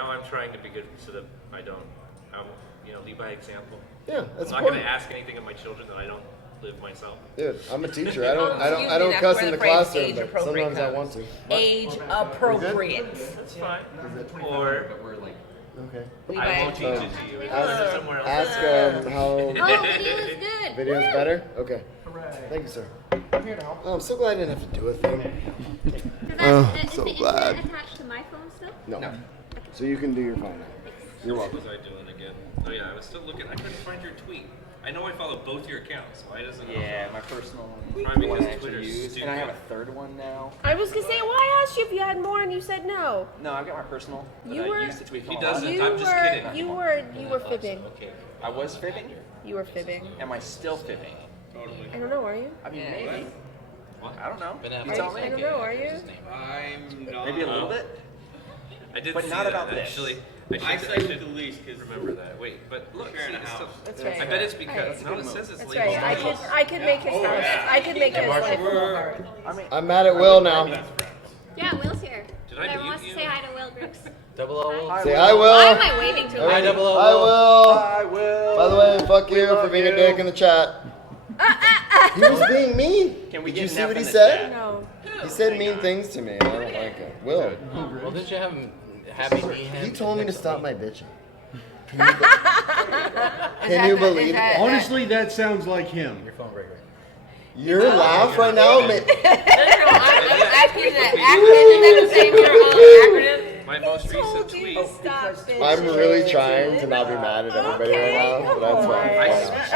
now I'm trying to be good so that I don't, lead by example. Yeah, that's I'm not going to ask anything of my children that I don't live myself. Dude, I'm a teacher. I don't cuss in the classroom, but sometimes I want to. Age appropriate. That's fine. Or okay. I won't teach it to you. Somewhere else. Ask how. Oh, video is good. Video's better? Okay. Thank you, sir. Oh, I'm so glad I didn't have to do a thing. Is so the glad. internet attached to my phone still? No. So you can do your fine now. You're welcome. What was I doing again? Oh yeah, I was still looking. I couldn't find your tweet. I know I follow both your accounts. Why doesn't it? Yeah, my personal one. Probably one because I actually Twitter's use, stupid. and I have a third one now. I was gonna say, well, I asked you if you had more, and you said no. No, I've got my personal. But You I were- used to tweet He from a doesn't. lot. You I'm just were, kidding. you were fibbing. Okay. I was fibbing. You were fibbing. Am I still fibbing? Totally. I don't know. Are you? I mean, maybe. What? I don't know. You I tell me. don't know. Are you? I'm not. Maybe a little bit. I did But see not that, about this. actually. I should at least remember that. Wait, but look, see, it's still, That's right. I bet it's because Right. no, it says it's That's legal. right. I could make his house. I could make his life a little hard. I mean, I'm mad at Will now. Yeah, Will's here. Did I Everyone mute wants to you? say hi to Will Brooks. Double O. Hi. Say hi, Why Will. am I waving to him? Hi, Double O. Hi, Will. I will. By the way, fuck you for love being a you. dick in the chat. He was being mean. Can we Did you get see Neff what he in the said? chat? No. He said mean things to me, and I don't like it. Will. Well, didn't you have him happy me him? He told me to stop my bitching. Is Can you believe is it? that- Honestly, that sounds like him. Your phone break right. Your laugh right now, I'm acting that the same acronym. My most recent Told you tweet. to stop bitching. I'm really trying to not be mad at everybody right now, but that's fine.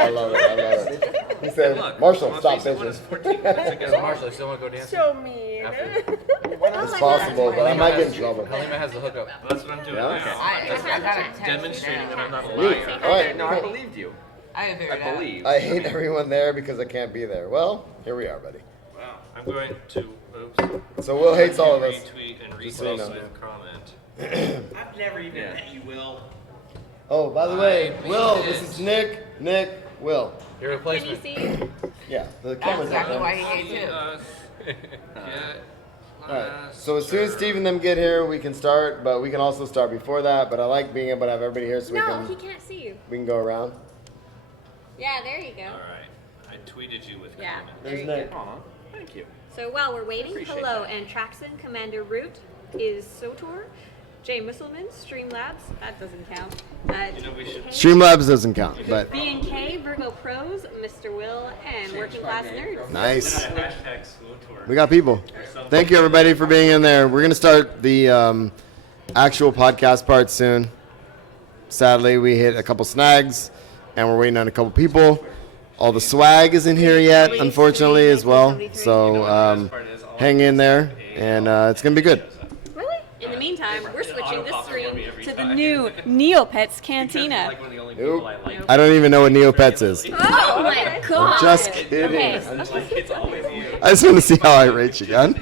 I love it. I love it. He said, Look, Marshall, most stop recent one is bitching. 14 minutes ago. Marshall, you still want to go dance? So mean. It's possible, but I might get in trouble. Halima has the hookup. That's what I'm doing Yeah? now. I got a Demonstrating that I'm not a Neat. liar. All right, No, I cool. believed you. I I believe. I hate everyone there because I can't be there. Well, here we are, buddy. Wow. I'm going to. Oops. So Will hates all of us. Retweet and Just so you repost know. and comment. I've never even met you, Will. Oh, by the way, Will, this is Nick, Will. Your replacement. Can you see? Yeah, the camera's up there. he hates you. Alright, so as soon as Steve and them get here, we can start, but we can also start before that. But I like being able to have everybody here so No, he can't see you. we can go around. Yeah, there you go. All right. I tweeted you with Yeah, comment. there There's you Nick. go. Aw, thank you. So while we're waiting, Appreciate hello, that. and Traxon, Commander Root is Sotor, Jay Musselman, Streamlabs, that doesn't count. You know, we should. Streamlabs doesn't count, but B&K, Virgo Pros, Mr. Will, and Working Class Nerds. nice. Hashtag school tour. We got people. Thank you everybody for being in there. We're gonna start the actual podcast part soon. Sadly, we hit a couple snags, and we're waiting on a couple people. All the swag isn't here yet, unfortunately, as well. So hang in there, and it's gonna be good. Really? In the meantime, we're switching this screen to the new Neopets Cantina. Like one of the only Nope. people I like. I don't even know what Neopets is. Oh my god! Just kidding. Okay. It's always you. I just want to see how irate you got.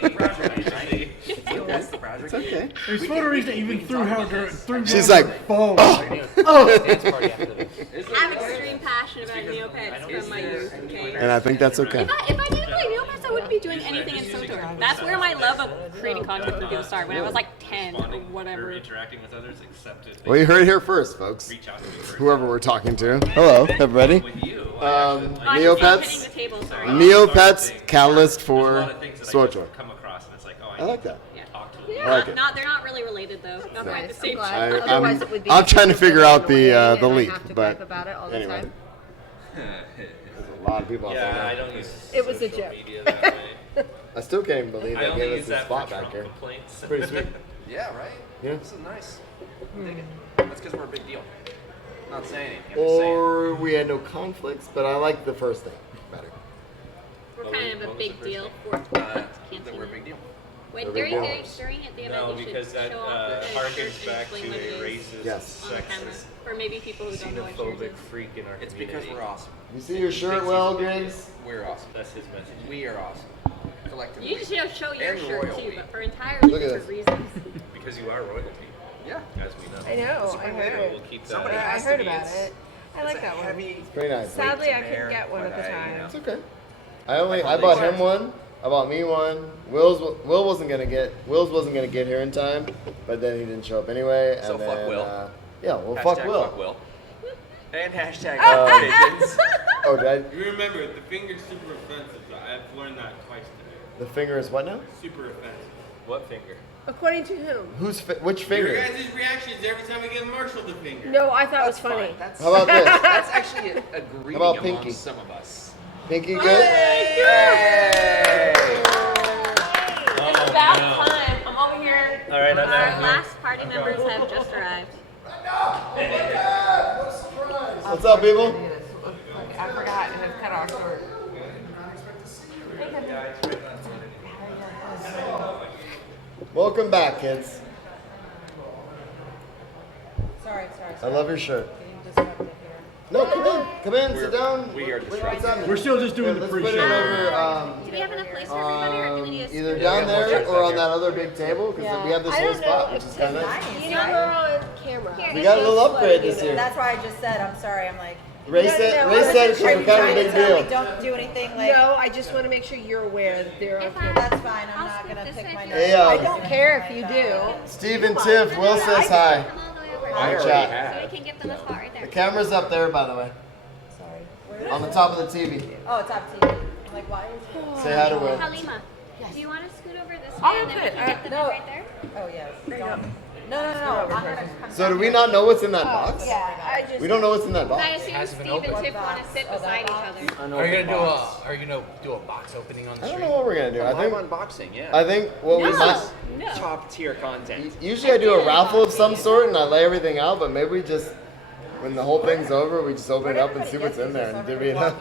It's okay. There's photos that even through She's like, phone. Dance party after this. I have extreme passion about Neopets from my youth, okay? and I think that's okay. If I didn't play Neopets, I wouldn't be doing anything in SOTOR. That's where my love of creating content for people started, when I was like 10 or Or whatever. interacting with others, accepted. Well, you heard it here first, folks. Reach out to me first. Whoever we're talking to. Hello, everybody. With you. I'm hitting Neopets. the table, sorry. Neopets catalyst There's a lot for of things that I just SWOTOR. come across and it's like, oh, I like that. Yeah. talk to them. Yeah, I like it. they're not really related though. Not quite the same. I'm trying to figure out the leap, but about it all the anyway. time. There's a lot of people out Yeah, I there. don't use It was a social joke. media that way. I still can't even believe I they only gave us use this that for spot back Trump here. complaints. Pretty sweet. Yeah, right? Yeah. This is nice. Dig it. That's because we're a big deal. I'm not saying anything. I'm just saying. Or we had no conflicts, but I like the first thing better. We're kind of a big deal for That we're a Cantina. big deal. When We're during big the deals. during at the No, event, you because should that show off the harkens shirt and back to explain what it a is racist, Yes. on the camera. sexist, For maybe people who don't know what yours xenophobic is. freak in our It's community. because we're awesome. You see your shirt well, Griggs? We're awesome. That's his message. We are awesome. Collectively. You should show your And shirt royalty. too, but for entirely Look at different reasons. Because you are royalty, Yeah. as we know. I know, I heard We'll it. keep that. Somebody I has heard to be. about it. I like that one. Heavy. Pretty nice. Sadly, I to couldn't bear, get one at but the I, time. It's okay. I bought him one, I bought me one. Will's wasn't gonna get here in time, but then he didn't show up anyway. And So fuck then, Will. Yeah, well, Hashtag fuck Will. Fuck Will. And hashtag pigeons. Oh, did I? You remember, the finger's super offensive. I've learned that twice today. The finger is what now? Super offensive. What finger? According to whom? Which Your finger? guys' reactions every time we give Marshall the finger. No, I thought it was funny. Fine. That's, How about this? that's actually a greeting about among Pinky? some of us. Pinky good? Hey! It's about time. I'm over here. All right, Our I'm back. last party members have just arrived. What's up, people? I forgot it was cut off short. Welcome back, kids. Sorry. I love your shirt. Getting disrupted here. No, come in, sit down. We are What's distracted. happening? We're still just doing the Let's put it pre-show. over, Do we have enough place for everybody, or do we need a either scoot? down there or on that other big table, because we have this I little don't spot, know which if is kind of nice. You know we're on camera. Here, We got a little upgrade this year. That's why I just said, I'm sorry, I'm like. Ray said it was Are you kind of a trying to big tell me deal. don't do anything like. No, I just want to make sure you're aware that they're on If camera. That's fine, I'm I'll not scoot gonna this pick way my if nose. Hey, I don't care if you do. Steve and Tiff, Will says hi. Come all the way over. I already chat. So have. we can get them a spot right The there. camera's up there, by the way, Sorry. on the top of the TV. Oh, it's up TV. I'm like, why is it? Say hi to Will. Halima, do you want to scoot over this way Oh, and then we good. can get them No. right there? Oh, yes. No. I'm gonna come So do we not know what's in that box? Yeah, I just. We don't know what's in that I box. assume Hasn't been Steve and opened. Tiff want to sit beside each other. Are you gonna do a box opening on the I don't street? know what we're gonna do. I Live think unboxing, yeah. what we might. No. Top tier content. Usually I do a raffle of some sort and I lay everything out, but maybe we just, when the whole thing's over, we just open it up and see what's in there and divvy it up.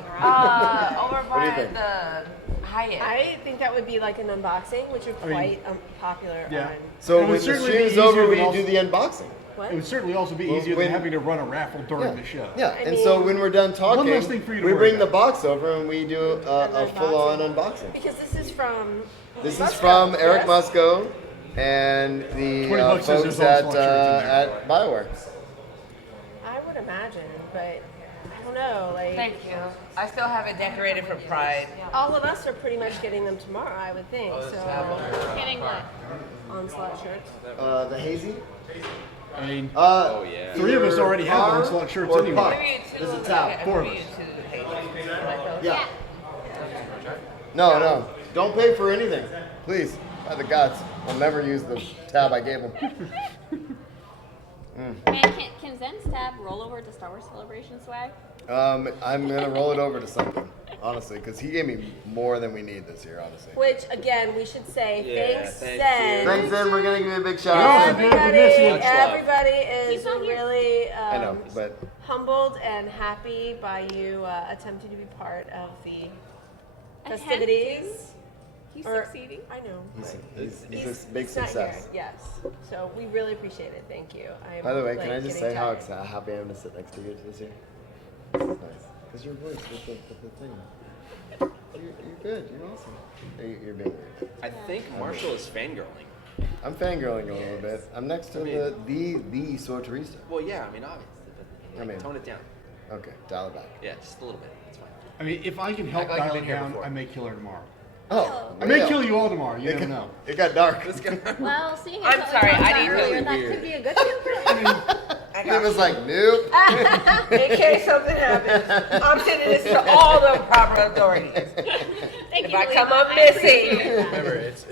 over What do you think? the Hyatt. I think that would be like an unboxing, which would mean, quite popular yeah. on. So It would when the certainly stream's be over, easier we than do the unboxing. What? It would certainly also be Well, easier when- than having to run a raffle during the show. Yeah, I and so mean- when we're done talking, less thing for you to we worry bring the about. box over and we do a full-on unboxing. Because this is from. This is Musco, from Eric yes? Musco and the 20 bucks says folks there's at, all shirts in there. at BioWare. I would imagine, but I don't know. Like Thank you. I still have it decorated for Pride. all of us are pretty much getting them tomorrow, I would think. So Getting what? onslaught shirts. The hazy? I mean, Oh, yeah. three of us Either already have Par onslaught shirts or anyway. Puct. There's a tab. Four of us. Yeah. No. Don't pay for anything. Please. By the gods. I'll never use the tab I gave him. Man, can Zen's tab roll over to Star Wars Celebration swag? I'm going to roll it over to something, honestly, because he gave me more than we need this year, honestly. Which again, we should say Yeah, thanks, thank Zen. Thanks, Zen. We're going to give you a big shout Yeah. out. Everybody He's is not here. really I know, but humbled and happy by you attempting to be part of the Attempting? festivities. He's Or- succeeding. I know. he's a big He's not success. here, yes. So we really appreciate it. Thank you. I'm, By the way, like, can I just getting say how tired. happy I am to sit next to you this year? This is nice. Because your voice with the thing. You're good. You're awesome. You're being weird. I think Marshall is fangirling. I'm fangirling a little bit. I'm next to the sorterista. Well, yeah, I mean, obviously. But, I mean- tone it down. Okay, dial it back. Yeah, just a little bit. It's fine. I mean, if I can help Act like dial you've it been here down, before. I may kill her tomorrow. Oh, I may yeah. kill you all tomorrow. You It never got, know. it got dark. Well, seeing as I'm what we sorry, talked I about need to- earlier, that could be a good thing. It was like, nope. In case something happens, I'm sending this to all the proper authorities. Thank If you, I come Lena. up I missing, appreciate that. Remember, it's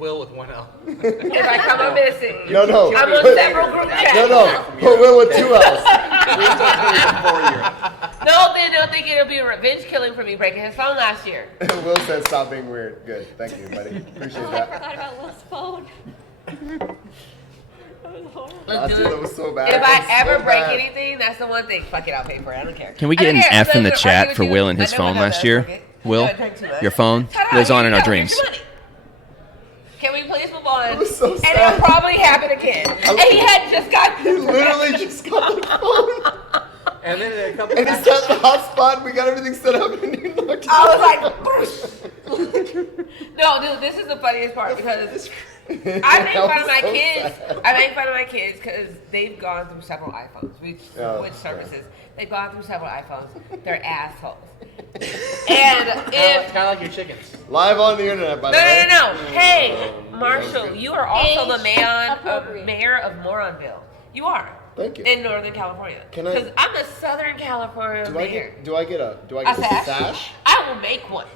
Will with one L. if I come up missing, No. I'm on Put- several group chats. No. Put Will with 2 L's. No, then they'll think it'll be a revenge killing for me breaking his phone last year. Will said, stop being weird. Good. Thank you, buddy. Appreciate Oh, I that. forgot about Will's phone. That was horrible. Last year that was so bad. If It was I ever so break bad. anything, that's the one thing. Fuck it, I'll pay for it. I don't care. Can we I get don't an care. F in the Listen, chat argue for with Will you. and his I know phone my last husband, year? okay? Will, You know I drink too much. your phone Shut up, lives on in our you know, dreams. here's your money. Can we please move on? It was so And sad. it'll probably happen again. And he had just got. He literally just got the phone. And then a couple And he set the hotspot. We got everything set up, and he knocked it I was like, no, dude, this is the funniest part because I make That fun of was my so kids. sad. I make fun of my kids because they've gone through several iPhones. We Oh, switch yeah. services. They've gone through several iPhones. They're assholes. And Kind if of like your chickens. Live on the internet, by the no, way. no, no, no. Hey, Marshall, you are also the appropriate. mayor of Moronville. You are. Thank you. In Northern California. Can I- Because I'm the Southern California Do I mayor. get a A sash? sash? I will make one.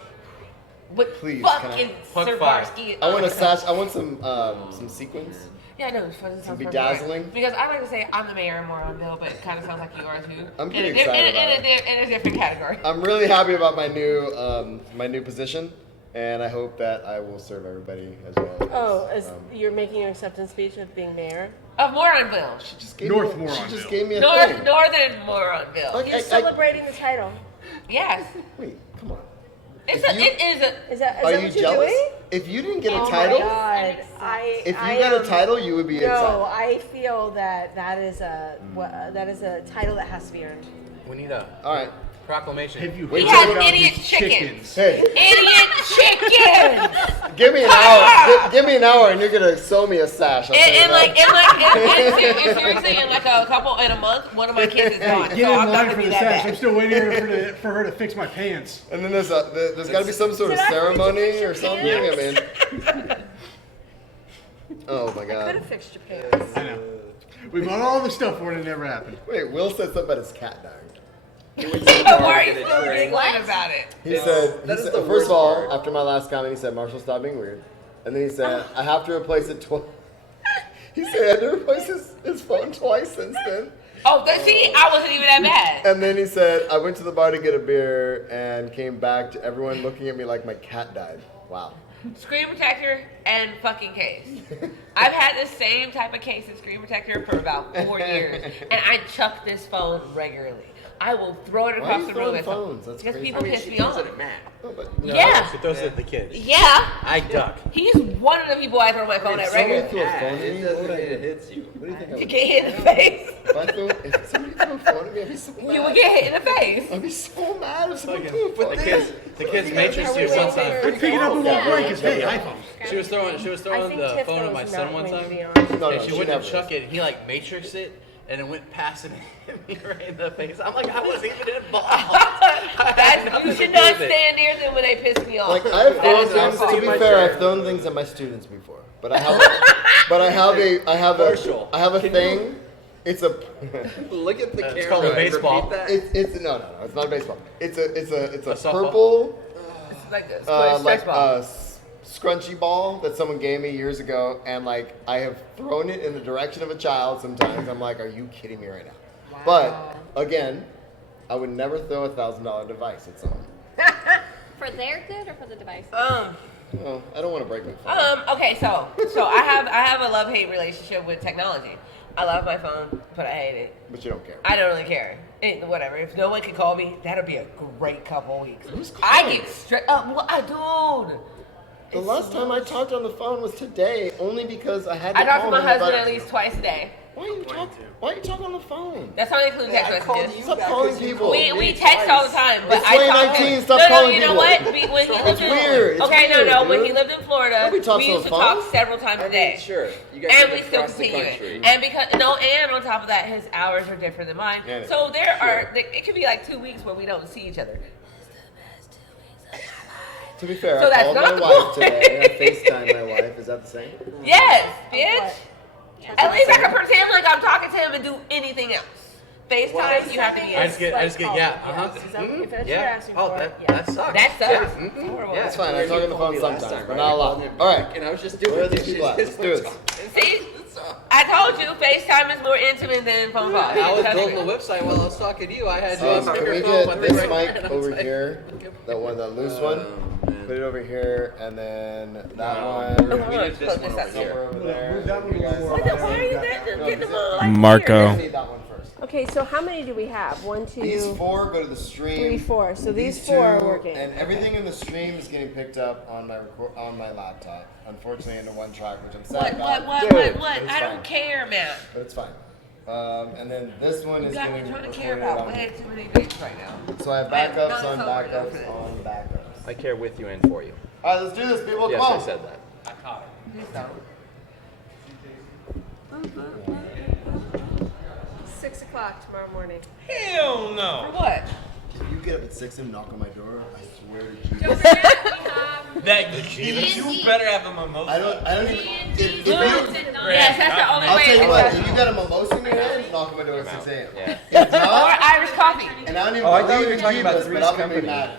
With Please, can I- fucking Puct five. Swarovski. I want a on it. sash. I want some sequins. Yeah, no, it's fun. Some bedazzling. Because I like to say I'm the mayor of Moronville, but it kind of sounds like you are too. I'm in pretty a, excited about in a different category. I'm really happy about my new position, and I hope that I will serve everybody as well. Oh, as you're making an acceptance speech of being mayor? Of Moronville. She just gave North me, She Moronville. just gave me a Northern thing. Moronville. Like, You're celebrating the title. Yes. wait, come on. It is you- a. Is that Are what you you're jealous? doing? If you didn't get Oh a title, my God. if you I got a am- title, you would be No, excited. I feel that is a title that has to be earned. We need a All right. proclamation. Have you Wait He till has we got idiot his chickens. Hey, Idiot chickens. give me an hour. Give me an hour, and you're gonna sew me a sash. I'll tell you And that. seriously, in like a couple in a month, one of my kids is gone. Get So in I'm not line gonna for be the that sash. bad. I'm still waiting for her to fix my pants. And then there's got to be some sort of Did I forget to ceremony fix your or something. pants? I mean, oh my Could God. have fixed your pants. I know. We bought all the stuff for it. It never happened. Wait, Will said something about his cat dying. Why are you so giggling about it? He that is said the first worst of all, part. after my last comment, he said, Marshall, stop being weird. And then he said, I have to replace it twice. He said, I had to replace his phone twice since then. Oh, see, I wasn't even that bad. And then he said, I went to the bar to get a beer and came back to everyone looking at me like my cat died. Wow. Screen protector and fucking case. I've had the same type of case of screen protector for about 4 years, and I chuck this phone regularly. I will throw it Why are across you the room throwing at some- phones? That's because crazy. people piss me off. No, but Yeah, She throws it at the kids. yeah. I duck. He's one of the people I throw my phone at somebody regularly. threw a phone at me, It what doesn't would I mean it do? hits you. What do you think I You would do? get hit in the face. If somebody threw a phone at me, I'd be so mad. You would get hit in the face. I'd be so mad if somebody threw a phone The at me. kids matrix you one time. Pick it up and walk away because, hey, iPhone. She was throwing I think the Tiff phone at my is son not one going to time. be on. No, And no, she she went never to chuck is. it. He like matrixed it, and it went past and hit me right in the face. I'm like, I wasn't even involved. You should not stand near them when they piss me off. Like I've That thrown is my things. fault. To be my fair, chair. I've thrown things at my students before, but I have a thing. It's a. Look at the camera. It's called a and baseball. repeat that. It's no, it's not a baseball. It's a softball? purple It's like a like stretch ball. scrunchy ball that someone gave me years ago, and like I have thrown it in the direction of a child. Sometimes I'm like, are you kidding me right now? But again, I would never throw $1,000 device at someone. For their good or for the device? Well, I don't want to break my phone. Okay, so I have a love-hate relationship with technology. I love my phone, but I hate it. But you don't care. I don't really care. Whatever. If no one can call me, that'll be a great couple weeks. Who's I calling? get straight up. Well, dude. The last time I talked on the phone was today, only because I had to I talk to call my him husband about- at least twice a day. Why are you talking on the phone? That's how I include text messages. Stop calling people. We text all the time, but It's I talk to 2019, him. stop no, calling you know people. what? When he lived It's in, weird. It's okay, weird, no. When dude. he lived in Florida, Nobody talks we on used the to talk phone. several times I a day. mean, sure. You guys And live we still across the continue country. it. And on top of that, his hours are different than mine. Yeah. So it could be like 2 weeks where we don't see each other. To be fair, So I that's called not my the wife point. today. I FaceTimed my wife. Is that the same? Yes, bitch. What? At least I can pretend like I'm talking to him and do anything else. FaceTime, you have to be I in. just get yeah. Is that- if that's what you're Yeah. asking Oh, for, that yeah. that sucks. That sucks. Yeah. It's horrible. Yeah. That's fine. I talk on the phone sometimes, but not a I lot. called him All right. back, and I was just doing Where are these dishes. people at? Let's do this. See? I told you, FaceTime is more intimate than phone calls. I was Trust building me. the website while I was talking to you. I had Can we speakerphone, get but they this were- mic and I was over like- here? That one, the loose one. man. Put it over here, and then that No, one. we need this one over Somewhere here. over there. Move that one You guys- over. What the, why are you getting them all like Marco. I need that one first. Okay, so how many do we have? 1, 2, These 4 go to the stream. 3, 4. So these These 4 are two, working. and everything in the stream is getting picked up on my laptop. Unfortunately, into one track, which I'm sad about. What? But I it's don't fine. care, man. But it's fine. And then this one You is got getting me trying to recorded care about on. way too many things right now. So I have I am backups not on sober enough backups for this. on backups. I care with you and for you. All right, let's do this, people. Yes, Come I on. said that. Please don't. 6 o'clock tomorrow morning. Hell no. For what? If you get up at 6 and knock on my door, I swear to Jesus. Don't forget, we have That you better have a mimosa. I don't even. If you, Yes, that's the only I'll way. tell you it's what. done. If you got a mimosa in your hand, knock on my door at 6 a.m. Yeah. If Or not, Irish coffee. and I don't even Oh, I thought believe we were in talking about Jeebus, Three's but I'm gonna be Company. mad.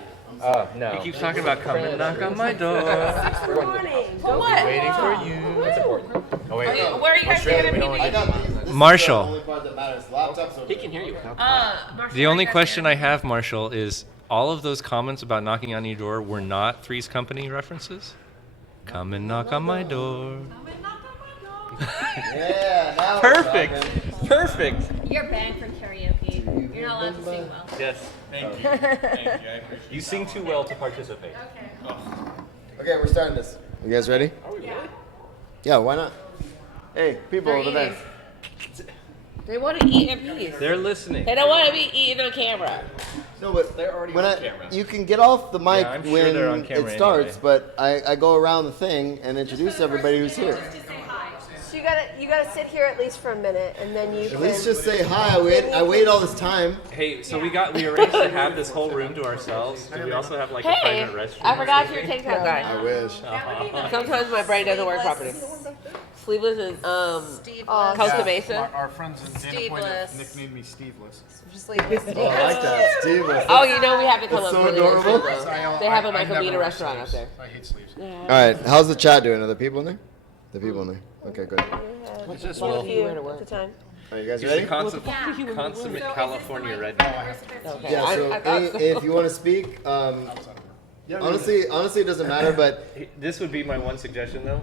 Oh, no. He keeps talking about come and knock on my door. Morning. For what? Waiting for you. That's important. Oh, wait. Where are you guys Australia, taking we a don't I meeting? got these. This Marshall. is the only part that matters. Laptops over. He can hear you. Marshall, The only question I have, Marshall, is all of those comments about knocking on your door were not Three's Company references? Come and knock on my door. Yeah. Now we're Perfect. talking. Perfect. You're banned from karaoke. You're not allowed to sing well. Yes. Thank you. Thank you. I appreciate You sing too well to participate. Okay, we're starting this. You guys ready? Are we really? Yeah. Why not? Hey, people They're over there. eating. They want to eat in peace. They're listening. They don't want to be eating on camera. No, but They're already when on I, camera. you can get off the mic I'm sure when they're on it camera starts, anyway. but I go around the thing and introduce everybody who's here. So you gotta sit here at least for a minute, and then you At can. least just say hi. I wait all this time. Hey, so we arranged to have this whole room to ourselves. Do we also have like a Hey, private restroom? I forgot you're a TikTok guy. I wish. Sometimes my brain doesn't work properly. Sleeveless and Costa Mesa. Our friends in Dana Point have nicknamed me Steveless. Just leave this. Oh, I like that. Steve. Oh, you know we have to come That's up so with adorable. They have a Michael Bita restaurant up there. I hate sleeves. All right, how's the chat doing? Are there people in there? The people in there. Okay, good. What's this, One Will? of you at the time. Are you guys He's a ready? consummate California redneck. Okay. Yeah. So I thought so. if you want to speak, honestly, it doesn't matter. But This would be my one suggestion, though.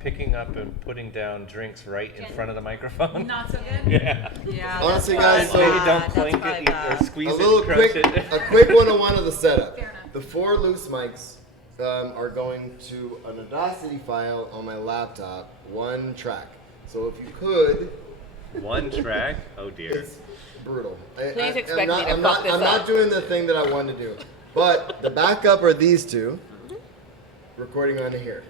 Picking up and putting down drinks right in front of the microphone. Not so good? Yeah. honestly, guys, Maybe so don't clink it or squeeze a it little and crush quick, it. a quick 101 of the setup. Fair enough. The 4 loose mics are going to an Audacity file on my laptop, 1 track. So if you could, One track? Oh dear. it's brutal. Please expect I'm me to not, fuck this I'm up. not doing the thing that I wanted to do. But the backup are these 2, recording onto here.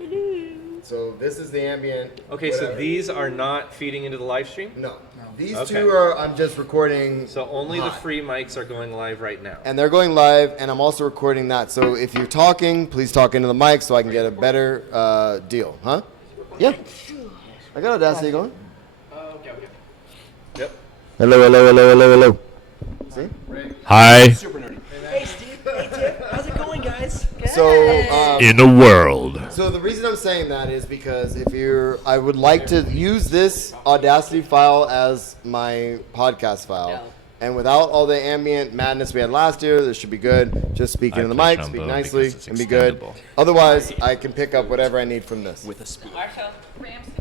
So this is the ambient. Okay, so whatever. these are not feeding into the live stream? No. These Okay. 2 are, I'm just recording. So only the hot. free mics are going live right now. And they're going live, and I'm also recording that. So if you're talking, please talk into the mic so I can get a better deal. Huh? Yeah. I got Audacity going. Okay. Yep. Hello. See? Hi. Super nerdy. Hey, Steve. Hey, Tiff. How's it going, guys? So, In the world. so the reason I'm saying that is because I would like to use this Audacity file as my podcast file. No. And without all the ambient madness we had last year, this should be good. Just speak into the play mic, speak trombone nicely, because it's and be good. extendable. Otherwise, I can pick up whatever I need from this. With a spoon. Marshall,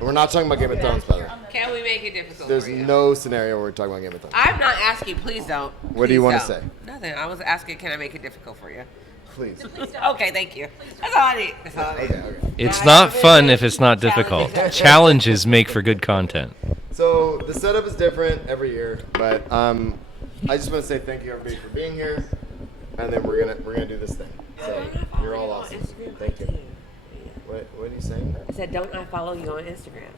We're not talking about Game of Thrones, by the way. can we make it difficult There's for you? no scenario where we're talking about Game of Thrones. I'm not asking. Please don't. What do you Please wanna don't. say? Nothing. I was asking, can I make it difficult for you? Please. Okay, thank you. That's all I need. That's all I need. Okay. It's not fun if it's not difficult. Challenges make for good content. So the setup is different every year, but I just want to say thank you everybody for being here, and then we're gonna do this thing. So you're all awesome. Thank you. What are you saying? I said, don't I follow you on Instagram?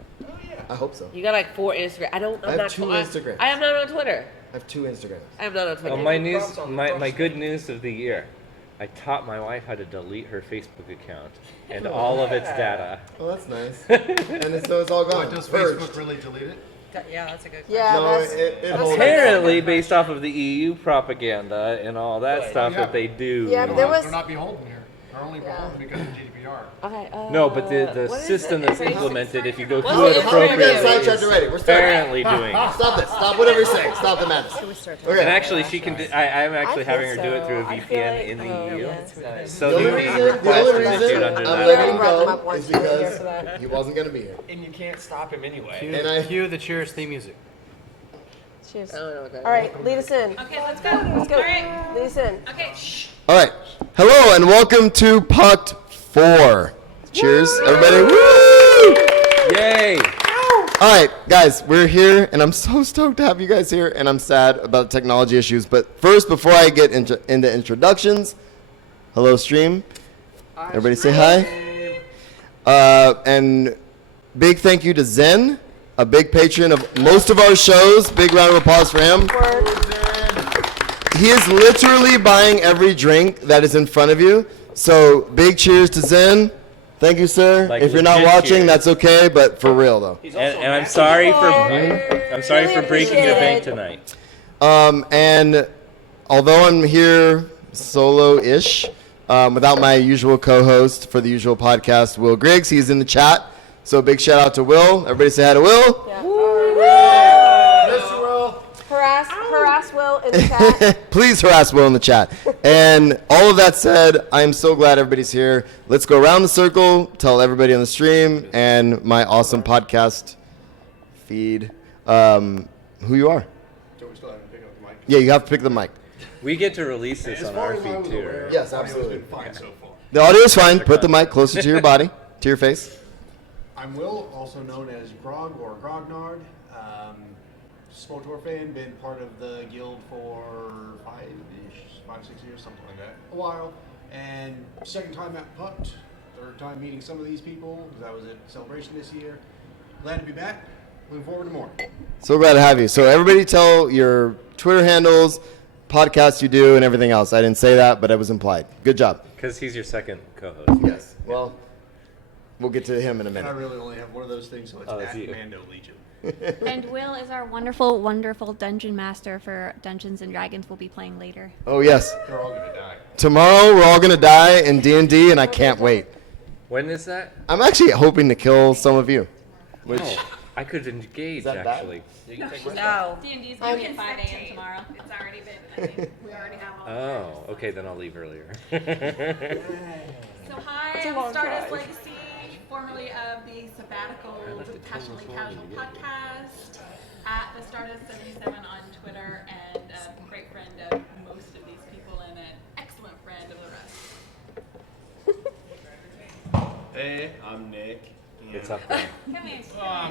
I hope so. You got like 4 Instagram. I'm have not 2 Instagrams. I am not on Twitter. I have 2 Instagrams. I am not on Twitter. Oh, my good news of the year. I taught my wife how to delete her Facebook account and all of its data. Oh, that's nice. And so it's all gone. Does Purged. Facebook really delete it? Yeah, No, that's. it holds. Apparently, based off of the EU propaganda and all that stuff that they do. Yeah, but there was. They're not beholden here. They're only beholden because of GDPR. Okay. No, but the what is system it? that's Facebook? implemented, if you go What's through it it? How are you guys appropriately, sidetracked is already? We're starting. apparently doing. Stop this. Stop whatever you're saying. Stop the madness. Okay. And actually, she can. I'm actually having her do it through a I feel VPN like- in the oh, EU. yeah. So The the only reason, request is issued under I'm that. letting him brought them go up once is you were here because for that. he wasn't going to be here. And you can't stop him anyway. And I, Cue the Cheers theme music. Cheers. I don't know what that All right, lead us in. Okay, let's go. Let's go. All right. Lead us in. Okay. Shh. all right. Hello and welcome to Puct 4. Cheers, everybody. Woo! Yay! All right, guys, we're here, and I'm so stoked to have you guys here, and I'm sad about technology issues. But first, before I get into introductions, hello, stream. Everybody say hi. And big thank you to Zen a big patron of most of our shows. Big round of applause for him. He is literally buying every drink that is in front of you. So big cheers to Zen. Thank you, sir. Like if you're not legit watching, cheers. that's okay, but for real though. And I'm sorry for breaking your bank tonight. And although I'm here solo-ish, without my usual co-host for the usual podcast, Will Griggs, he's in the chat. So big shout out to Will. Everybody say hi to Will. Harass Will in the chat. Please harass Will in the chat. And all of that said, I'm so glad everybody's here. Let's go around the circle, tell everybody on the stream and my awesome podcast feed who you are. So we still haven't picked up the mic. Yeah, you have to pick the mic. We get to release this on our feed too. Right? Yes, absolutely. It's been fine so far. The audio is fine. Put the mic closer to your body, to your face. I'm Will, also known as Grog or Grognard. SPOTOR fan, been part of the guild for 5, 6 years, something like that. A while. And second time at Puct, third time meeting some of these people, because I was at Celebration this year. Glad to be back. Looking forward to more. So glad to have you. So everybody tell your Twitter handles, podcasts you do, and everything else. I didn't say that, but it was implied. Good job. Because he's your second co-host. Yes. Well, we'll get to him in a And I minute. really only have one of those things, so it's that's at you. Mando Legion. And Will is our wonderful, wonderful dungeon master for Dungeons and Dragons we'll be playing later. Oh, yes. They're all going to die. Tomorrow, we're all going to die in D&D, and I can't wait. When is that? I'm actually hoping to kill some of you. Which, Oh, I could engage that bad? actually. No. D&D's going to be at 5 a.m. tomorrow. It's already been, I think, we already have all Oh, okay, then I'll leave earlier. So hi, I'm Stardust Legacy, formerly of the Sabbatical Passionately Casual podcast, at the Stardust 77 on Twitter, and a great friend of most of these people and an excellent friend of the rest. Hey, I'm Nick. It's up there. Come here.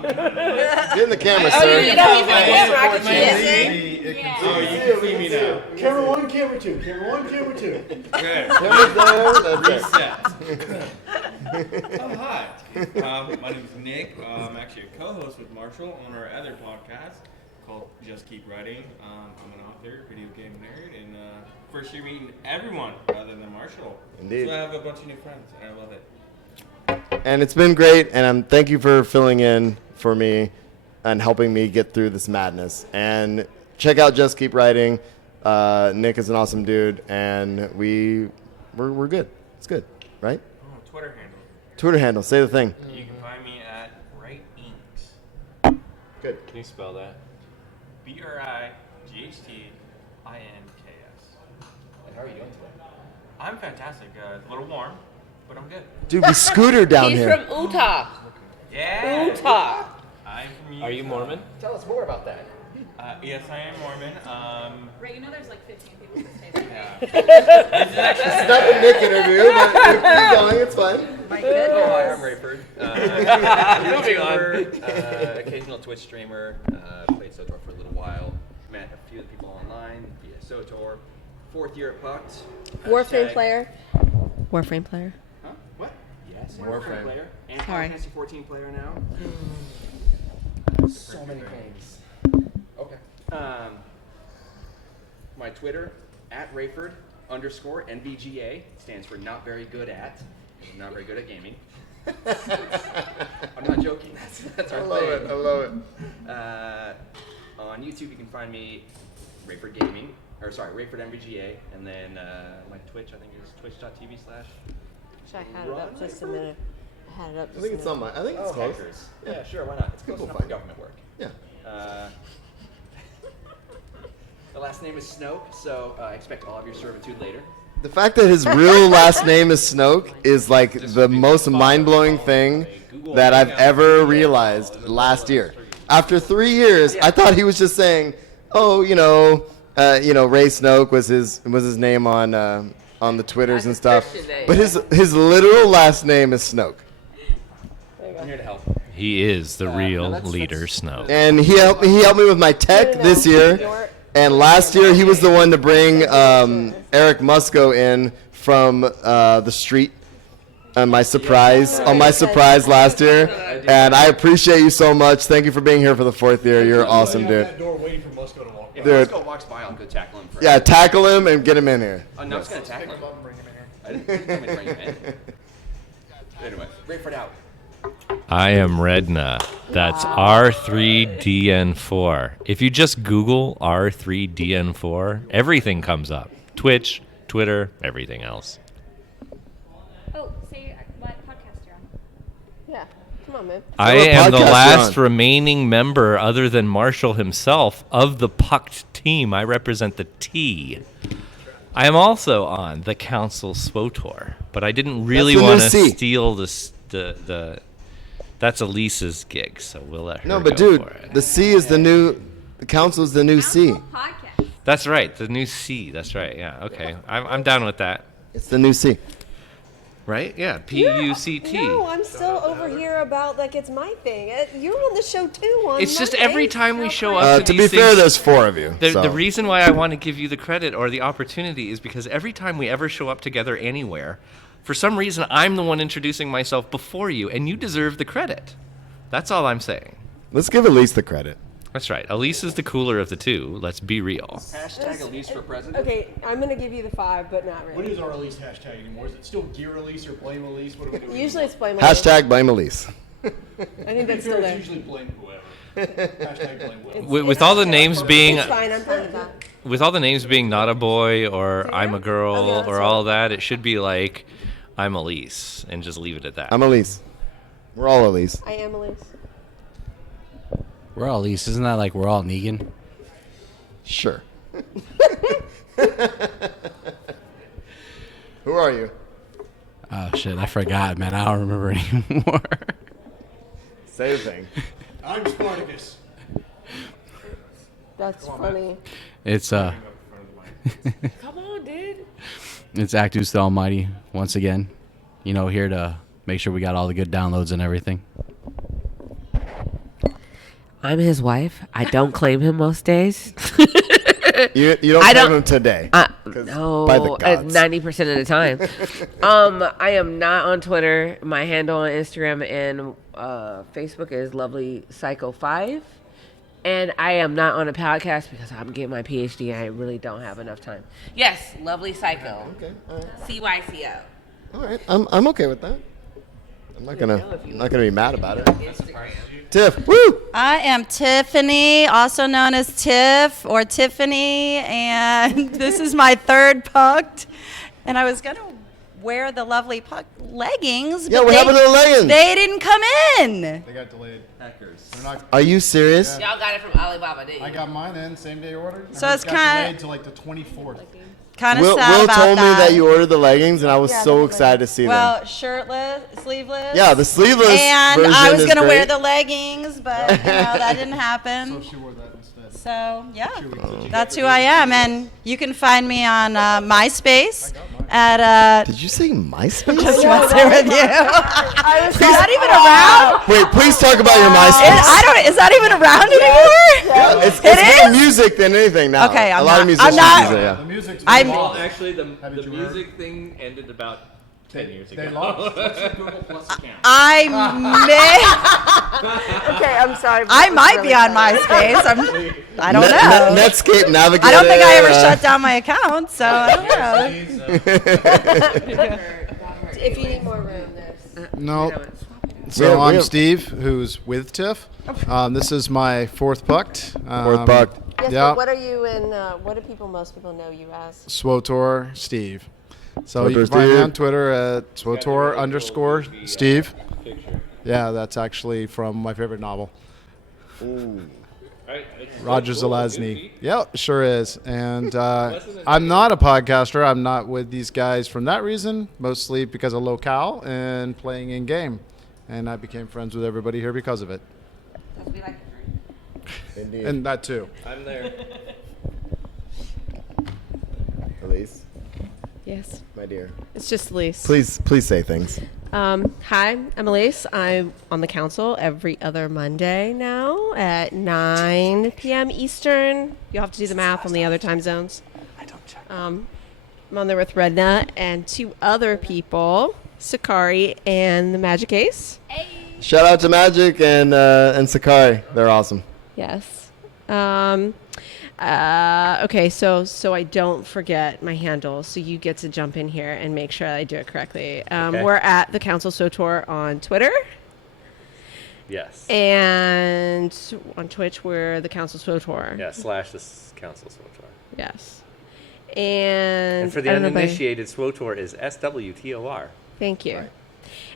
get in the camera, Oh, sir. you don't need the camera. I can see it. Yeah. Oh, you can see me now. Camera 1, camera 2. Camera 1, camera 2. Okay. Camera's there. That's it. Reset. Oh, hi. My name is Nick. I'm actually a co-host with Marshall on our other podcast called Just Keep Writing. I'm an author, video game nerd, and first year meeting everyone other than Marshall. Indeed. So I have a bunch of new friends, and I love it. And it's been great, and thank you for filling in for me and helping me get through this madness. And check out Just Keep Writing. Nick is an awesome dude, and we're good. It's good, right? Oh, Twitter handle. Twitter handle. Say the thing. You can find me at Bright Inks. Good. Can you spell that? BRIGHTINKS. And how are you doing today? I'm fantastic. A little warm, but I'm good. Dude, we scooter down He's here. from Utah. Yeah. Utah. I'm from Are you Mormon? Tell us more about that. Yes, I am Mormon. Right, you know there's like 15 people that say that. Yeah. This is actually It's not a Nick interview, but keep going. It's fine. My Oh, hi, goodness. I'm Rayford. Moving on. YouTuber, occasional Twitch streamer. Played SOTOR for a little while. Met a few of the people online via SOTOR. 4th year at Puct. Warframe player. Warframe player. Huh? What? Yes. Warframe. Player. And Sorry. Final Fantasy 14 player now. So many things. Okay. My Twitter at Rayford_NVGA stands for not very good at. I'm not very good at gaming. I'm not joking. That's our I love thing. it. I love it. On YouTube, you can find me Rayford Gaming, or sorry, Rayford MVGA, and then my Twitch, I think, is twitch.tv/. Should I had it up just a minute? I had it up I just think a it's minute. on my. I think it's close. Hackers. Yeah, sure, why not? It's close People enough for find it. government work. Yeah. The last name is Snoke, so I expect all of your servitude later. The fact that his real last name is Snoke is like the most mind-blowing thing that I've ever realized last year. After 3 years, I thought he was just saying, "Oh, Ray Snoke was his name on the Twitters and stuff." Christian name. But his literal last name is Snoke. I'm here to help. He is the real that's- leader, Snow. And he helped me with my tech this year. And last year he was the one to bring Eric Musco in from the street on my surprise last year, and I appreciate you so much. Thank you for being here for the 4th year. You're awesome, dude. That door waiting for Musco to walk. If Dude. Musco walks by, I'll go tackle him. Yeah, tackle him and get him in here. I'm not just gonna tackle him. I didn't tell me to bring him in. Anyway, wait for it out. I am Redna. That's R3DN4. If you just Google R3DN4, everything comes up. Twitch, Twitter, everything else. Oh, say what podcast you're on. Yeah. Come on, man. I What am the podcast you last on? remaining member, other than Marshall himself, of the Puct team. I represent the T. I am also on the Council SWOTOR, but I didn't really the new want to C. steal the. That's Elise's gig, so we'll let her No, but go dude, for it. the C is the new. The council is the new C. Podcast. That's right, the new C. That's right. Yeah. Okay, I'm down with that. It's the new C. Right? Yeah. PUCT. No, I'm still over here about like it's my thing. You're on the show too. It's just every time we show up To to be these fair, things, there's 4 of you. The so. reason why I want to give you the credit or the opportunity is because every time we ever show up together anywhere, for some reason I'm the one introducing myself before you, and you deserve the credit. That's all I'm saying. Let's give Elise the credit. That's right. Elise is the cooler of the two. Let's be real. Hashtag Elise for president. Okay, I'm gonna give you the 5, but not What really. is our Elise hashtag anymore? Is it still Gear Elise or Blame Elise? What are we doing? Usually it's blame. Hashtag blame Elise. I think that's still It's there. usually Blame whoever. Hashtag Blame Will. With all the names being It's fine. I'm fine with that. with all the names being not a boy or I'm a girl Okay, that's or all that, it should be like I'm Elise and just leave it at that. I'm Elise. We're all Elise. I am Elise. We're all Elise. Isn't that like we're all Negan? Sure. Who are you? Oh, shit. I forgot, man. I don't remember anymore. Say the thing. I'm Spartacus. That's funny. It's, Come on, dude. it's Actus the Almighty once again. You know, here to make sure we got all the good downloads and everything. I'm his wife. I don't claim him most days. You don't I claim don't- him today. 'Cause No, by the gods. 90% of the time. I am not on Twitter. My handle on Instagram and Facebook is Lovely Psycho 5. And I am not on a podcast because I'm getting my PhD and I really don't have enough time. Yes, Lovely Psycho. Okay, all right. CYCO. All right. I'm okay with that. I'm not gonna be mad about it. Tiff, woo! I am Tiffany, also known as Tiff or Tiffany, and this is my 3rd Puct. And I was gonna wear the lovely Puct leggings, Yeah, but what happened to the leggings? They didn't come in. They got delayed. Hackers. They're not. Are you serious? Y'all got it from Alibaba, didn't you? I got mine in same day order. So I it's got kinda- delayed to like the 24th. Kind of Will, sad Will about told me that. that you ordered the leggings, and I was so excited to see them. Well, shirtless, sleeveless. Yeah, the sleeveless And version I was is gonna wear great. the leggings, but that didn't happen. So she wore that instead. So yeah, that's who I am, and you can find me on MySpace at. Did you say MySpace? Just messing with you. Is that even around? Wait, please talk about your MySpace. I don't. Is that even around anymore? Yeah, it's It more is? music than anything now. Okay, a I'm lot not- of musicians I'm not- use it, yeah. The music's I'm- lost. Actually, the Haven't you heard? music thing ended about 10 years ago. They lost. I may. Okay, I'm sorry. but I that was might really be on funny. MySpace. I don't know. Netscape Navigator. I don't think I ever shut down my account, so I don't know. If you need more room, there's. No. We So have- I'm Steve, who's with Tiff. This is my 4th Puct. Fourth Puct. Yes, Yeah. but what are you in? What do most people know you as? SWOTOR Steve. So you SWOTOR can find me Steve. on Twitter at SWOTOR_Steve. Yeah, that's actually from my favorite novel. Roger Zelazny. Yep, sure is. And I'm not a podcaster. I'm not with these guys from that reason, mostly because of locale and playing in game. And I became friends with everybody here because of it. Indeed. And that too. I'm there. Elise, Yes, my dear. it's just Elise. Please say things. Hi, I'm Elise. I'm on the council every other Monday now at 9 p.m. Eastern. You'll have to do the math on the other time zones. I'm on there with Redna and 2 other people. Sakari, and the Magic Ace. Shout out to Magic and Sakari. They're awesome. Yes. Okay, so I don't forget my handle, so you get to jump in here and make sure I do it correctly. Okay. We're at the Council SWTOR on Twitter. Yes. And on Twitch, we're the Council SWTOR. Yeah, / the Council SWTOR. Yes. And for the I don't know if I- uninitiated, SWTOR is SWTOR. Thank you.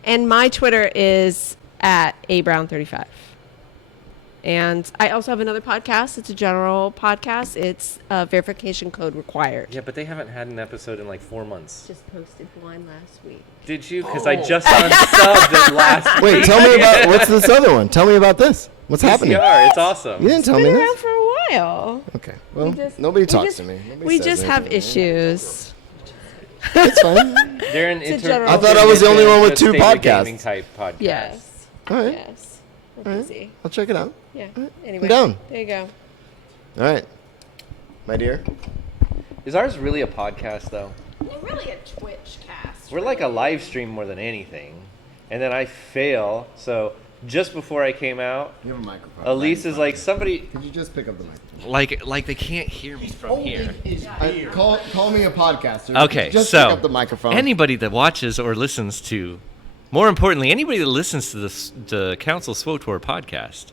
And my Twitter is at abrown35. And I also have another podcast. It's a general podcast. It's verification code required. Yeah, but they haven't had an episode in like 4 months. Just posted one last week. Did you? Because I just unsubbed it last week. Wait, tell me about what's this other one? Tell me about this. What's happening? PCR, it's awesome. You didn't tell me Been this. around for a while. Okay. Well, just- nobody we talks just- to me. Nobody We says just have anything. issues. It's fine. They're an It's a general- I thought I was the only one with 2 State of Gaming podcasts. type podcast. Yes. All right. Yes. All We're right. busy. I'll check it out. Yeah. I'm Anyway. down. There you go. All right. My dear. Is ours really a podcast though? We're really a Twitch cast. We're like a live stream more than anything. And then I fail. So just before I came out, You have a microphone. Elise is like, somebody, Could you just pick up the microphone? like they can't hear me from here. Call me a podcaster. Okay, Just so pick up the microphone. anybody that watches or listens to, more importantly, anybody that listens to the Council SWTOR podcast,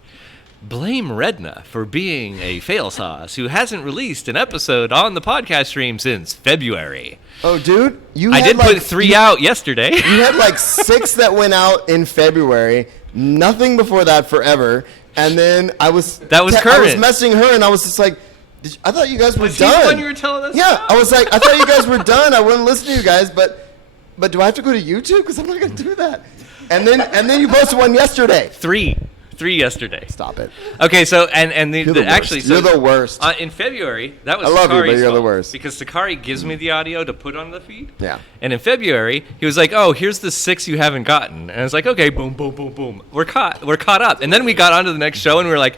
blame Redna for being a fail sauce who hasn't released an episode on the podcast stream since February. Oh, dude, you. I had did like, put 3 out yesterday. You had like 6 that went out in February. Nothing before that forever. And then I was That was I was current. messaging her, and I was just like, I thought you guys were Was he the done. one you were telling us Yeah, about? I was like, I thought you guys were done. I wouldn't listen to you guys, but do I have to go to YouTube? Because I'm not gonna do that. And then you posted one yesterday. 3 yesterday. Stop it. Okay, so and You're the actually, worst. so You're the worst. In February, that was I love you, but Sakari's you're the fault, worst. because Sakari gives me the audio to put on the feed. Yeah. And in February, he was like, "Oh, here's the 6 you haven't gotten," and I was like, "Okay, boom, boom, boom, boom. We're caught up." And then we got on to the next show, and we were like,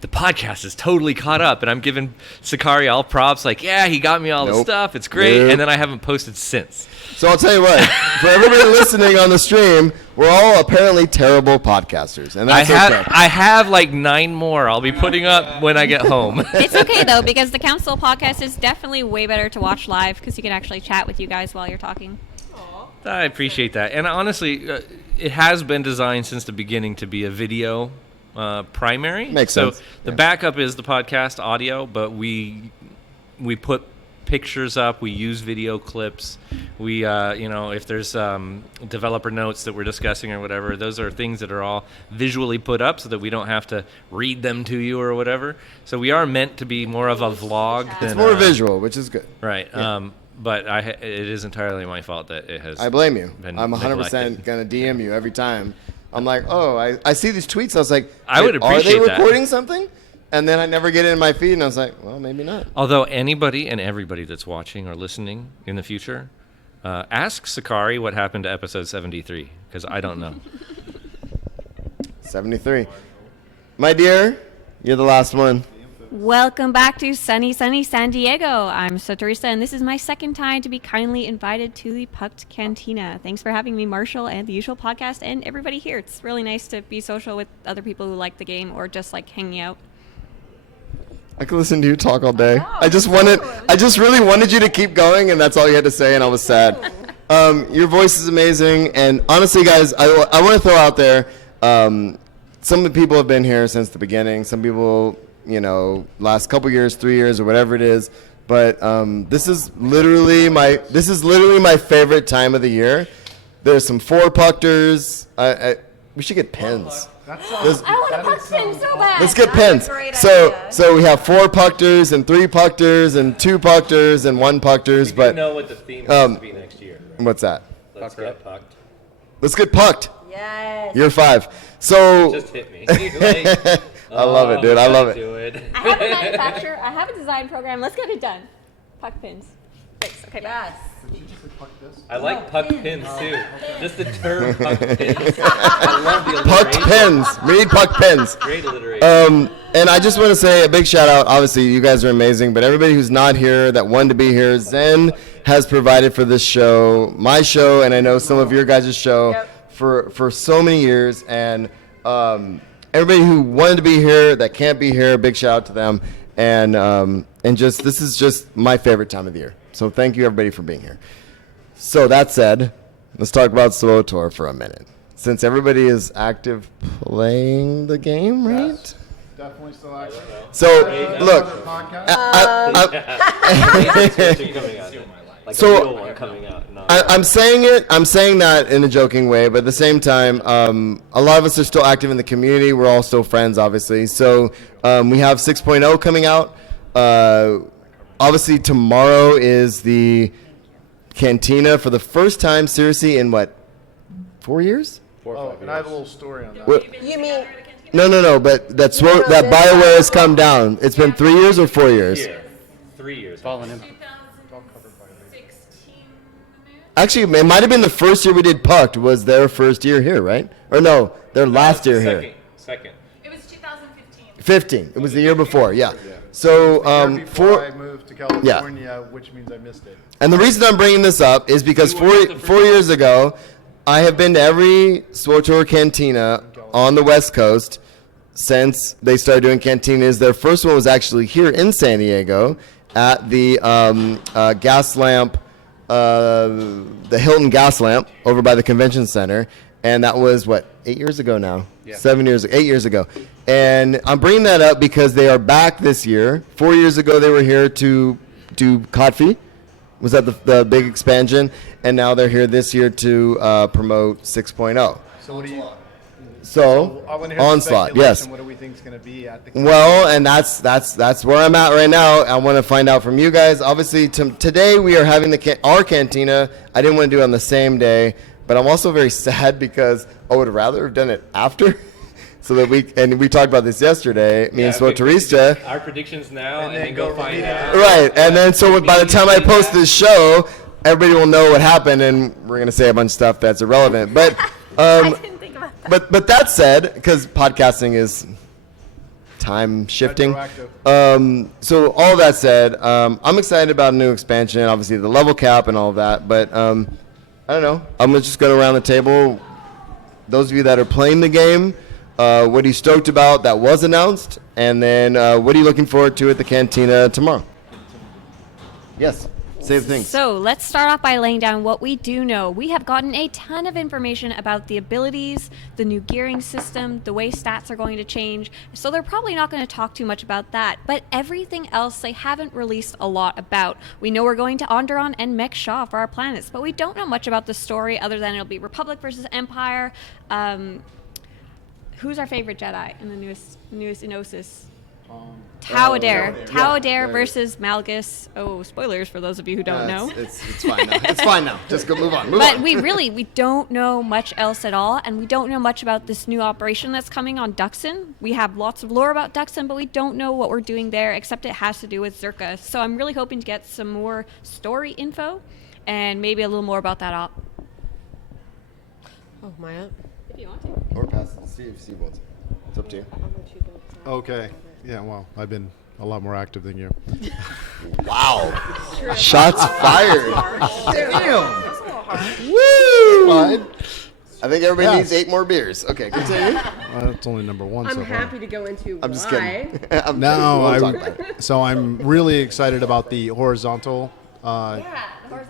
"The podcast is totally caught up," and I'm giving Sakari all props, like, "Yeah, he got me all the Nope. stuff. It's great." Nope. And then I haven't posted since. So I'll tell you what. For everybody listening on the stream, we're all apparently terrible podcasters, and that's okay. I have like 9 more I'll be putting up when I get home. It's okay though, because the council podcast is definitely way better to watch live because you can actually chat with you guys while you're talking. I appreciate that. And honestly, it has been designed since the beginning to be a video primary. Makes so sense. the Yeah. backup is the podcast audio, but we put pictures up, we use video clips, we if there's developer notes that we're discussing or whatever, those are things that are all visually put up so that we don't have to read them to you or whatever. So we are meant to be more of a vlog than It's more visual, which is good. right. Yeah. But it is entirely my fault that it has. I blame you. been I'm 100% neglected. gonna DM you every time. I'm like, oh, I see these tweets. I was like, I would are they appreciate that. recording something? And then I never get it in my feed, and I was like, well, maybe not. Although anybody and everybody that's watching or listening in the future, ask Sakari what happened to episode 73, because I don't know. 73. My dear, you're the last one. Welcome back to sunny San Diego. I'm Saturisa, and this is my second time to be kindly invited to the Puct Cantina. Thanks for having me, Marshall, and the usual podcast, and everybody here. It's really nice to be social with other people who like the game or just like hanging out. I could listen to you talk all day. I just really wanted you to keep going, and that's all you had to say, and I was sad. Your voice is amazing, and honestly, guys, I want to throw out there, some of the people have been here since the beginning. Some people, last couple years, 3 years, or whatever it is. But this is literally my favorite time of the year. There's some 4 Pucters. We should get pens. I want a Puct pin so bad. Let's get pens. So we have 4 Pucters and 3 Pucters and 2 Pucters and 1 Pucters. But know what the theme has to be next year. What's that? Let's get pucked. Let's get pucked. Yes. You're 5. So Just hit me. Like, I love it, dude. I love it. do it. I have a manufacturer. I have a design program. Let's get it done. Puck pins. Thanks. Okay. Okay. Yes. I like puck pins too. Just the term puck pins. I love the Pucked alliteration. pins. We need pucked pins. Great alliteration. And I just want to say a big shout out. Obviously, you guys are amazing, but everybody who's not here that wanted to be here, Zen has provided for this show, my show, and I know some of your guys' show for so many years. And everybody who wanted to be here that can't be here, big shout out to them. And just this is just my favorite time of the year. So thank you everybody for being here. So that said, let's talk about SWOTOR for a minute. Since everybody is active playing the game, right? Yes, definitely still active. So look, I'm saying that in a joking way, but at the same time, a lot of us are still active in the community. We're all still friends, obviously. So we have 6.0 coming out. Obviously, tomorrow is the Cantina for the first time, seriously, in what, 4 years? And I have a little story on that. You mean? No, but that BioWare has come down. It's been 3 years or 4 years? 3 years. Actually, it might have been the first year we did Puct was their first year here, right? Or no, their last year here. Second. It was 2015. 15. It was the year before, yeah. So before I moved to California, which means I missed it. And the reason I'm bringing this up is because four years ago, I have been to every SWOTOR Cantina on the West Coast since they started doing cantinas. Their first one was actually here in San Diego at the gas lamp, the Hilton gas lamp over by the convention center. And that was, 8 years ago now? Yeah. 8 years ago. And I'm bringing that up because they are back this year. 4 years ago, they were here to do Kotfi. Was that the big expansion? And now they're here this year to promote 6.0. So what do you... So I want to hear Onslaught, yes. What do we think is going to be at the... Well, and that's where I'm at right now. I want to find out from you guys. Obviously, today we are having our cantina. I didn't want to do it on the same day, but I'm also very sad because I would rather have done it after. So that we talked about this yesterday, me and SWOTORista. Our predictions now, and then go find out. Right, and then so by the time I post this show, everybody will know what happened, and we're gonna say a bunch of stuff that's irrelevant. But I didn't think about that. but that said, because podcasting is time shifting. So all that said, I'm excited about a new expansion, obviously the level cap and all of that. But I don't know. I'm gonna just go around the table. Those of you that are playing the game. What are you stoked about that was announced? And then what are you looking forward to at the Cantina tomorrow? Yes, say the things. So let's start off by laying down what we do know. We have gotten a ton of information about the abilities, the new gearing system, the way stats are going to change. So they're probably not going to talk too much about that. But everything else they haven't released a lot about. We know we're going to Onderon and Mech Shaw for our planets, but we don't know much about the story other than it'll be Republic versus Empire. Who's our favorite Jedi in the newest Enosis? Tau-Adair versus Malgus. Oh, spoilers for those of you who don't know. It's fine now. It's fine now. Just go move on. But we don't know much else at all, and we don't know much about this new operation that's coming on Duxon. We have lots of lore about Duxon, but we don't know what we're doing there, except it has to do with Zerka. So I'm really hoping to get some more story info, and maybe a little more about that op. Oh, my up. If you want to. Or pass it to Steve. Steve wants it. It's up to you. Okay. Yeah, well, I've been a lot more active than you. Wow. Shots fired. Damn. Woo! Fine. I think everybody needs 8 more beers. Okay, continue. That's only number 1 I'm so far. happy to go into I'm just why. kidding. So I'm really excited about the horizontal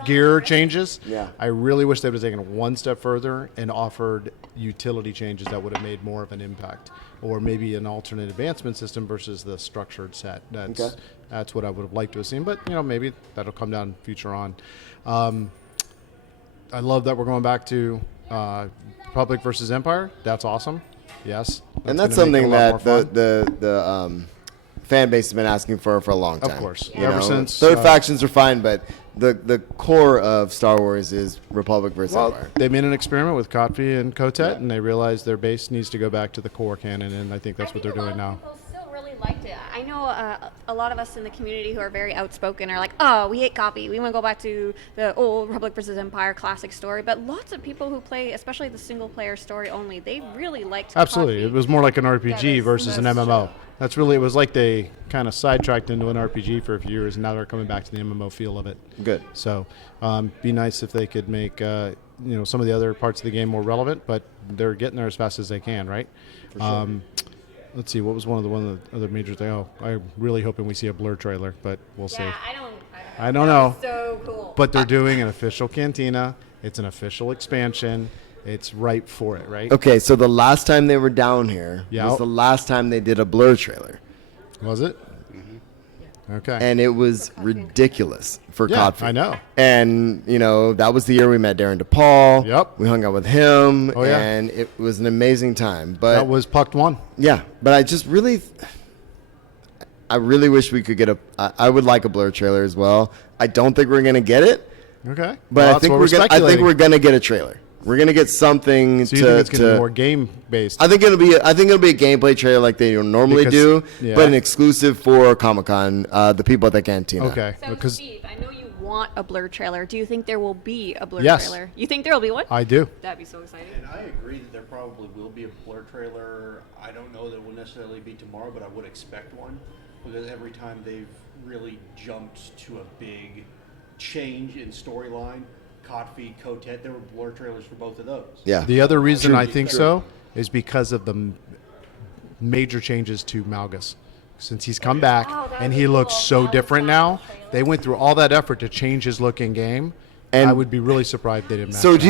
gear changes. Yeah. I really wish they would have taken it one step further and offered utility changes that would have made more of an impact, or maybe an alternate advancement system versus the structured set. That's what I would have liked to have seen, but maybe that'll come down future on. I love that we're going back to Republic versus Empire. That's awesome. Yes. And that's something that the fan base has been asking for a long time. Of course. Ever since third factions are fine, but the core of Star Wars is Republic versus Empire. They made an experiment with Kotfi and Kotet, and they realized their base needs to go back to the core canon, and I think that's what they're doing now. People still really really liked it. I know a lot of us in the community who are very outspoken are like, oh, we hate copy. We want to go back to the old Republic versus Empire classic story. But lots of people who play, especially the single player story only, they really liked Absolutely. Coffee. It was more like an RPG That is- versus an that's MMO. true. That's really, it was like they kind of sidetracked into an RPG for a few years, and now they're coming back to the MMO feel of it. Good. So, be nice if they could make some of the other parts of the game more relevant, but they're getting there as fast as they can, right? For sure. Let's see, what was one of the other major things? Oh, I'm really hoping we see a Blur trailer, but we'll see. I don't know. So cool. But they're doing an official Cantina. It's an official expansion. It's ripe for it, right? Okay, so the last time they were down here Yeah. was the last time they did a Blur trailer. Was it? Okay. And it was ridiculous for Yeah, Codfree. I know. And, that was the year we met Darren DePaul. Yep. We hung out with him. Oh, yeah. And it was an amazing time. But That was Puct 1. Yeah, but I really wish we could get I would like a Blur trailer as well. I don't think we're going to get it. Okay. But Well, I that's think what we're gonna, I think speculating. we're going to get a trailer. We're going to get something So you think it's going to be more game based? I think it'll be a gameplay trailer like they normally Because- do, yeah. but an exclusive for Comic-Con, the people at the Cantina. Okay. So, Because Steve, I know you want a Blur trailer. Do you think there will be a Blur Yes. trailer? You think there will be one? I do. That'd be so exciting. And I agree that there probably will be a Blur trailer. I don't know that it will necessarily be tomorrow, but I would expect one because every time they've really jumped to a big change in storyline, Kotfi, Kotet, there were Blur trailers for both of those. Yeah. The other reason True. I think so is because of the major changes to Malgus. Since he's come back and he looks so different now, they went through all that effort to change his look in game. And I would be really surprised if they didn't match So that.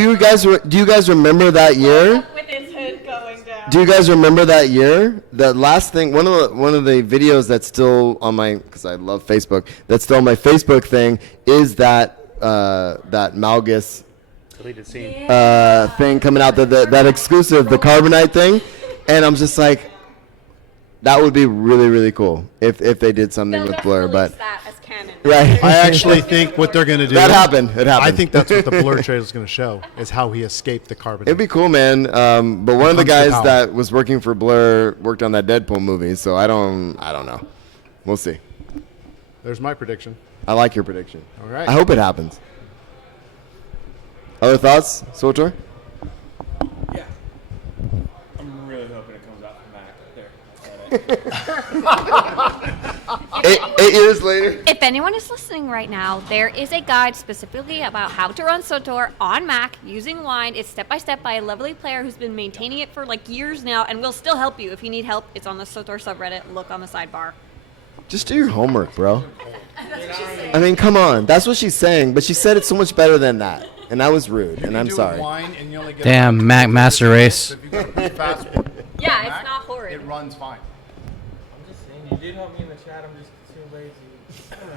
do you guys remember that year? With his hood going down. Do you guys remember that year? The last thing, one of the videos that's still on my, because I love Facebook, that's still on my Facebook thing is that Malgus Deleted scene. thing coming out, that exclusive, the Carbonite thing, and I'm just like, that would be really, really cool if they did something with Blur, but that as canon. right. I actually think what they're going to do. That happened. It happened. I think that's what the Blur trailer is going to show, is how he escaped the carbon. It'd be cool, man. But one of the Comes to guys power. that was working for Blur worked on that Deadpool movie, so I don't know. We'll see. There's my prediction. I like your prediction. All right. I hope it happens. Other thoughts, Sotor? Yeah. I'm really hoping it comes out from Mac. There. 8 years later. If anyone is listening right now, there is a guide specifically about how to run SOTOR on Mac using Wine. It's step by step by a lovely player who's been maintaining it for like years now and will still help you. If you need help, it's on the SOTOR subreddit. Look on the sidebar. Just do your homework, bro. I mean, come on. That's what she's saying, but she said it so much better than that, and that was rude, and I'm sorry. Damn, Mac Master Race. Yeah, it's not horrid. It runs fine. I'm just saying, you did help me in the chat. I'm just too lazy.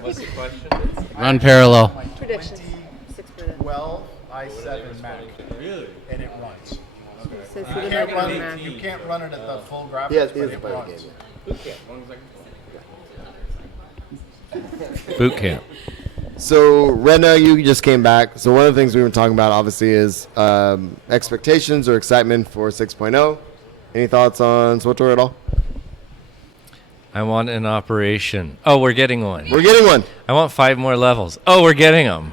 What's the question? Run parallel. Predictions. 12 i7 Mac. Really? And it runs. So You if you can't, did run, Mac. you can't run it at the full graphics, Yeah, but it is it part of the runs. game. Boot camp. One second. Boot camp. So, Rena, you just came back. So, one of the things we were talking about, obviously, is expectations or excitement for 6.0. Any thoughts on SWTOR at all? I want an operation. Oh, we're getting one. We're getting one. I want 5 more levels. Oh, we're getting them.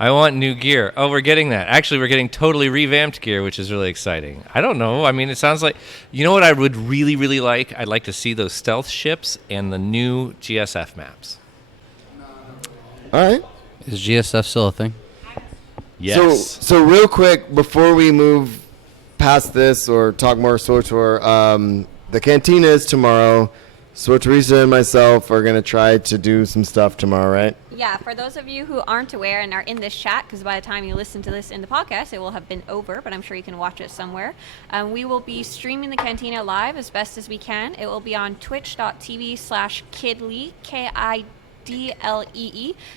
I want new gear. Oh, we're getting that. Actually, we're getting totally revamped gear, which is really exciting. I don't know. I mean, it sounds like, you know what I would really, really like? I'd like to see those stealth ships and the new GSF maps. All right. Is GSF still a thing? Yes. So real quick, before we move past this or talk more SWTOR, the cantina is tomorrow. So Teresa and myself are going to try to do some stuff tomorrow, right? Yeah, for those of you who aren't aware and are in this chat, because by the time you listen to this in the podcast, it will have been over, but I'm sure you can watch it somewhere. We will be streaming the Cantina live as best as we can. It will be on twitch.tv/Kidlee, KIDLEE.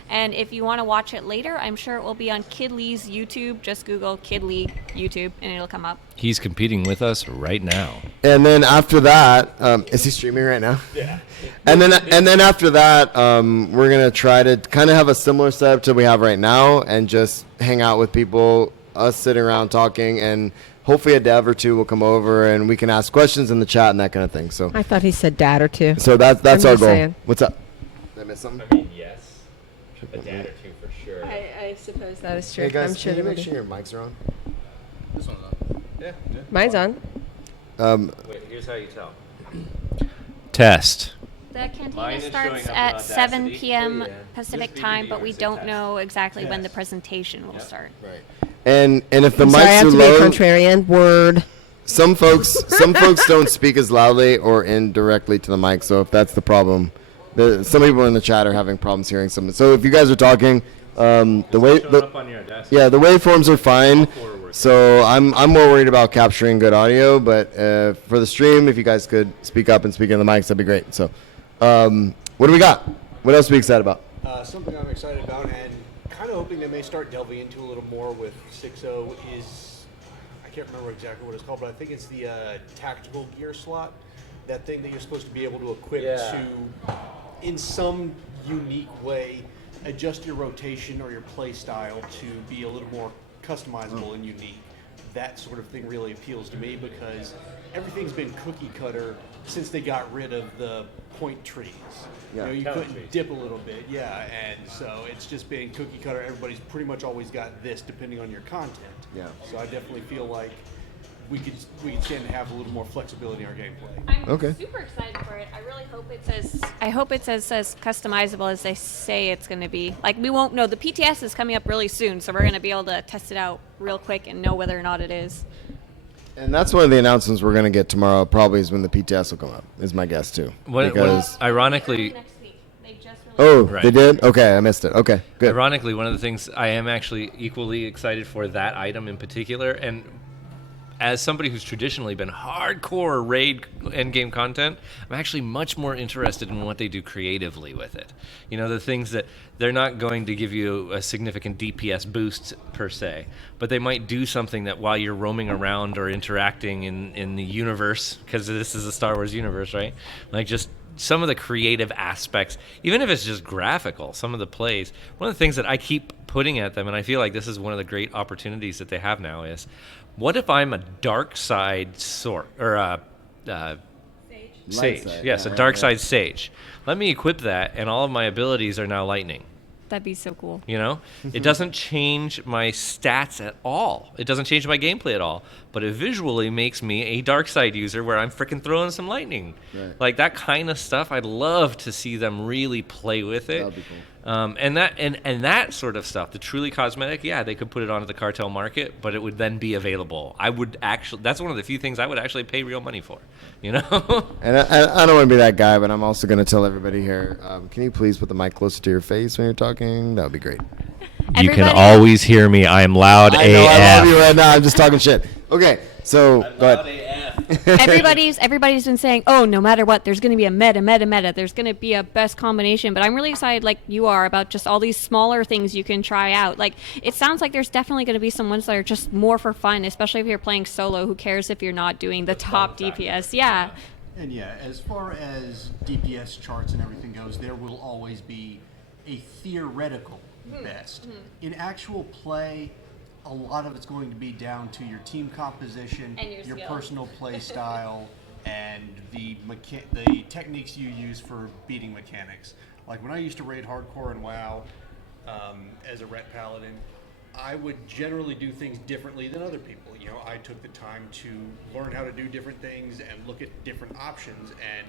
And if you want to watch it later, I'm sure it will be on Kidlee's YouTube. Just Google Kidlee YouTube and it'll come up. He's competing with us right now. And then after that, is he streaming right now? Yeah. And then after that, we're gonna try to kind of have a similar setup to we have right now, and just hang out with people us sitting around talking, and hopefully a dev or two will come over and we can ask questions in the chat and that kind of thing. So I thought he said dad or two. So that's I'm our just goal. saying. What's up? Did I miss something? I mean, yes. A dad or two for sure. I suppose that is true. Hey guys, I'm sure can you there make will sure be. your mics are on? This one's on. Yeah. Mine's on. Wait, here's how you tell. Test. The Mine cantina is starts showing up at in 7 Audacity. p.m. Oh, yeah. Pacific Just time, VDD but we or say don't test. know exactly when the Test. presentation will start. Right. And if the I'm mics sorry, I have are to be a low, contrarian. Word. some folks don't speak as loudly or indirectly to the mic. So if that's the problem, some people in the chat are having problems hearing something. So if you guys are talking, the waveforms are fine. So I'm more worried about capturing good audio. But for the stream, if you guys could speak up and speak in the mics, that'd be great. So what do we got? What else are we excited about? Something I'm excited about and kind of hoping they may start delving into a little more with 6.0 is, I can't remember exactly what it's called, but I think it's the tactical gear slot. That thing that you're supposed to be able to equip to, in some unique way, adjust your rotation or your play style to be a little more customizable and unique. That sort of thing really appeals to me because everything's been cookie cutter since they got rid of the point trees. Yeah. You couldn't dip a little bit, and so it's just been cookie cutter. Everybody's pretty much always got this depending on your content. Yeah. So I definitely feel like we could stand to have a little more flexibility in our gameplay. I'm Okay. super excited for it. I really hope it says. I hope it says as customizable as they say it's going to be. Like we won't know. The PTS is coming up really soon, so we're going to be able to test it out real quick and know whether or not it is. And that's one of the announcements we're going to get tomorrow. Probably is when the PTS will come up. Is my guess too. Because Ironically, Next week. They just released oh, Right. they did. Okay, I missed it. Okay, good. Ironically, one of the things I am actually equally excited for that item in particular, and as somebody who's traditionally been hardcore raid endgame content, I'm actually much more interested in what they do creatively with it. You know, the things that they're not going to give you a significant DPS boost per se, but they might do something that while you're roaming around or interacting in the universe, because this is a Star Wars universe, right? Like just some of the creative aspects, even if it's just graphical, some of the plays. One of the things that I keep putting at them, and I feel like this is one of the great opportunities that they have now, is what if I'm a dark side sword or a sage? side, Yes, yeah, a dark yeah. side sage. Let me equip that, and all of my abilities are now lightning. That'd be so cool. You know, it doesn't change my stats at all. It doesn't change my gameplay at all. But it visually makes me a dark side user where I'm freaking throwing some lightning. Right. Like that kind of stuff. I'd love to see them really play with it. That'd be cool. And that sort of stuff, the truly cosmetic, yeah, they could put it onto the cartel market, but it would then be available. I would actually, that's one of the few things I would actually pay real money for, you know? And I don't want to be that guy, but I'm also going to tell everybody here, can you please put the mic closer to your face when you're talking? That would be great. You can Everybody- always hear me. I am loud I know, AF. I love you right now. I'm just talking shit. Okay, so go ahead. Everybody's been saying, oh, no matter what, there's going to be a meta. There's going to be a best combination. But I'm really excited, like you are, about just all these smaller things you can try out. Like, it sounds like there's definitely going to be some ones that are just more for fun, especially if you're playing solo. Who cares if you're not doing the top DPS? Yeah. And yeah, as far as DPS charts and everything goes, there will always be a theoretical best. In actual play, a lot of it's going to be down to your team composition, And your skill. personal play style, and the techniques you use for beating mechanics. Like when I used to raid hardcore in WoW as a ret paladin, I would generally do things differently than other people. You know, I took the time to learn how to do different things and look at different options, and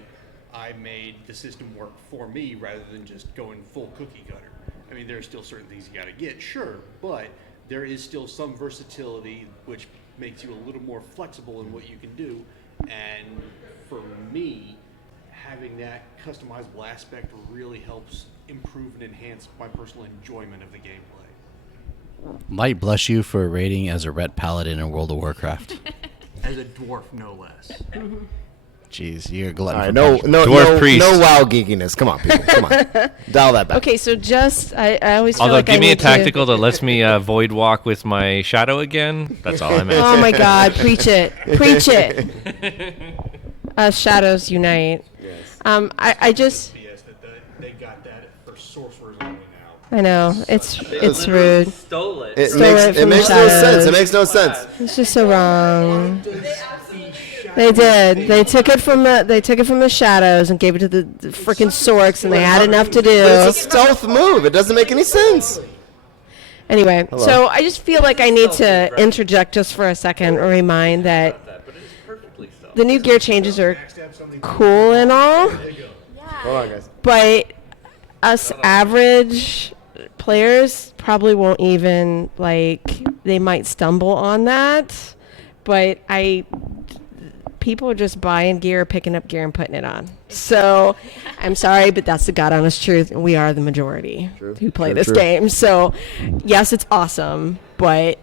I made the system work for me rather than just going full cookie cutter. I mean, there are still certain things you got to get, sure, but there is still some versatility which makes you a little more flexible in what you can do. And for me, having that customizable aspect really helps improve and enhance my personal enjoyment of the gameplay. Might bless you for rating as a ret paladin in World of Warcraft. As a dwarf, no less. Jeez, you're a glutton. All right, for no, punishment. no, Dwarf no, priest. no WoW geekiness. Come on, people. Come on. Dial that back. Okay, so just I always feel Although, like give I me a need tactical that lets me void walk with my shadow again. That's all I'm To, asking. oh my God, preach it, preach it. Shadows unite. Yes. I just BS that they got that for sorcerers only now. I know. It's literally rude. Stole it. It Stole makes it it from makes the no sense. shadows. It makes no sense. It's just so wrong. They did. They took it from the shadows and gave it to the freaking Sorks, and they had enough to do. But it's a stealth move. It doesn't make any sense. Anyway, Hello. so I just feel like I need to interject just for a second and remind that the new gear changes are cool and all, Hold on, guys. but us average players probably won't even, like, they might stumble on that, but people are just buying gear, picking up gear, and putting it on. So I'm sorry, but that's the God honest truth, and we are the majority who play this game. So yes, it's awesome, but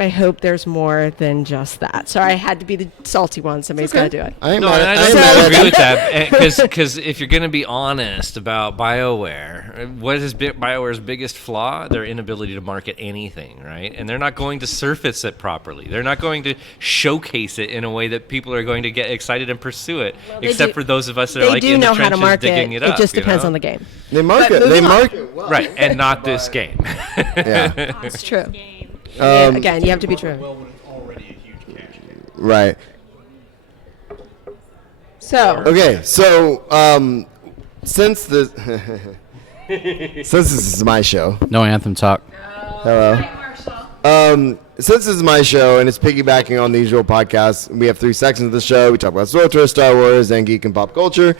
I hope there's more than just that. Sorry, I had to be the salty one. Somebody's got to do it. I ain't No, mad and at- I I ain't don't mad at agree that. with that because if you're going to be honest about BioWare, what is BioWare's biggest flaw? Their inability to market anything, right? And they're not going to surface it properly. They're not going to showcase it in a way that people are going to get excited and pursue it. They except do- for those of us that they are like do in the know how to trenches market. digging it up. It just you depends know? on the game. They market. They market. Right, and not this game. Yeah. It's true. Um, Again, you have to be true. Well, when it's already a huge cash game. Right. So Okay. So since this is my show. No Anthem talk. Hello. Since this is my show and it's piggybacking on the usual podcast, we have 3 sections of the show. We talk about SWTOR, Star Wars, and geek and pop culture.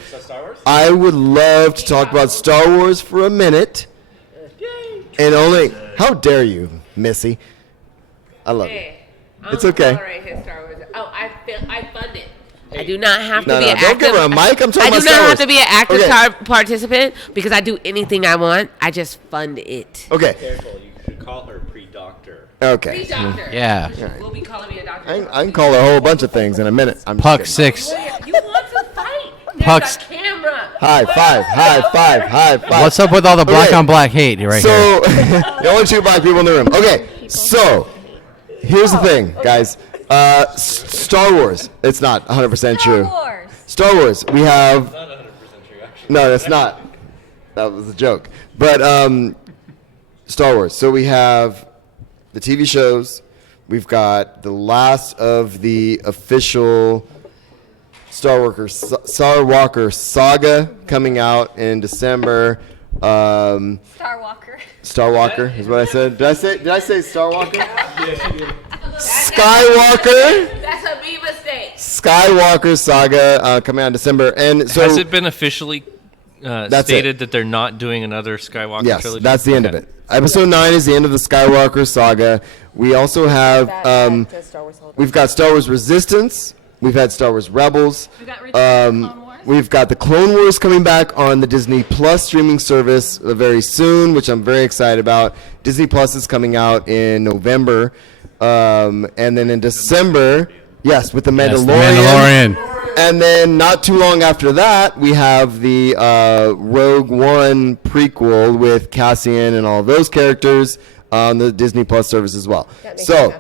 I would love to talk about Star Wars for a minute. And only, how dare you, Missy? I love you. Hey, It's okay. tolerate his Star Wars. Oh, I fund it. I do not have to No, be no, an don't active. give her a mic. I'm talking I about do Star not have Wars. to be an active Okay. participant because I do anything I want. I just fund it. Okay. Careful, you should call her pre-doctor. Okay. Please, doctor. Yeah. Will be calling me a doctor. I can call her a whole bunch of things in a minute. I'm just Puck kidding. 6. You want to fight? There's Puck's- a camera. High five, high five, high five. What's up with all the black Okay. on black hate right So, here? the only 2 black people in the room. Okay, so here's the thing, guys. Star Wars. It's not 100% true. Star Wars. We have. No, that's not. That was a joke. But Star Wars. So we have the TV shows. We've got the last of the official Star Walker saga coming out in December. Star Walker. Star Walker is what I said. Did I say Star Walker? Skywalker. That's a me mistake. Skywalker saga coming out in December, and so Has it been officially That's stated that they're not doing another Skywalker yes, trilogy? that's the end of Okay. it. Episode 9 is the end of the Skywalker saga. We also have we've got Star Wars Resistance. We've had Star Wars Rebels. We've got the Clone Wars coming back on the Disney Plus streaming service very soon, which I'm very excited about. Disney Plus is coming out in November. And then in December, yes, with the Yes, Mandalorian. the Mandalorian. And then not too long after that, we have the Rogue One prequel with Cassian and all those characters on the Disney Plus service as well. So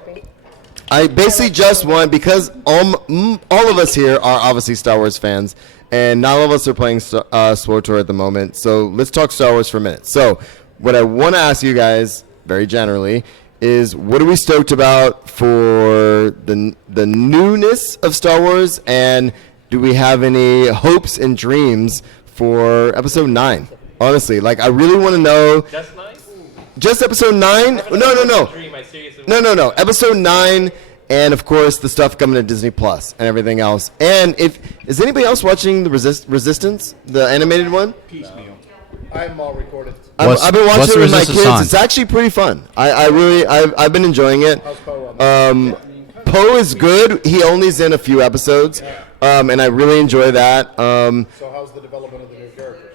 I basically just want, because all of us here are obviously Star Wars fans, and not all of us are playing SWTOR at the moment. So let's talk Star Wars for a minute. So what I want to ask you guys, very generally, is what are we stoked about for the newness of Star Wars, and do we have any hopes and dreams for Episode 9? Honestly, like I really want to know. Just 9? Just Episode 9? No. Episode 9, and of course the stuff coming to Disney Plus and everything else. And is anybody else watching the Resistance, the animated one? Piecemeal. I'm all recorded. I've been what's watching the it with my Resistance kids. on? It's actually pretty fun. I've been enjoying it. How's Poe on that? Poe is good. He only's in a few episodes, and I really enjoy that. So how's the development of the new characters?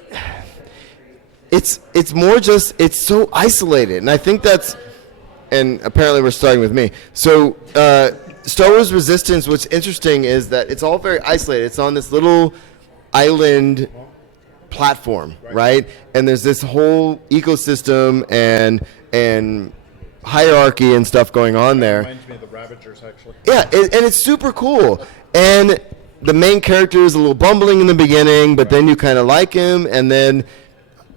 It's more just it's so isolated, and I think that's, and apparently we're starting with me. So Star Wars Resistance, what's interesting is that it's all very isolated. It's on this little island platform, right? And there's this whole ecosystem and hierarchy and stuff going on there. Reminds me of the Ravagers, actually. Yeah, and it's super cool. And the main character is a little bumbling in the beginning, but then you kind of like him, and then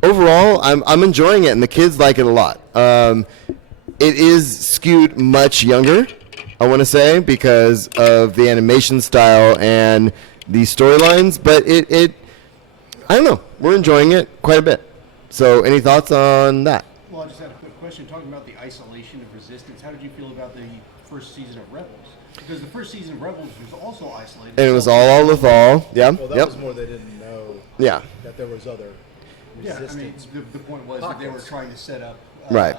overall, I'm enjoying it, and the kids like it a lot. It is skewed much younger, I want to say, because of the animation style and the storylines. But it I don't know. We're enjoying it quite a bit. So, any thoughts on that? Well, I just had a quick question. Talking about the isolation of Resistance, how did you feel about the first season of Rebels? Because the first season of Rebels was also isolated. And it was all Lethal. Yeah. Well, that was more they didn't know. Yeah. That there was other resistance. I mean, the point was that they were trying to set up, Right.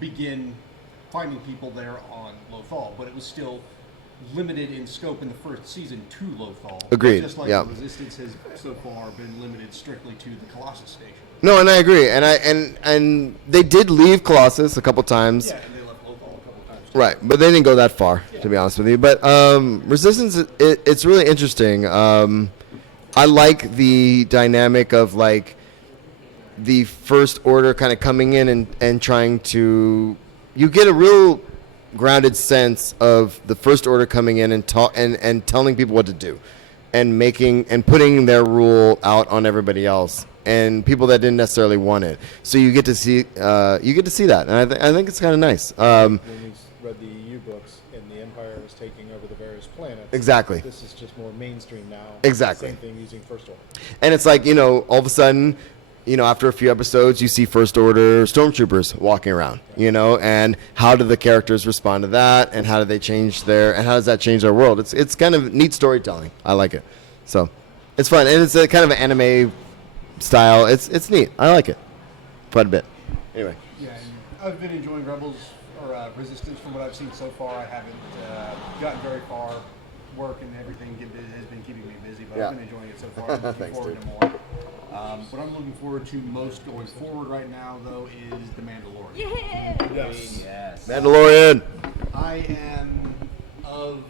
begin finding people there on Lothal, but it was still limited in scope in the first season to Lothal. Agreed, Just like yeah. the Resistance has so far been limited strictly to the Colossus station. No, and I agree. And they did leave Colossus a couple times. Yeah, and they left Lothal a couple times. Right, but they didn't go that far, to be honest with you. But Resistance, it's really interesting. I like the dynamic of like the First Order kind of coming in and trying to. You get a real grounded sense of the First Order coming in and telling people what to do, and putting their rule out on everybody else and people that didn't necessarily want it. So you get to see that, and I think it's kind of nice. When we read the EU books and the Empire was taking over the various planets. Exactly. This is just more mainstream now. Exactly. Same thing using First Order. And it's like, all of a sudden, after a few episodes, you see First Order stormtroopers walking around, and how do the characters respond to that, and how do they change and how does that change their world? It's kind of neat storytelling. I like it. So it's fun, and it's a kind of an anime style. It's neat. I like it quite a bit. Anyway. Yeah, and I've been enjoying Rebels or Resistance from what I've seen so far. I haven't gotten very far. Work and everything has been keeping me busy, but I've been enjoying it so far. I'm looking forward to more. What I'm looking forward to most going forward right now, though, is The Mandalorian. Yes. Mandalorian. I am of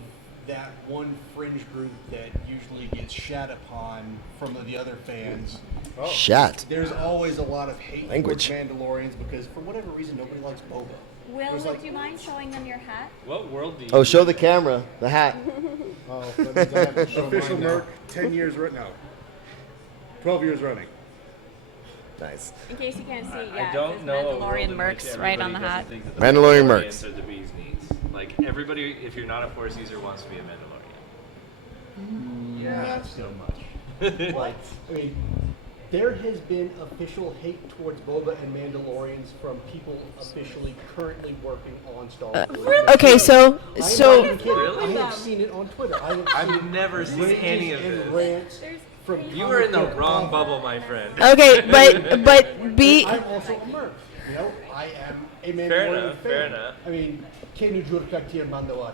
that one fringe group that usually gets shat upon from the other fans. Shat. There's always a lot of hate Language. towards Mandalorians because for whatever reason nobody likes Boba. Will, There's would you mind showing them your hat? What world do you? Oh, show the camera the hat. Oh, that means I have to show official mine now. Merc, 10 years right now. 12 years running. Nice. In case you can't see, I don't know a world Mandalorian in Mercs which right on the everybody hat. doesn't think that Mandalorian the Mercs. Mandalorians are the bee's knees. Like everybody, if you're not a Force user, wants to be a Mandalorian. Not so much. Like, I mean, there has been official hate towards Boba and Mandalorians from people officially currently working on Star Wars. Really? Okay, so- I'm so- not even kidding. Really? I have seen it on Twitter. I've never seen rages any of and this. rants from You were in the comic book wrong authors. bubble, my friend. Okay, but be. I'm also a Merc. I am a Mandalorian Fair enough, fan. fair enough. I mean, can you do it Mandalorian?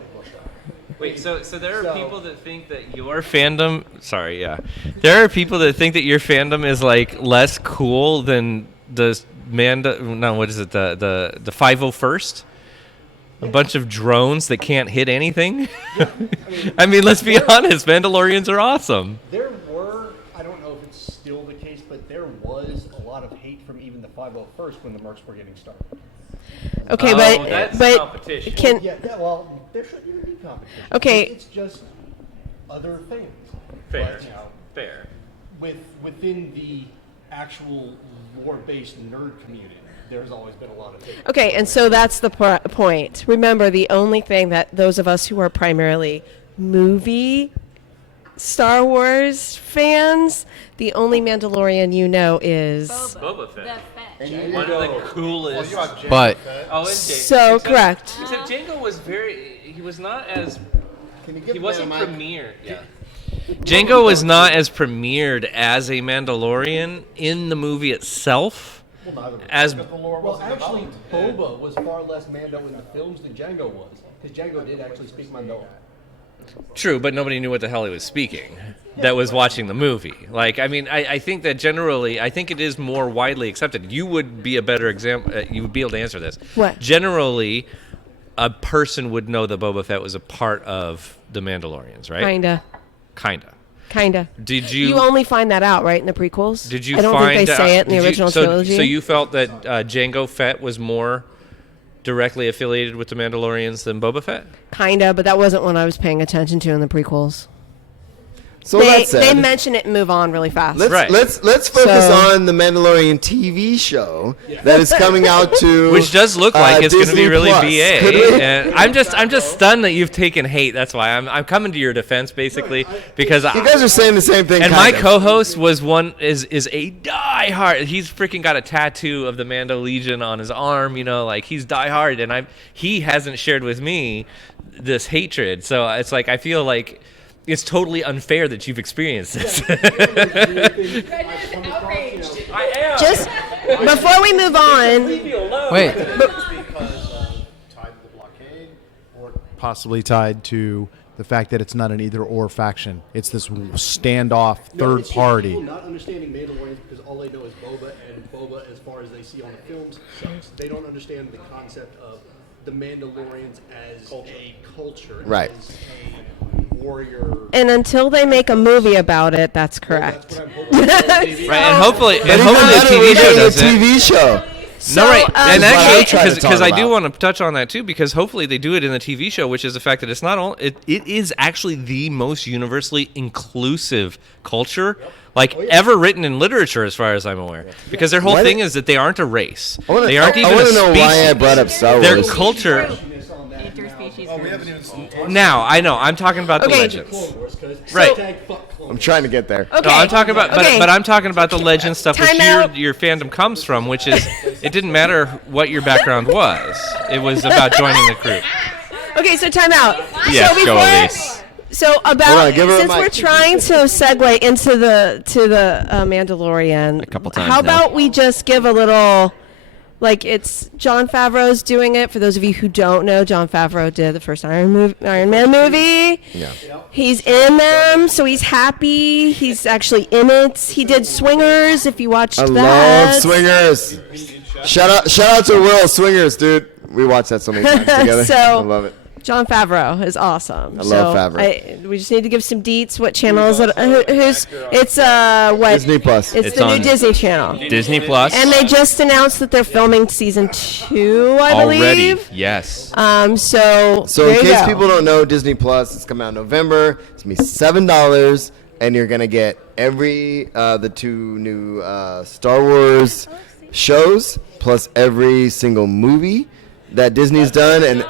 Wait, so there are people that think that your fandom. Sorry, yeah. There are people that think that your fandom is like less cool than the No, what is it? The 501st. A bunch of drones that can't hit anything. I mean, let's be honest. Mandalorians are awesome. There were, I don't know if it's still the case, but there was a lot of hate from even the 501st when the Mercs were getting started. Okay, Oh, that's but competition. can Well, there shouldn't even be competition. Okay. It's just other things. Fair, But, fair. within the actual lore-based nerd community, there's always been a lot of hate. Okay, and so that's the point. Remember, the only thing that those of us who are primarily movie Star Wars fans, the only Mandalorian is Boba Fett. And One of the coolest. But Oh, and So, except, correct. Except Django was he was not as. Can you give He me wasn't a mic? premiered. Yeah. Django was not as premiered as a Mandalorian in the movie itself. As Well, actually, Boba was far less Mando in the films than Django was, because Django did actually speak Mando. true, but nobody knew what the hell he was speaking. That was watching the movie. Like, I mean, I think that generally, I think it is more widely accepted. You would be a better example. You would be able to answer this. What? Generally, a person would know that Boba Fett was a part of the Mandalorians, right? Kinda. Did you? You only find that out, right, in the prequels? Did you I don't find think they say it in the did you- original so, trilogy. So you felt that Jango Fett was more directly affiliated with the Mandalorians than Boba Fett? Kinda, but that wasn't what I was paying attention to in the prequels. So that said, they mention it and move on really fast. Let's focus on the Mandalorian TV show that is coming out to which does look like it's going to be Disney really Plus. BA. And I'm just stunned that you've taken hate. That's why I'm coming to your defense basically because you guys are saying the same thing. And my co-host is a die-hard. He's freaking got a tattoo of the Mando Legion on his arm. You know, like he's die-hard, and he hasn't shared with me this hatred. So it's like I feel like it's totally unfair that you've experienced this. I am. Just before we move on. Wait. Tied to the blockade, or possibly tied to the fact that it's not an either-or faction. It's this standoff third party. People not understanding Mandalorians because all they know is Boba, and Boba, as far as they see on the films, sucks. They don't understand the concept of the Mandalorians as a culture, right? As a warrior. And until they make a movie about it, that's correct. Right, and hopefully the TV show does it. TV show. No, right, and actually, because I do about. want to touch on that too, because hopefully they do it in the TV show, which is the fact that it's not all. It is actually the most universally inclusive culture, ever written in literature, as far as I'm aware. Because their whole thing is that they aren't a race. They aren't even a species. I want to know why I brought up Star Wars. Their culture. Now I know I'm talking about the legends, right? I'm trying to get there. Okay. No, I'm talking about, but I'm talking about the legend stuff, which your fandom comes from, which is it didn't matter what your background was; it was about joining the crew. Okay, so time out. Yes, go Elise. So since we're trying to segue into the Mandalorian, a couple times. How about we just give a little. Like, it's Jon Favreau's doing it. For those of you who don't know, Jon Favreau did the first Iron Man movie. Yeah. He's in them, so he's happy. He's actually in it. He did Swingers, if you watched that. I love Swingers. Shout out to Will, Swingers, dude. We watched that so many times together. I love it. Jon Favreau is awesome. I love Favreau. We just need to give some deets. What channel is it? It's what? Disney Plus. It's the new Disney channel. Disney Plus. And they just announced that they're filming season 2, I believe. Already, yes. So in case people don't know, Disney Plus is coming out in November. It's gonna be $7, and you're gonna get every the 2 new Star Wars shows plus every single movie that Disney's done, and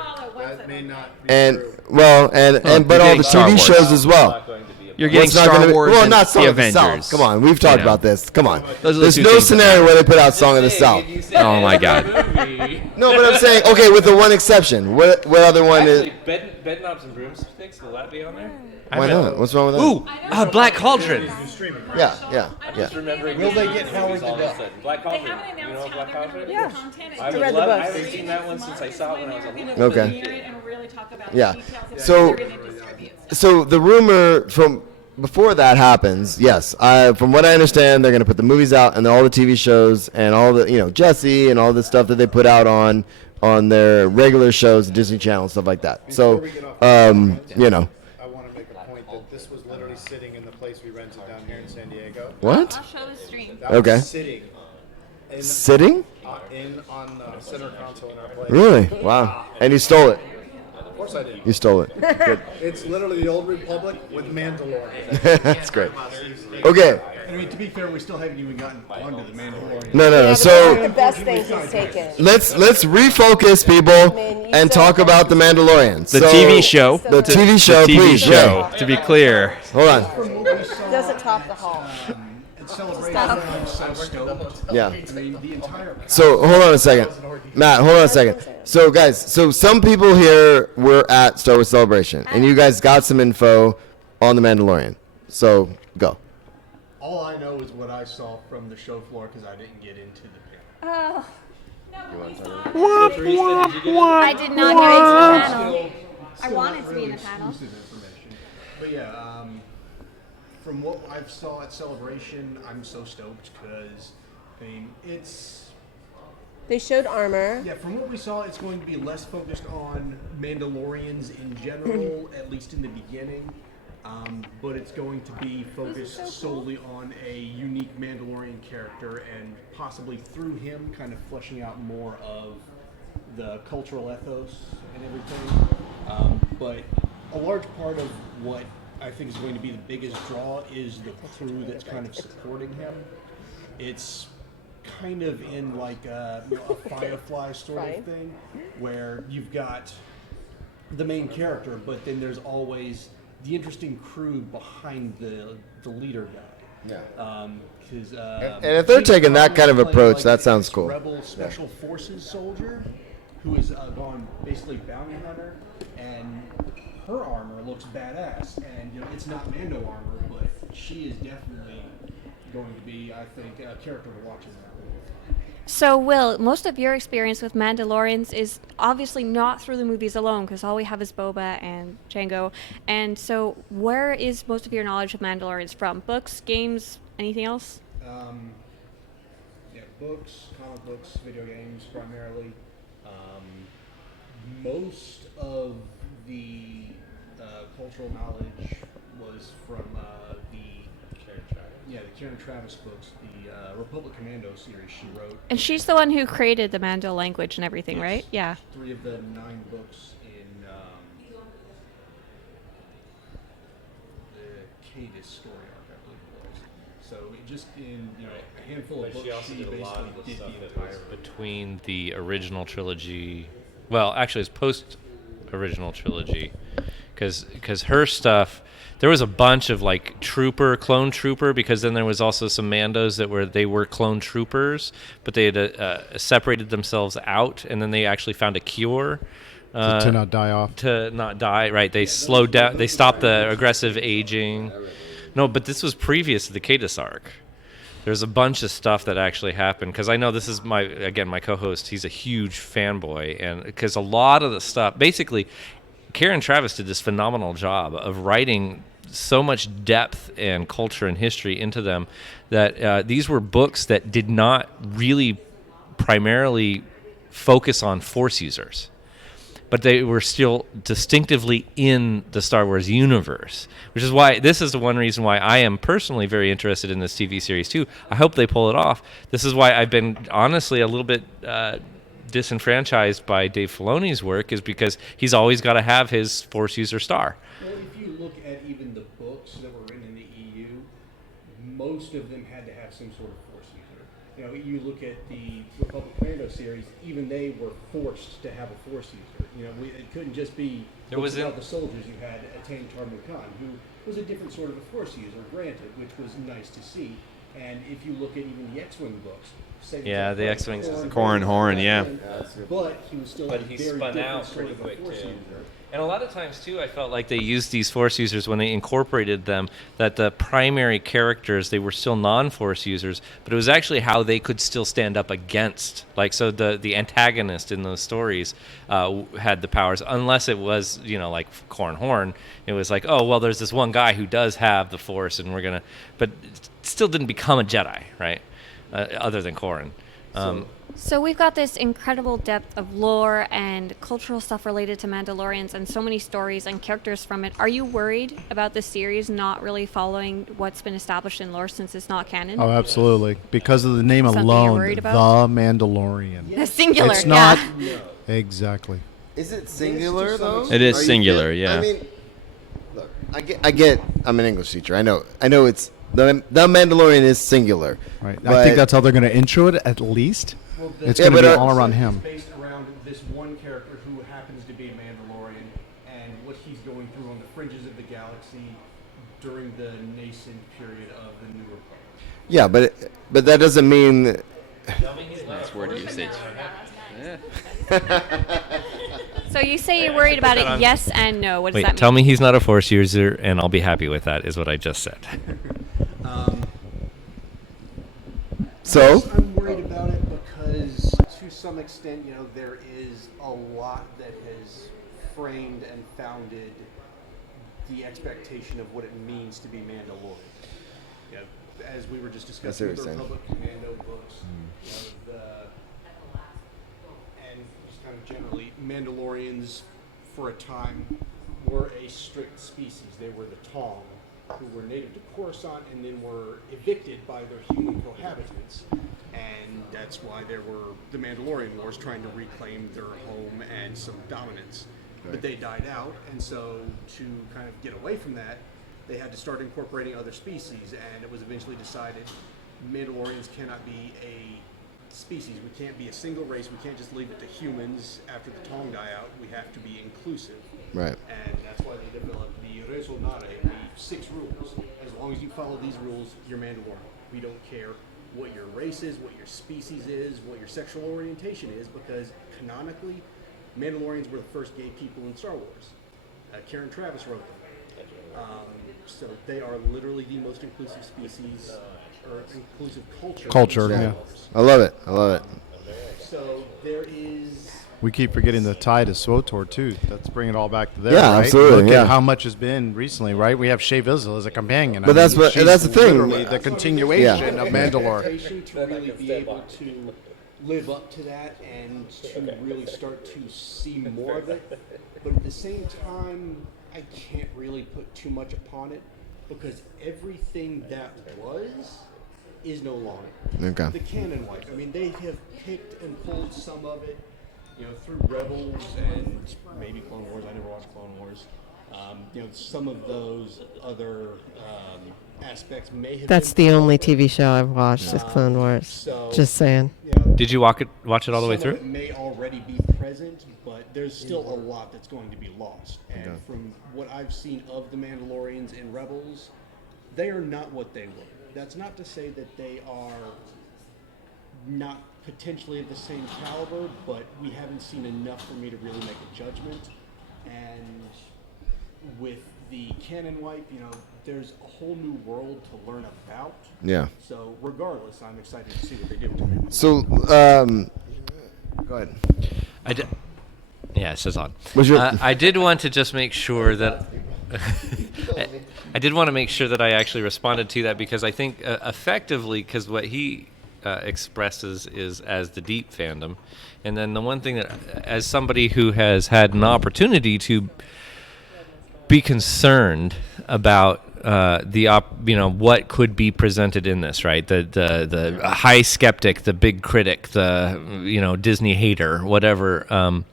but all the TV shows as well. You're getting Star Wars well, not Song the of the Avengers. South. Come on, we've talked about this. Come on. There's no scenario where they put out Song of the South. Oh my God. No, but I'm saying, okay, with the one exception. What other one is? Bed knobs and broomsticks. Will that be on there? Why not? What's wrong with that? Ooh, Black Cauldron. Yeah. Will they get Howard the Duck? Black Cauldron. You know Black Cauldron? Yeah. I haven't seen that one since I saw it when I was a little Okay. Yeah. So the rumor from before that happens, yes. From what I understand, they're going to put the movies out and all the TV shows and all the Jesse and all the stuff that they put out on their regular shows, Disney Channel, stuff like that. So, I want to make a point that this was literally sitting in the place we rented down here in San Diego. What? I'll show the stream. That was Okay. Sitting. Sitting? On center console in our place. Really? Wow. And you stole it. Of course I did. You stole it. Good. It's literally the Old Republic with Mandalorian. That's great. Okay. I mean, to be fair, we still haven't even gotten onto the Mandalorian. No. So the best things he's taken. let's refocus, people, and talk about the Mandalorian. The TV show. The TV show, please. Show. To be clear. Hold on. Doesn't top the hall. Celebration, I'm so stoked. Yeah. I mean, the entire. So hold on a second, Matt. Hold on a second. So guys, some people here were at Star Wars Celebration, and you guys got some info on the Mandalorian. So go. All I know is what I saw from the show floor because I didn't get into the panel. I did not get into the panel. I wanted to be in the panel. Information. But yeah, from what I've saw at Celebration, I'm so stoked because, I mean, They showed armor. Yeah, from what we saw, it's going to be less focused on Mandalorians in general, at least in the beginning. But it's going to be focused solely on a unique Mandalorian character and possibly through him kind of fleshing out more of the cultural ethos and everything. But a large part of what I think is going to be the biggest draw is the crew that's kind of supporting him. It's kind of in like a Firefly sort of thing, where you've got the main character, but then there's always the interesting crew behind the leader guy. Yeah. And if they're taking that kind of approach, that sounds cool. Rebel Special Forces soldier who is gone basically bounty hunter, and her armor looks badass. And it's not Mando armor, but she is definitely going to be, I think, a character to watch in that. So, Will, most of your experience with Mandalorians is obviously not through the movies alone, because all we have is Boba and Jango. And so, where is most of your knowledge of Mandalorians from? Books, games, anything else? Books, comic books, video games primarily. Most of the cultural knowledge was from the Karen Travis books, the Republic Commando series she wrote. And she's the one who created the Mando language and everything, Yes. right? Yeah. 3 of the 9 books in the Cadus story arc, I believe it was. So just in a handful of books, she basically did the entire Between the original trilogy, well, actually, it's post original trilogy, because her stuff. There was a bunch of like clone trooper, because then there was also some Mandos that were clone troopers, but they had separated themselves out, and then they actually found a cure to not die off. To not die, right? They slowed down. They stopped the aggressive aging. No, but this was previous to the Cadus arc. There's a bunch of stuff that actually happened, because I know this is my co-host. He's a huge fanboy, and because a lot of the stuff, basically, Karen Travis did this phenomenal job of writing so much depth and culture and history into them that these were books that did not really primarily focus on Force users, but they were still distinctively in the Star Wars universe, which is why this is the one reason why I am personally very interested in this TV series too. I hope they pull it off. This is why I've been honestly a little bit disenfranchised by Dave Filoni's work, is because he's always got to have his Force user star. Well, if you look at even the books that were written in the EU, most of them had to have some sort of Force user. You look at the Republic Commando series, even they were forced to have a Force user. It couldn't just be about the soldiers. You had Attain Tarman Khan, who was a different sort of a Force user, granted, which was nice to see. And if you look at even the X-Wing books, the X-Wings is Corran Horn, yeah. But he was still he very spun different out sort pretty of a quick Force too. user. And a lot of times too, I felt like they used these Force users when they incorporated them, that the primary characters, they were still non-Force users, but it was actually how they could still stand up against. Like, so the antagonist in those stories had the powers, unless it was, like Corran Horn. It was like, oh, well, there's this one guy who does have the Force, and we're gonna, but still didn't become a Jedi, right? Other than Corran. So we've got this incredible depth of lore and cultural stuff related to Mandalorians, and so many stories and characters from it. Are you worried about the series not really following what's been established in lore, since it's not canon? Oh, absolutely. Because of the name Something you're alone, worried The about? Mandalorian. The singular, It's not yeah. exactly. Is it singular though? It is Are you singular, kidding? yeah. I mean, look, I get. I'm an English teacher. I know it's the Mandalorian is singular. Right. I but- think that's how they're going to intro it, at least. Well, It's Yeah, going to but, be all around him. Based around this one character who happens to be a Mandalorian and what he's going through on the fringes of the galaxy during the nascent period of the New Republic. Yeah, but that doesn't mean. Nice word usage. So you say you're worried about it, yes and no. What does Wait, that mean? tell me he's not a Force user, and I'll be happy with that, is what I just said. So? I'm worried about it because, to some extent, there is a lot that has framed and founded the expectation of what it means to be Mandalorian. As we were just discussing with the Republic Commando books, and just kind of generally, Mandalorians, for a time, were a strict species. They were the Tong, who were native to Coruscant and then were evicted by their human cohabitants. And that's why there were the Mandalorian Wars trying to reclaim their home and some dominance. But they died out, and so to kind of get away from that, they had to start incorporating other species, and it was eventually decided Mandalorians cannot be a species. We can't be a single race. We can't just leave it to humans after the Tong die out. We have to be inclusive. Right. And that's why they developed the Reso Nare, the 6 rules. As long as you follow these rules, you're Mandalorian. We don't care what your race is, what your species is, what your sexual orientation is, because canonically, Mandalorians were the first gay people in Star Wars. Karen Travis wrote them. So they are literally the most inclusive species, or inclusive culture. Culture, in Star yeah. Wars. I love it. I love it. So there is... We keep forgetting the tie to SWOTOR too. Let's bring it all back to there. Yeah, right? absolutely, Look yeah. at how much has been recently, right? We have Shea Vizsla as a companion. But that's what- she's that's the thing. literally the continuation of Mandalore. To really be able to live up to that and to really start to see more of it. But at the same time, I can't really put too much upon it because everything that was is no longer. Okay. The canon wipe. I mean, they have picked and pulled some of it, through Rebels and maybe Clone Wars. I never watched Clone Wars. Some of those other aspects may have. That's been the only TV show I've watched is Clone Wars. so, Just saying. Did you watch it all the way Some of through? it may already be present, but there's still a lot that's going to be lost. And from what I've seen of the Mandalorians in Rebels, they are not what they were. That's not to say that they are not potentially of the same caliber, but we haven't seen enough for me to really make a judgment. And with the canon wipe, there's a whole new world to learn about. Yeah. So regardless, I'm excited to see what they do. So, go ahead. Yeah, it says on. Was your- I did want to just make sure that I did want to make sure that I actually responded to that because I think effectively, because what he expresses is as the deep fandom, and then the one thing that, as somebody who has had an opportunity to be concerned about what could be presented in this, right? The high skeptic, the big critic, the Disney hater, whatever.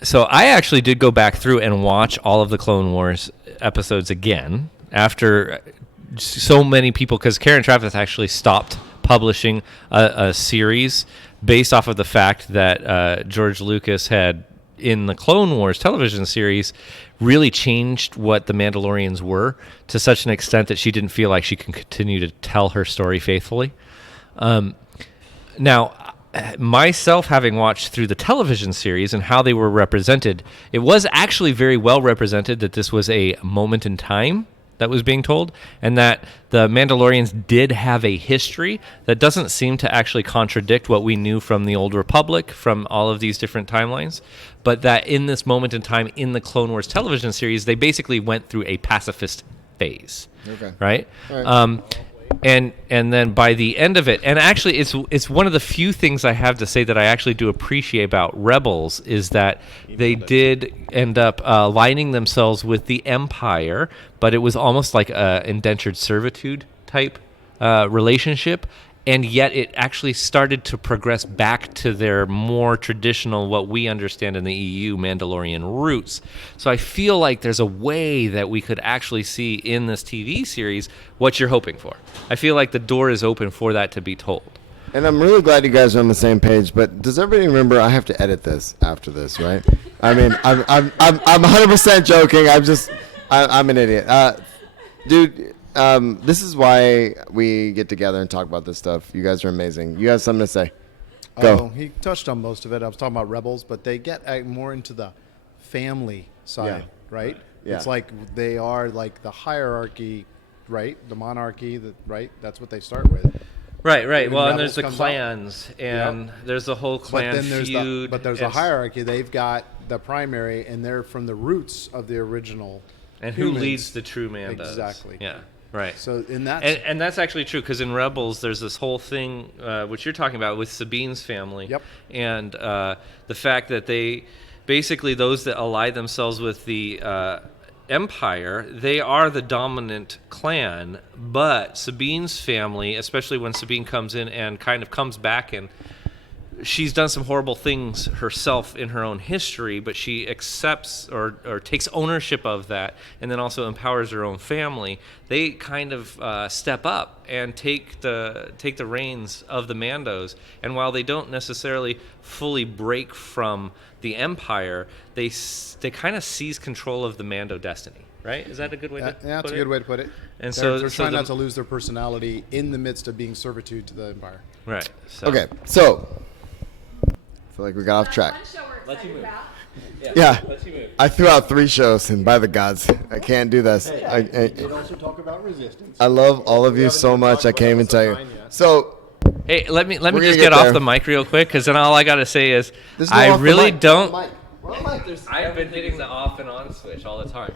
So I actually did go back through and watch all of the Clone Wars episodes again after so many people, because Karen Travis actually stopped publishing a series based off of the fact that George Lucas had, in the Clone Wars television series, really changed what the Mandalorians were to such an extent that she didn't feel like she could continue to tell her story faithfully. Now, myself, having watched through the television series and how they were represented, it was actually very well represented that this was a moment in time that was being told, and that the Mandalorians did have a history that doesn't seem to actually contradict what we knew from the Old Republic, from all of these different timelines, but that in this moment in time in the Clone Wars television series, they basically went through a pacifist phase. Okay. Right? All right. And then by the end of it, and actually it's one of the few things I have to say that I actually do appreciate about Rebels is that they did end up aligning themselves with the Empire, but it was almost like a indentured servitude type relationship, and yet it actually started to progress back to their more traditional, what we understand in the EU, Mandalorian roots. So I feel like there's a way that we could actually see in this TV series what you're hoping for. I feel like the door is open for that to be told. And I'm really glad you guys are on the same page. But does everybody remember? I have to edit this after this, right? I mean, I'm 100% joking. I'm an idiot, dude. This is why we get together and talk about this stuff. You guys are amazing. You have something to say? Go. Oh, he touched on most of it. I was talking about Rebels, but they get more into the family side, right? Yeah. It's like they are like the hierarchy, right? The monarchy, right? That's what they start with. Right. When Well, and Rebels there's the comes clans, and there's the whole clan but then feud. there's a hierarchy. They've got the primary, and they're from the roots of the original. And who humans. leads the true man does. Exactly. Yeah. Right. So in that, and that's actually true, because in Rebels there's this whole thing which you're talking about with Sabine's family. Yep. And the fact that they basically, those that ally themselves with the Empire, they are the dominant clan, but Sabine's family, especially when Sabine comes in and kind of comes back and she's done some horrible things herself in her own history, but she accepts or takes ownership of that, and then also empowers her own family. They kind of step up and take the reins of the Mandos. And while they don't necessarily fully break from the Empire, they kind of seize control of the Mando destiny. Right? Is that a good way to put it? Yeah, that's a good way to put it. And they're trying not to lose their personality in the midst of being servitude to the Empire. Right. So. Okay, so I feel like we got off track. Let you move. Yeah, I threw out 3 shows, and by the gods, I can't do this. We did also talk about Resistance. I love all of you so much. I can't even tell you. So, hey, let me We're just gonna get get off there. the mic real quick, because then all I gotta say is there's no I off the really mic. don't. Mic. We're on mic. There's- I've been hitting the off and on switch all the time.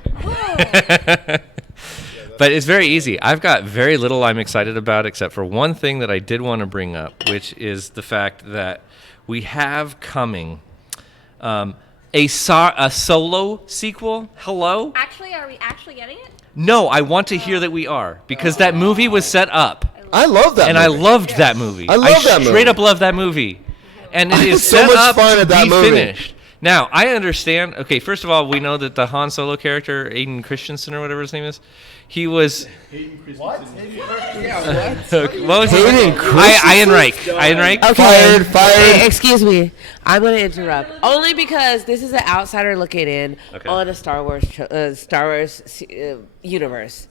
But it's very easy. I've got very little I'm excited about, except for one thing that I did want to bring up, which is the fact that we have coming a solo sequel. Hello? Actually, are we actually getting it? No, I want to hear that we are, because that movie was set up. I love that and movie. I loved that movie. I love that movie. Straight up love that movie. And it I is had so set much up fun to at that be movie. finished. Now, I understand. Okay, first of all, we know that the Han Solo character, Aiden Christensen or whatever his name is, he was... What? What was his name? Ian Reich. Ian Reich? Okay. Fired. Hey, excuse me. I'm going to interrupt. Only because this is an outsider looking in on a Star Wars universe.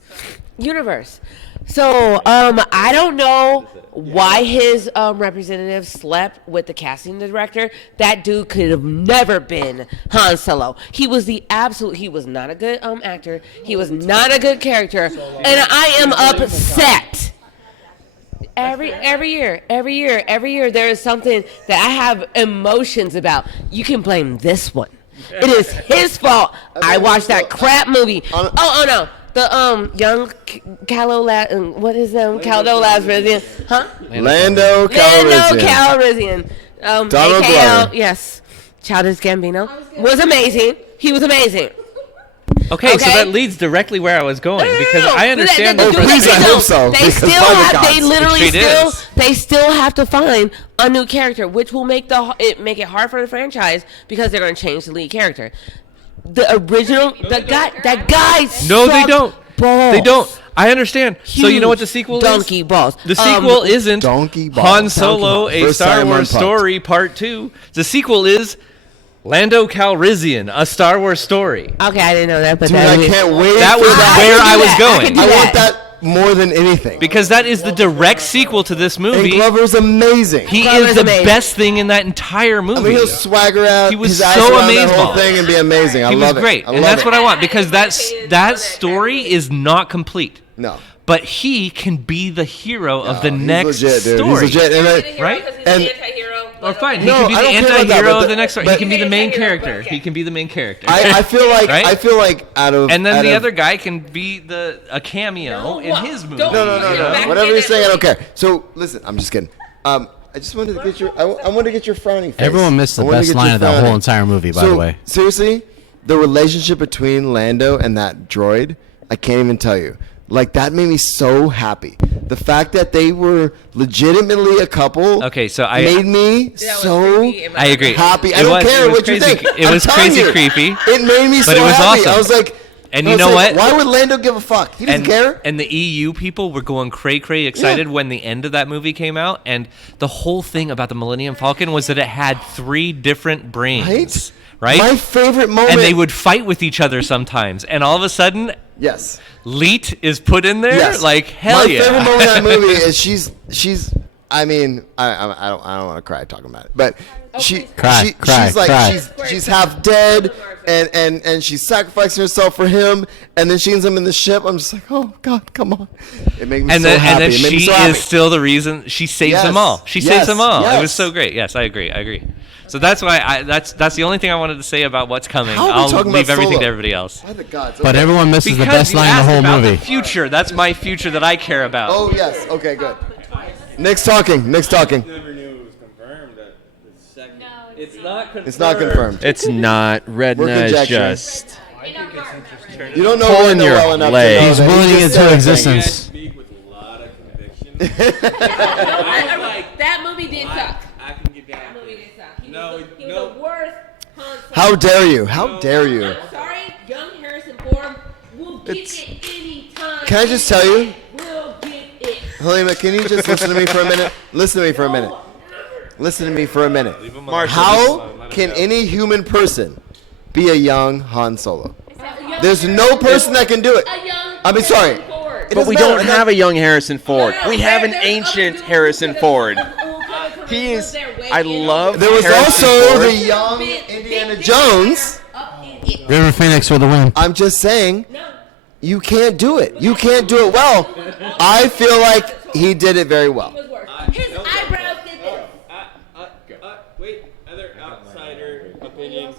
So, I don't know why his representative slept with the casting director. That dude could have never been Han Solo. He was he was not a good actor. He was not a good character. And I am upset. Every year, there is something that I have emotions about. You can blame this one. It is his fault. I watched that crap movie. Oh no. The young Caldo, what is Caldo Calrissian? Huh? Lando Calrissian. Donald AKL, Glover. yes. Childish Gambino was amazing. He was amazing. Okay, so that leads directly where I was going, because I understand Oh, please, I hope so. They because still by the have. gods. They literally It still. is. They still have to find a new character, which will make make it hard for the franchise because they're going to change the lead character. The original, that guy. No, they sucked don't. balls. They don't. I understand. So you know what the sequel Donkey is? balls. The sequel isn't Donkey balls. Han Solo, Donkey A balls. First Star time Wars on Puct. Story Part 2. The sequel is Lando Calrissian, A Star Wars Story. Okay, I didn't know that, but Dude, that I can't wait. That for was that. where I was I going. can do I that. want that more than anything. Because that is the direct sequel to this And movie. Glover's amazing. He Glover's is the amazing. best thing in that entire movie. I mean, he'll swagger out. He was his ass so around that whole amazeballs. thing and be amazing. I He love was great, it. I and love that's it. what I want, because that story is not complete. No. But he can be the hero of the He's next legit, dude. story. He's legit. And Right? And Or fine, he No, can be I the don't care about that, anti-hero but of the next story. He but- can be the main character. He can be the main character. I feel like Right? I feel like out of And then out the of- other guy can be a cameo in his movie. No. you know? Whatever you're saying, I don't care. So listen, I'm just kidding. I just wanted to get your I wanted to get your frowning face. Everyone missed the I wanted to best get line your of that frowning. whole entire movie, by So, the way. Seriously, the relationship between Lando and that droid, I can't even tell you. Like, that made me so happy. The fact that they were legitimately a couple Okay, so made me so I agree. happy. I It don't was- care it was what you crazy. think. It I'm was telling crazy you, creepy. It made me But so it was happy. awesome. I was like, And I you was know like, what? Why would Lando give a fuck? He doesn't care. And the EU people were going cray excited when the end of that movie came out, and the whole thing about the Millennium Falcon was that it had 3 different brains. Right? My favorite moment. And they would fight with each other sometimes, and all of a sudden, Yes. Leet is put in there. Yes. Like hell My yeah. favorite moment in that movie is she's. I mean, I don't want to cry talking about it, but she's half dead, and she's sacrificing herself for him, and then she ends up in the ship. I'm just like, oh God, come on! It made me And so then, happy. and then It made me she so happy. is still the reason she saves Yes. them all. She Yes. saves them all. It Yes. was so great. Yes, I agree. So that's why that's the only thing I wanted to say about what's coming. How are we I'll talking leave about everything Solo? to everybody else. By the gods. But okay. everyone misses the Because best you line in the asked whole about movie. the future. That's my future that I care about. Oh yes. Okay. Good. Nick's talking. Never knew it was confirmed that the second. It's not confirmed. It's not confirmed. It's not. We're Redna is conjecturing. just You don't know pulling Lando your well enough leg. to know He's that he willing just into said existence. Speak with a lot of conviction. That movie did suck. I can get down exactly. No, He was the worst Han Solo. How dare you? How dare you? I'm sorry, young Harrison Ford will get it anytime. Can I just tell you? Will get it. Halima, can you just listen to me for a minute? Listen to me for a minute. Listen to me for a minute. Marshall, How can any human person be a young Han Solo? There's no person that can do it. I mean, sorry. But we don't have a young Harrison Ford. We have an ancient Harrison Ford. He is. I love. There was Harrison also Ford. the young Indiana Jones. River Phoenix for the win. I'm just saying, you can't do it. You can't do it well. I feel like he did it very well. His eyebrows did this. Wait, other outsider opinions.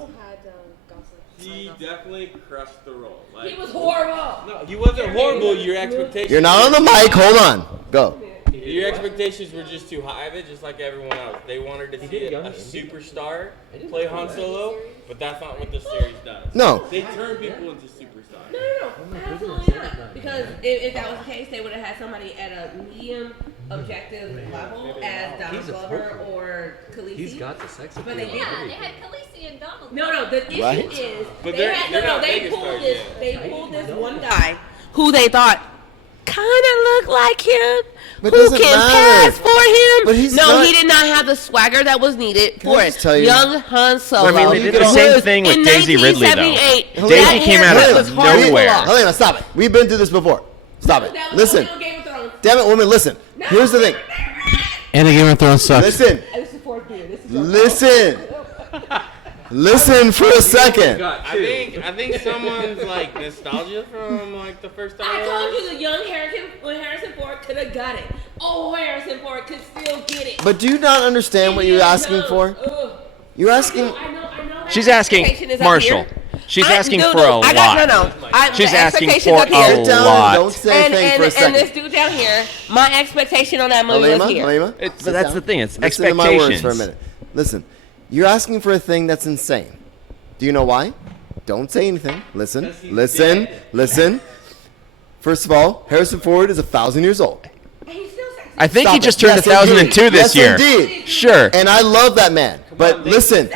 He definitely crushed the role. Like, He was horrible. No, he wasn't horrible. Your expectations. You're not on the mic. Hold on. Go. Your expectations were just too high of it, just like everyone else. They wanted to see a superstar play Han Solo, but that's not what this series does. No. They turn people into superstars. No, absolutely not. Because if that was the case, they would have had somebody at a medium objective level as Donald Glover or Khaleesi. He's got the sex appeal. But they didn't. Yeah, they had Khaleesi and Donald. No, the issue Right? is But they pulled this one guy who they thought kind of looked like him. But who doesn't can matter. pass for him? But he's no, not- he did not have the swagger that was needed for I it. just tell you- Young Han Solo. I mean, they did the same thing with In Daisy Ridley, though. 1978, Daisy that came out haircut of was hard to pull nowhere. off. Helena, stop it. We've been through this before. Stop it. That was Listen. on Game of Thrones. Damn it, woman, listen. Here's the thing. And the Game of Thrones sucks. Listen. This is for you. This is Listen. Listen for a second. I think someone's like nostalgia from like the first Star I Wars. told you the young Harrison Ford could have got it. Old Harrison Ford could still get it. But do you not understand what you're asking for? You're asking. I know. She's asking Expectation is up Marshall. here. She's I- asking no, for no, a I got- lot. no. She's the asking expectation's for up here. a Sit down. lot. Don't say anything for a And second. this dude down here, my expectation on that movie was here. Halima, But sit that's down. the thing. It's Listen to my words expectations. for a minute. Listen, you're asking for a thing that's insane. Do you know why? Don't say anything. Listen. First of all, Harrison Ford is 1,000 years old. I think Stop he it. just turned Yes, 1,002 indeed. this year. Yes, indeed. Sure. And I love that man. But listen,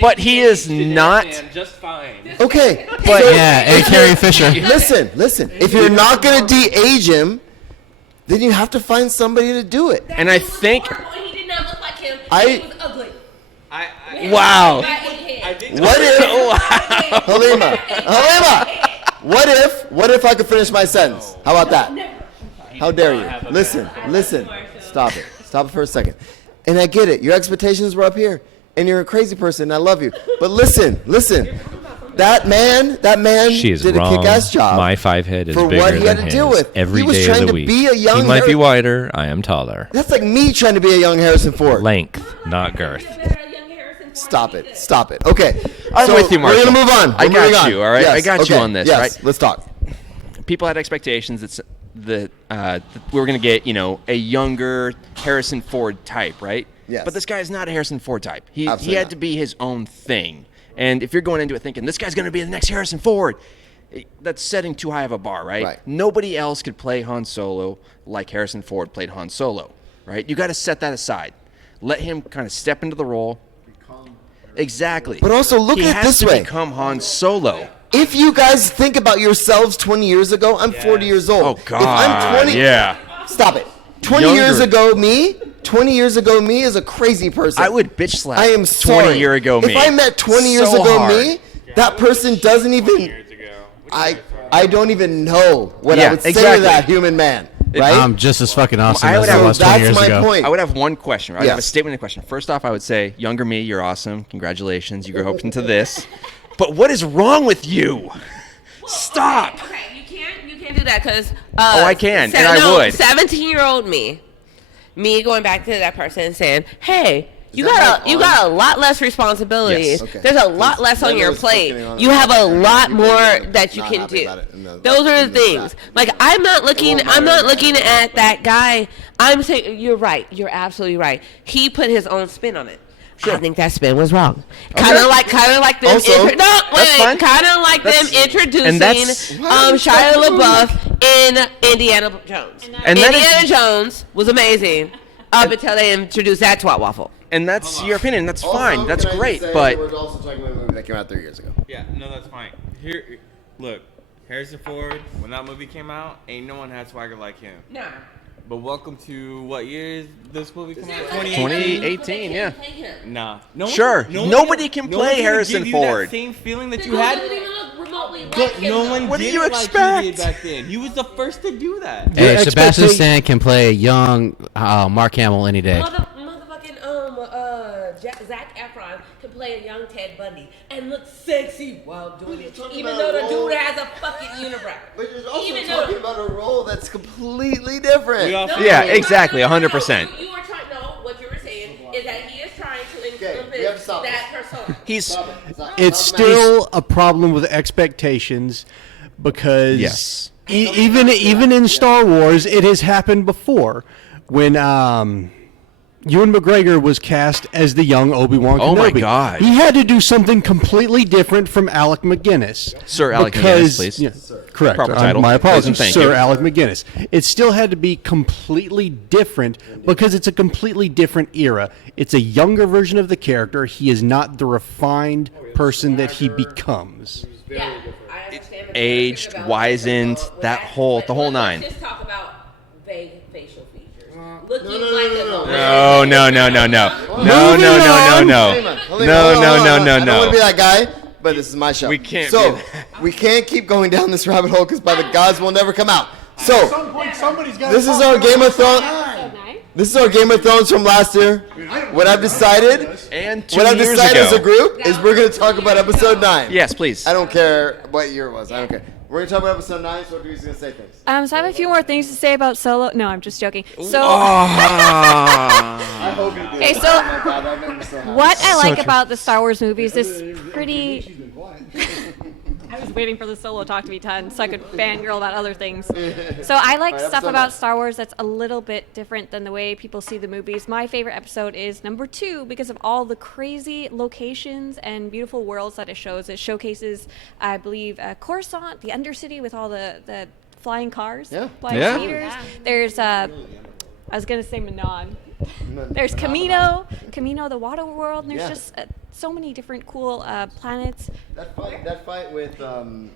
But he is not. Just fine. okay. But Yeah, and Carrie Fisher. Listen. If you're not going to de-age him, then you have to find somebody to do it. And I think. He did not look like him. I- He was ugly. Wow. I think. What if, Halima, what if I could finish my sentence? How about that? How dare you? Listen. Stop it for a second. And I get it. Your expectations were up here, and you're a crazy person. And I love you. But listen. That man She is did wrong. a kick-ass job. My 5 head is for bigger what he had than to deal his with. every He was day trying of the to week. be a young He might be Harri- wider. I am taller. That's like me trying to be a young Harrison Ford. Length, not girth. Stop it. Okay. I'm So with you, Marshall. We're going to move on. I We're got moving on. you, all right? Yes, I got you okay, on this, yes, right? Let's talk. People had expectations that we were going to get, a younger Harrison Ford type, right? Yes. But this guy is not a Harrison Ford type. He Absolutely had not. to be his own thing. And if you're going into it thinking, this guy's going to be the next Harrison Ford, that's setting too high of a bar, right? Right. Nobody else could play Han Solo like Harrison Ford played Han Solo, right? You got to set that aside. Let him kind of step into the role. Exactly. But also look he at it has this to way. become Han Solo. If you guys think about yourselves 20 years ago, I'm 40 years old. Oh, If God. I'm 20, Yeah. Stop it. 20 Younger. years ago, me is a crazy person. I would bitch slap I am 20 sorry. year ago me. If I met 20 years So ago hard. me, that person doesn't even. I don't even know what I Yeah, would say exactly. to that human man. Right? I'm just as fucking awesome I as would I have- was 20 that's years my ago. point. I would have one question, right? I have a Yes. statement and a question. First off, I would say, younger me, you're awesome. Congratulations. You grew up into this. But what is wrong with you? Stop. Okay, you can't do that because. I can, and I would. 17-year-old me going back to that person and saying, "Hey, you that mic got a lot less responsibilities. Yes. Okay. There's a lot less on Then your there's plate. fucking on You it. have a lot People more are that you not can happy do. about it in the- Those are in the the things. chat. Like I'm not looking matter. at that guy. I'm saying you're right. You're absolutely right. He put his own spin on it. I think that spin was wrong. Kind of like them. Also, that's fine. Kind of like them That's- introducing and that's- Shia LaBeouf in Indiana Jones. And that Indiana is- Jones was amazing up until they introduced that twat waffle. And that's your opinion. That's Also, fine. That's can I just great. say But we're also talking about a movie that came out 3 years ago. Yeah, no, that's fine. Here, look, Harrison Ford, when that movie came out, ain't no one had swagger like him. Nah. But welcome to what year is this movie come out? 2018, yeah. Nah. Sure. Nobody can play Harrison Ford. That same feeling that you had. But no one What do did you it like expect? he did back then. He was the first to do that. Hey, The Sebastian expecta- Stan can play a young Mark Hamill any day. Motherfucking Zac Efron can play a young Ted Bundy and look sexy while doing it, even though the dude has a fucking unibrow. But you're also Even talking though- about a role that's completely different. We also- Yeah, exactly, 100%. You were trying. No, what you were saying is that he is trying to we have to encompass stop that persona. He's Stop it. Stop. It's Stop it. still a problem with expectations because Yes. even in Star Wars, it has happened before when Ewan McGregor was cast as the young Obi-Wan Kenobi. Oh my God. He had to do something completely different from Alec McGuinness. Sir Alec because- McGuinness, please. yeah, correct. Proper title. My Please apologies, and thank Sir you. Alec McGuinness. It still had to be completely different because it's a completely different era. It's a younger version of the character. He is not the refined person that he becomes. Yeah, I understand. the Aged, concept about wizened, with the whole let's nine. just talk about vague facial features. Looking no, like a No, no, no, no, no. No, Moving no, no, no, on. no. Hang on. Hold on, No, hold on, no, hold no, on. no, I don't want to be no. that guy, but this is my show. We can't So be we can't keep going down this rabbit hole because by the gods we'll never come out. So point, somebody's got this is our Game of Thrones. This is our Game of Thrones from last year. What I've decided, And 2 what I've years decided as a ago. group is we're going to talk about episode 9. Yes, please. I don't care what year it was. I don't care. We're going to talk about episode 9, so Drew's going to say things. So I have a few more things to say about Solo. No, I'm just joking. So I hope you do. Okay, so Oh my God, that made me so happy. what I like true. about the Star Wars movies is pretty. I was waiting for the Solo talk to be done so I could fangirl about other things. So I like Alright, stuff episode about 9. Star Wars that's a little bit different than the way people see the movies. My favorite episode is number 2 because of all the crazy locations and beautiful worlds that it shows. It showcases, I believe, Coruscant, the Undercity with all the flying cars, flying Yeah. speeders. There's, I was going to say Manon. There's Camino, the water world, and there's Yeah. just so many different cool planets. That fight with Django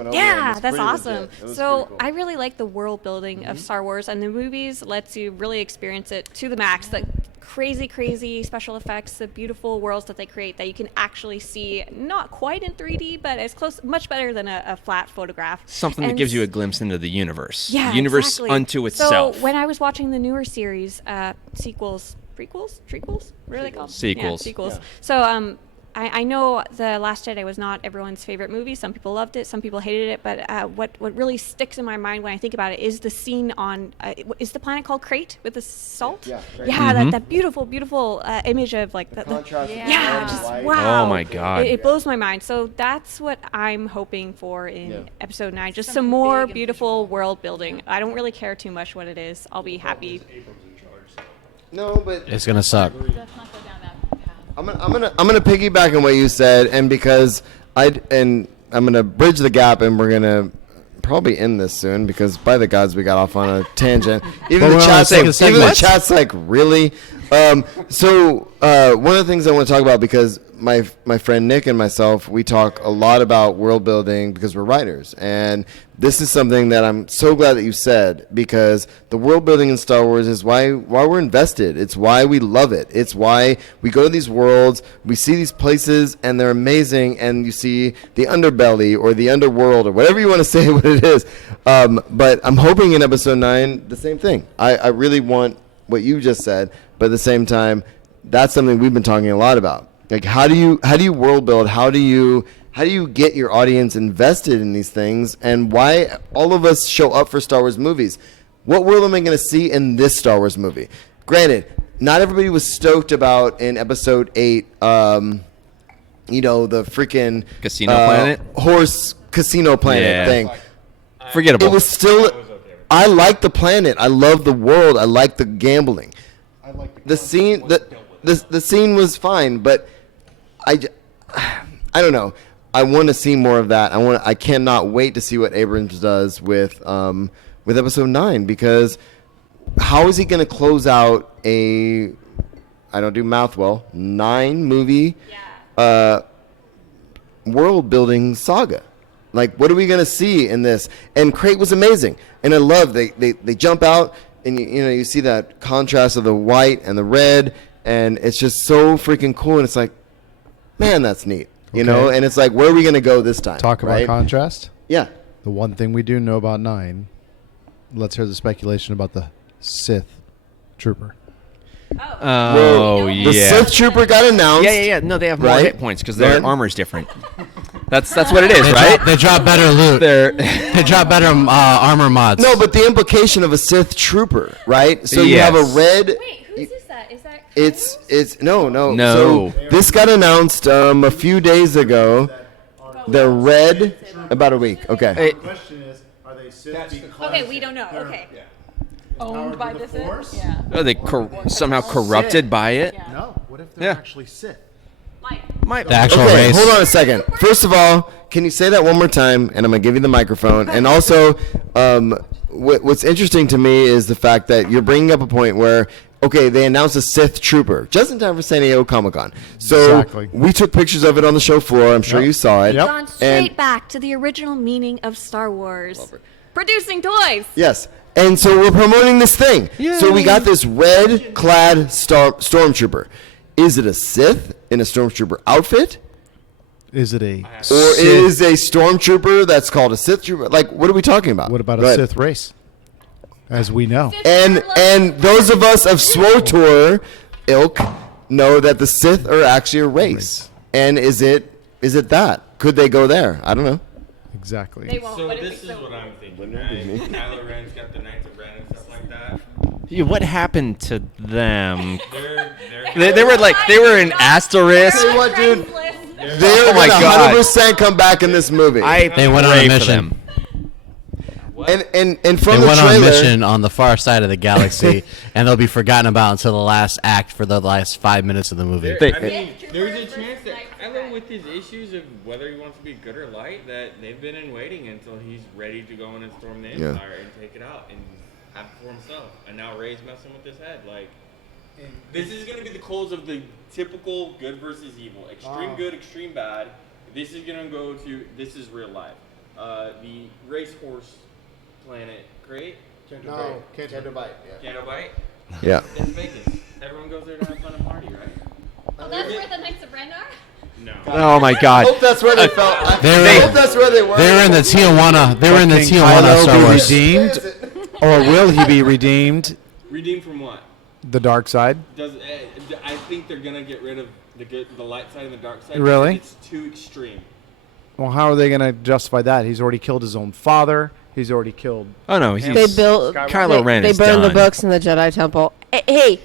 and Obi-Wan Yeah, was that's pretty awesome. legit. It was So pretty cool. I really like the world building of Star Wars, and the movies lets you really experience it to the max. The crazy special effects, the beautiful worlds that they create that you can actually see, not quite in 3D, but as close, much better than a flat photograph. Something that And gives you a glimpse into the universe. yeah, Universe exactly. unto itself. So when I was watching the newer series, sequels, prequels, trequels, what are they called? Sequels. Yeah, sequels. So I know The Last Jedi was not everyone's favorite movie. Some people loved it, some people hated it. But what really sticks in my mind when I think about it is the scene on is the planet called Crate with the salt? Yeah, Crate. Yeah, that beautiful image of like the contrast with the red yeah, and just white. wow. Oh my God. It blows my mind. So that's what I'm hoping for in Yeah. episode 9. Just some more beautiful world building. I don't really care too much what it is. I'll be happy. No, but It's gonna suck. Let's not go down that path. I'm gonna piggyback on what you said, and because I'm gonna bridge the gap, and we're gonna probably end this soon because by the gods we got off on a tangent. Even But the we're on the second segment. chat's like really. So one of the things I want to talk about because my friend Nick and myself we talk a lot about world building because we're writers, and this is something that I'm so glad that you said because the world building in Star Wars is why we're invested. It's why we love it. It's why we go to these worlds, we see these places, and they're amazing. And you see the underbelly or the underworld or whatever you want to say what it is. But I'm hoping in episode 9 the same thing. I really want what you just said, but at the same time, that's something we've been talking a lot about. Like how do you world build? How do you get your audience invested in these things? And why all of us show up for Star Wars movies? What world am I going to see in this Star Wars movie? Granted, not everybody was stoked about in Episode 8. The freaking Casino Planet? horse casino planet Yeah. thing. Forgettable. It was still. I like the planet. I love the world. I like the gambling. I like The scene. The scene was fine, but I don't know. I want to see more of that. I cannot wait to see what Abrams does with episode 9 because how is he going to close out a, I don't do math well, 9-movie world-building saga? Like, what are we going to see in this? And Crate was amazing. And I love they jump out, and you see that contrast of the white and the red, and it's just so freaking cool. And it's like, man, that's neat. You know, and it's like, where are we going to go this time? Talk about contrast. Yeah. The one thing we do know about 9. Let's hear the speculation about the Sith Trooper. Oh, yeah. The Sith Trooper got announced. Yeah. No, they have more hit points because their armor's different. That's what it is, They right? They drop better loot. They drop better armor mods. No, but the implication of a Sith Trooper, right? So you have a red. Wait, whose is that? Is that It's no. No. So this got announced a few days ago. The red, about a week. Okay. The question is, are they Sith because Okay, we don't know. Okay. Owned by the Force? Yeah. Are they somehow corrupted by it? No. What if they're actually Sith? Might The actual Okay, race. hold on a second. First of all, can you say that one more time? And I'm gonna give you the microphone. And also, what's interesting to me is the fact that you're bringing up a point where, okay, they announced a Sith Trooper just in time for San Diego Comic-Con. So Exactly. we took pictures of it on the show floor. I'm sure you saw it. Gone straight And back to the original meaning of Star Wars. Producing toys. yes. And so we're promoting this thing. So we got this red-clad stormtrooper. Is it a Sith in a stormtrooper outfit? Is it a Or is a stormtrooper that's called a Sith trooper? Like, what are we talking about? What about Go a ahead. Sith race? As we know. And those of us of SWOTOR ilk know that the Sith are actually a race. And is it that? Could they go there? I don't know. Exactly. They won't. So but this is what I'm thinking. Right? Kylo Ren's got the Knights of Ren and stuff like that. Yeah, what happened to them? They're They were an asterisk. Say what, dude? They're They're Oh my gonna God. 100% come back in this movie. They went on a pray for mission. them. and They from the went on a trailer, mission on the far side of the galaxy, and they'll be forgotten about until the last act for the last 5 minutes of the movie. I mean, there's a chance that Kylo, with his issues of whether he wants to be good or light, that they've been in waiting until he's ready to go in and storm the Yeah. Empire and take it out and have it for himself. And now Rey's messing with his head. Like, this is going to be the close of the typical good versus evil. Extreme good, extreme bad. This is going to go to, this is real life. The racehorse planet, great? No, Canto Bite. Canto Bite? Yeah. It's Vegas. Everyone goes there to have fun and party, right? Oh, that's where the Knights of Ren are? No. Oh my God. I hope that's where they felt. I They- hope that's where they were. They were in the Tijuana. They were in the Can Tijuana Kylo Star be Wars. redeemed, or will he be redeemed? Redeemed from what? The dark side. I think they're gonna get rid of the light side and the dark side. Really? It's too extreme. Well, how are they going to justify that? He's already killed his own father. He's already killed. Oh no, he's They built. Kylo Ren They is burned the done. books in the Jedi Temple. Hey,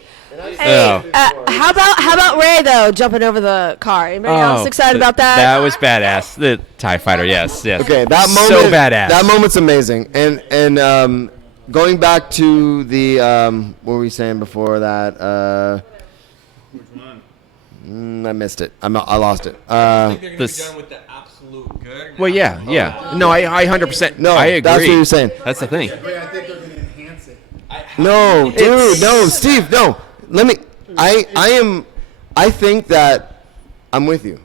Oh. how about Rey though jumping over the car? Anybody else excited about that? That was badass. The TIE fighter, yes. Okay, that moment. So badass. That moment's amazing. And going back to the what were we saying before that? Which one? I missed it. I lost it. I think they're gonna this- be done with the absolute good. Well, yeah. No, I 100%. No, I agree. that's what you're saying. That's the thing. I think they're going to enhance it. No, dude, no, Steve, no. Let me. I think that I'm with you.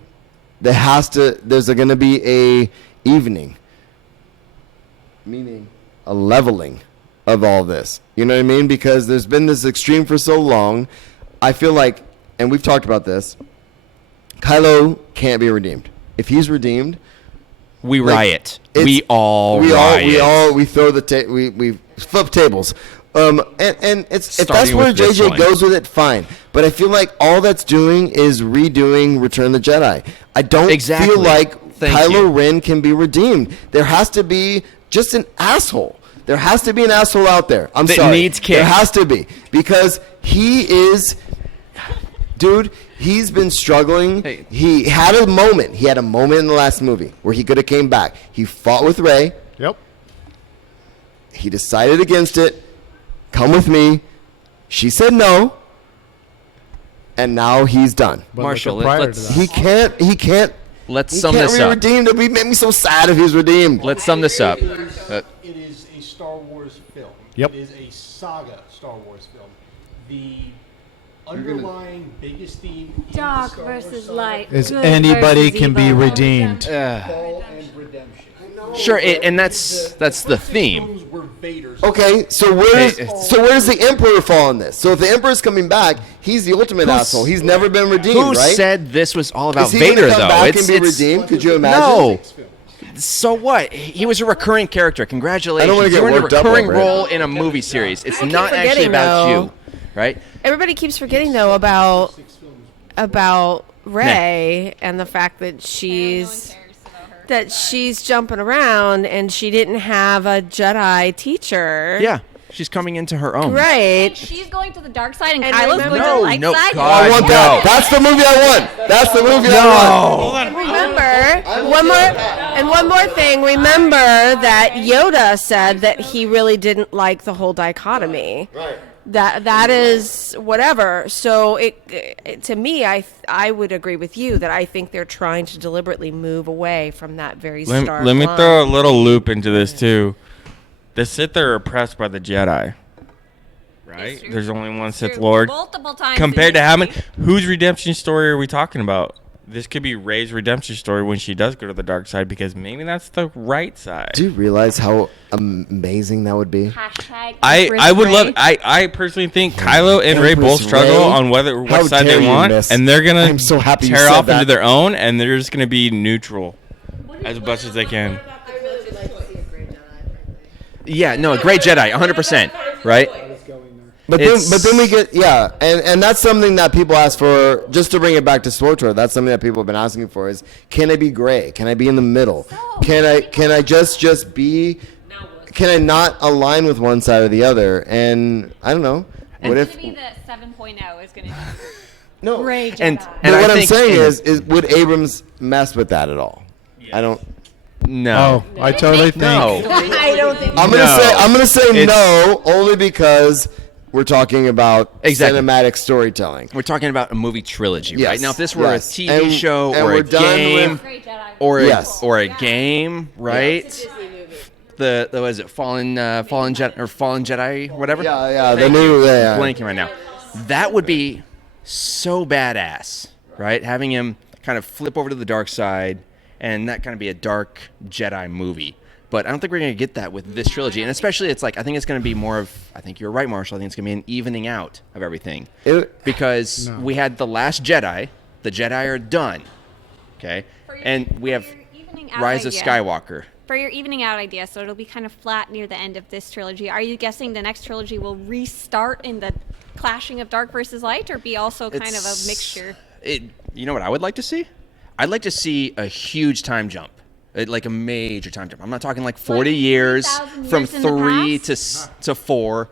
There's going to be a evening, meaning a leveling of all this. You know what I mean? Because there's been this extreme for so long. I feel like, and we've talked about this, Kylo can't be redeemed. If he's redeemed, We like, riot. it's- We all riot. we throw the we flip tables. And it's if that's Starting where with this JJ one. goes with it, fine. But I feel like all that's doing is redoing Return of the Jedi. I don't Exactly. feel like Thank Kylo you. Ren can be redeemed. There has to be just an asshole. There has to be an asshole out there. I'm That sorry. needs There kicked. has to be, because he is, dude. He's been struggling. Hey. He had a moment. He had a moment in the last movie where he could have came back. He fought with Rey. Yep. He decided against it. Come with me. She said no. And now he's done. But Marshall, prior to let's- that. He can't. Let's He sum can't this be up. redeemed. It would make me so sad if he was redeemed. Let's sum this up. It is a Star Wars film. Yep. It is a saga. Star Star Wars film. The underlying biggest theme in the Dark Star Wars versus saga light. Is Good anybody versus can be evil. redeemed. fall and redemption. Sure, and that's the theme. Films were Vader's. Okay, so where does the Emperor fall in this? So if the Emperor's coming back, he's the ultimate asshole. He's never been redeemed, Who right? said this was all about Is he Vader, gonna come though? back and be redeemed? Could you imagine? No. So what? He was a recurring character. Congratulations. I don't wanna get You're in a worked up recurring over it. role in a movie series. It's keep not actually forgetting, about though. you, right? Everybody keeps forgetting though about Rey and the fact that she's jumping around and she didn't have a Jedi teacher. Yeah. She's coming into her own. Right. She's going to the dark side and And Kylo's remember- going to the light No, side. God, I want that. That's the movie I want. That's the movie I want. Remember, one more thing. Remember that Yoda said that he really didn't like the whole dichotomy. Right. That is whatever. So it to me, I would agree with you that I think they're trying to deliberately move away from that very stark Let me line. throw a little loop into this too. The Sith are oppressed by the Jedi, right? true. There's only one Sith True. Lord. Multiple times Compared in to how history. many? Whose redemption story are we talking about? This could be Rey's redemption story when she does go to the dark side, because maybe that's the right side. Do you realize how amazing that would be? Hashtag I would Empress love. Rey. I personally think Kylo and Rey both Empress struggle Rey? on what How side dare they you, want, miss. and they're gonna I'm so happy you tear said off that. into their own, and they're just gonna be neutral as much as they can. Yeah, no, a great Jedi, 100%, right? But then we get and that's something that people ask for. Just to bring it back to SWTOR, that's something that people have been asking for is, can I be gray? Can I be in the middle? Can I just be? Can I not align with one side or the other? And I don't know. What It's if? going to be the 7.0 is going to be No. Great Jedi. And But what I I'm think saying in- is would Abrams mess with that at all? I don't. No. Oh, I totally think. No. I don't think. I'm gonna say It's- no, only because we're talking about Exactly. cinematic storytelling. We're talking about a movie trilogy, Yes, right? Now, if this were yes. a TV show and or we're a done game with- Great Jedi. Yes. or a game, right? The what is it, Fallen Jedi, or whatever? Yeah, the Thank new- you. yeah. Blanking right now. That would be so badass, right? Having him kind of flip over to the dark side, and that kind of be a dark Jedi movie. But I don't think we're going to get that with this trilogy. And especially, it's like, I think it's going to be more of, I think you're right, Marshall, I think it's going to be an evening out of everything. Because we had The Last Jedi. The Jedi are done. Okay? And we have evening out Rise of idea. Skywalker. For your evening out idea, so it'll be kind of flat near the end of this trilogy. Are you guessing the next trilogy will restart in the clashing of dark versus light, or be also kind of a It's- mixture? You know what I would like to see? I'd like to see a huge time jump. Like a major time jump. I'm not talking like 40 years 3,000 from years in the 3 past? to 4.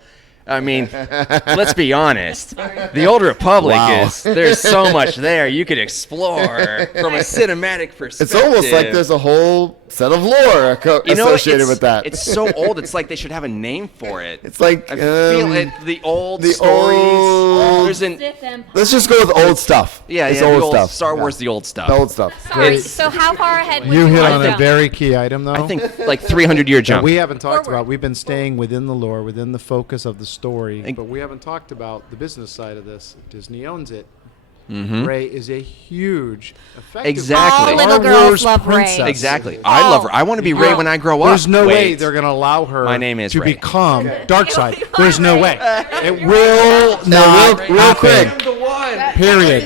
I mean, let's be honest. The Old Republic there's so much there you could explore from a cinematic perspective. It's almost like there's a whole set of lore associated with that. It's so old. It's like they should have a name for it. It's like I feel it. The old the stories. old- There's an Let's just go with old stuff. it's the the old stuff. Star Wars, the old stuff. The old stuff. Sorry. So how far ahead? would You hit want on to a jump? very key item, though. I think like 300-year that jump. we haven't talked about. We've been staying within the lore, within the focus of the story, Think- but we haven't talked about the business side of this. Disney owns it. Mhm. Rey is a huge, effective Exactly. All little Star girls Wars love Rey. princess. Exactly. I love her. I want to be Rey when I grow up. There's no way Wait. they're going to allow her My name is to Rey. become Darkseid. There's no way. It will not real happen. quick. Period.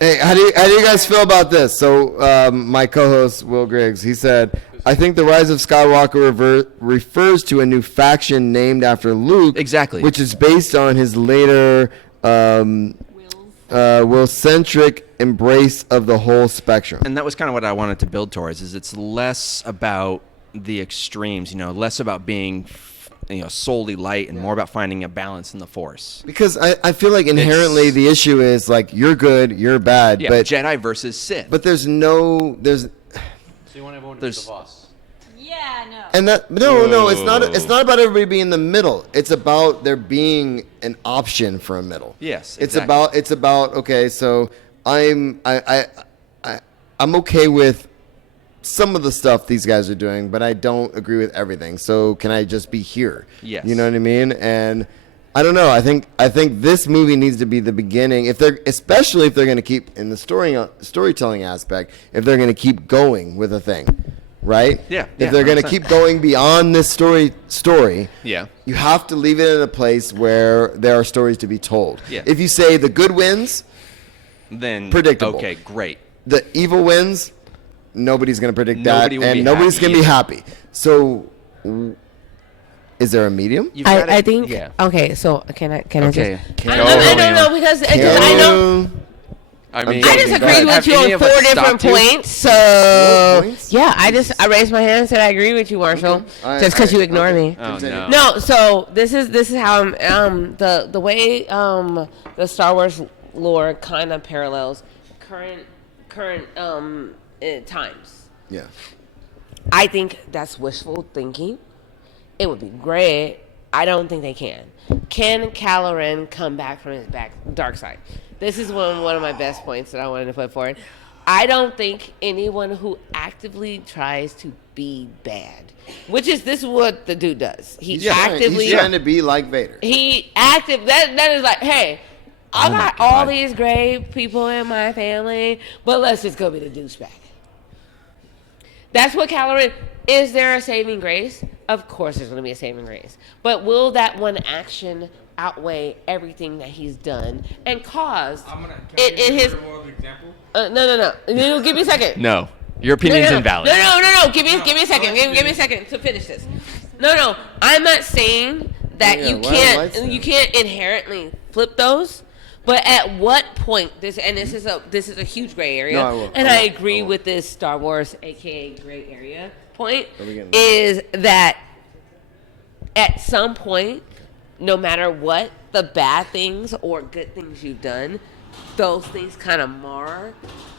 Hey, how do you guys feel about this? So, my co-host Will Griggs, he said, "I think the Rise of Skywalker refers to a new faction named after Luke, Exactly. which is based on his later will-centric embrace of the whole spectrum." And that was kind of what I wanted to build towards. Is it's less about the extremes, less about being, solely light, and more about finding a balance in the Force. Because I feel like inherently It's- the issue is like you're good, you're bad, Yeah, but Jedi versus Sith. but there's So you want everyone to be There's- the boss. Yeah, no. and that no, it's not about everybody being in the middle. It's about there being an option for a middle. Yes, It's exactly. about okay, so I'm okay with some of the stuff these guys are doing, but I don't agree with everything. So can I just be here? Yes. You know what I mean? And I don't know. I think this movie needs to be the beginning. Especially if they're going to keep in the storytelling aspect, if they're going to keep going with a thing, right? Yeah. If they're going to 100%. keep going beyond this story, Yeah. you have to leave it in a place where there are stories to be told. Yeah. If you say the good wins, Then predictable. Okay, great. The evil wins, nobody's going to predict Nobody that, will and be nobody's happy going to be either. happy. So, is there a medium? You've gotta- I think. Yeah. Okay, so can I Okay. just? Go, I don't know Romeo. because I know. I mean, I disagree with you on 4 different points. So yeah, I raised my hand and said I agree with you, Marshall. Just because you ignore me. Oh, no. No, so this is how I'm the way the Star Wars lore kind of parallels current times. Yeah. I think that's wishful thinking. It would be great. I don't think they can. Can Kylo Ren come back from his dark side? This is one of my best points that I wanted to put forward. I don't think anyone who actively tries to be bad, this is what the dude does. He's trying to be like Vader. That is like, hey, I got all these great people in my family, but let's just go be the douchebag. That's what Kylo Ren. Is there a saving grace? Of course there's going to be a saving grace. But will that one action outweigh everything that he's done and caused in his... example? No. Give me a second. No. Your opinion's no. invalid. No. Give me a second. Give me a second to finish this. No. I'm not saying that you can't inherently flip those. But at what point this is a huge gray area, I agree with this Star Wars, aka gray area point, is that at some point, no matter what the bad things or good things you've done, those things kind of mar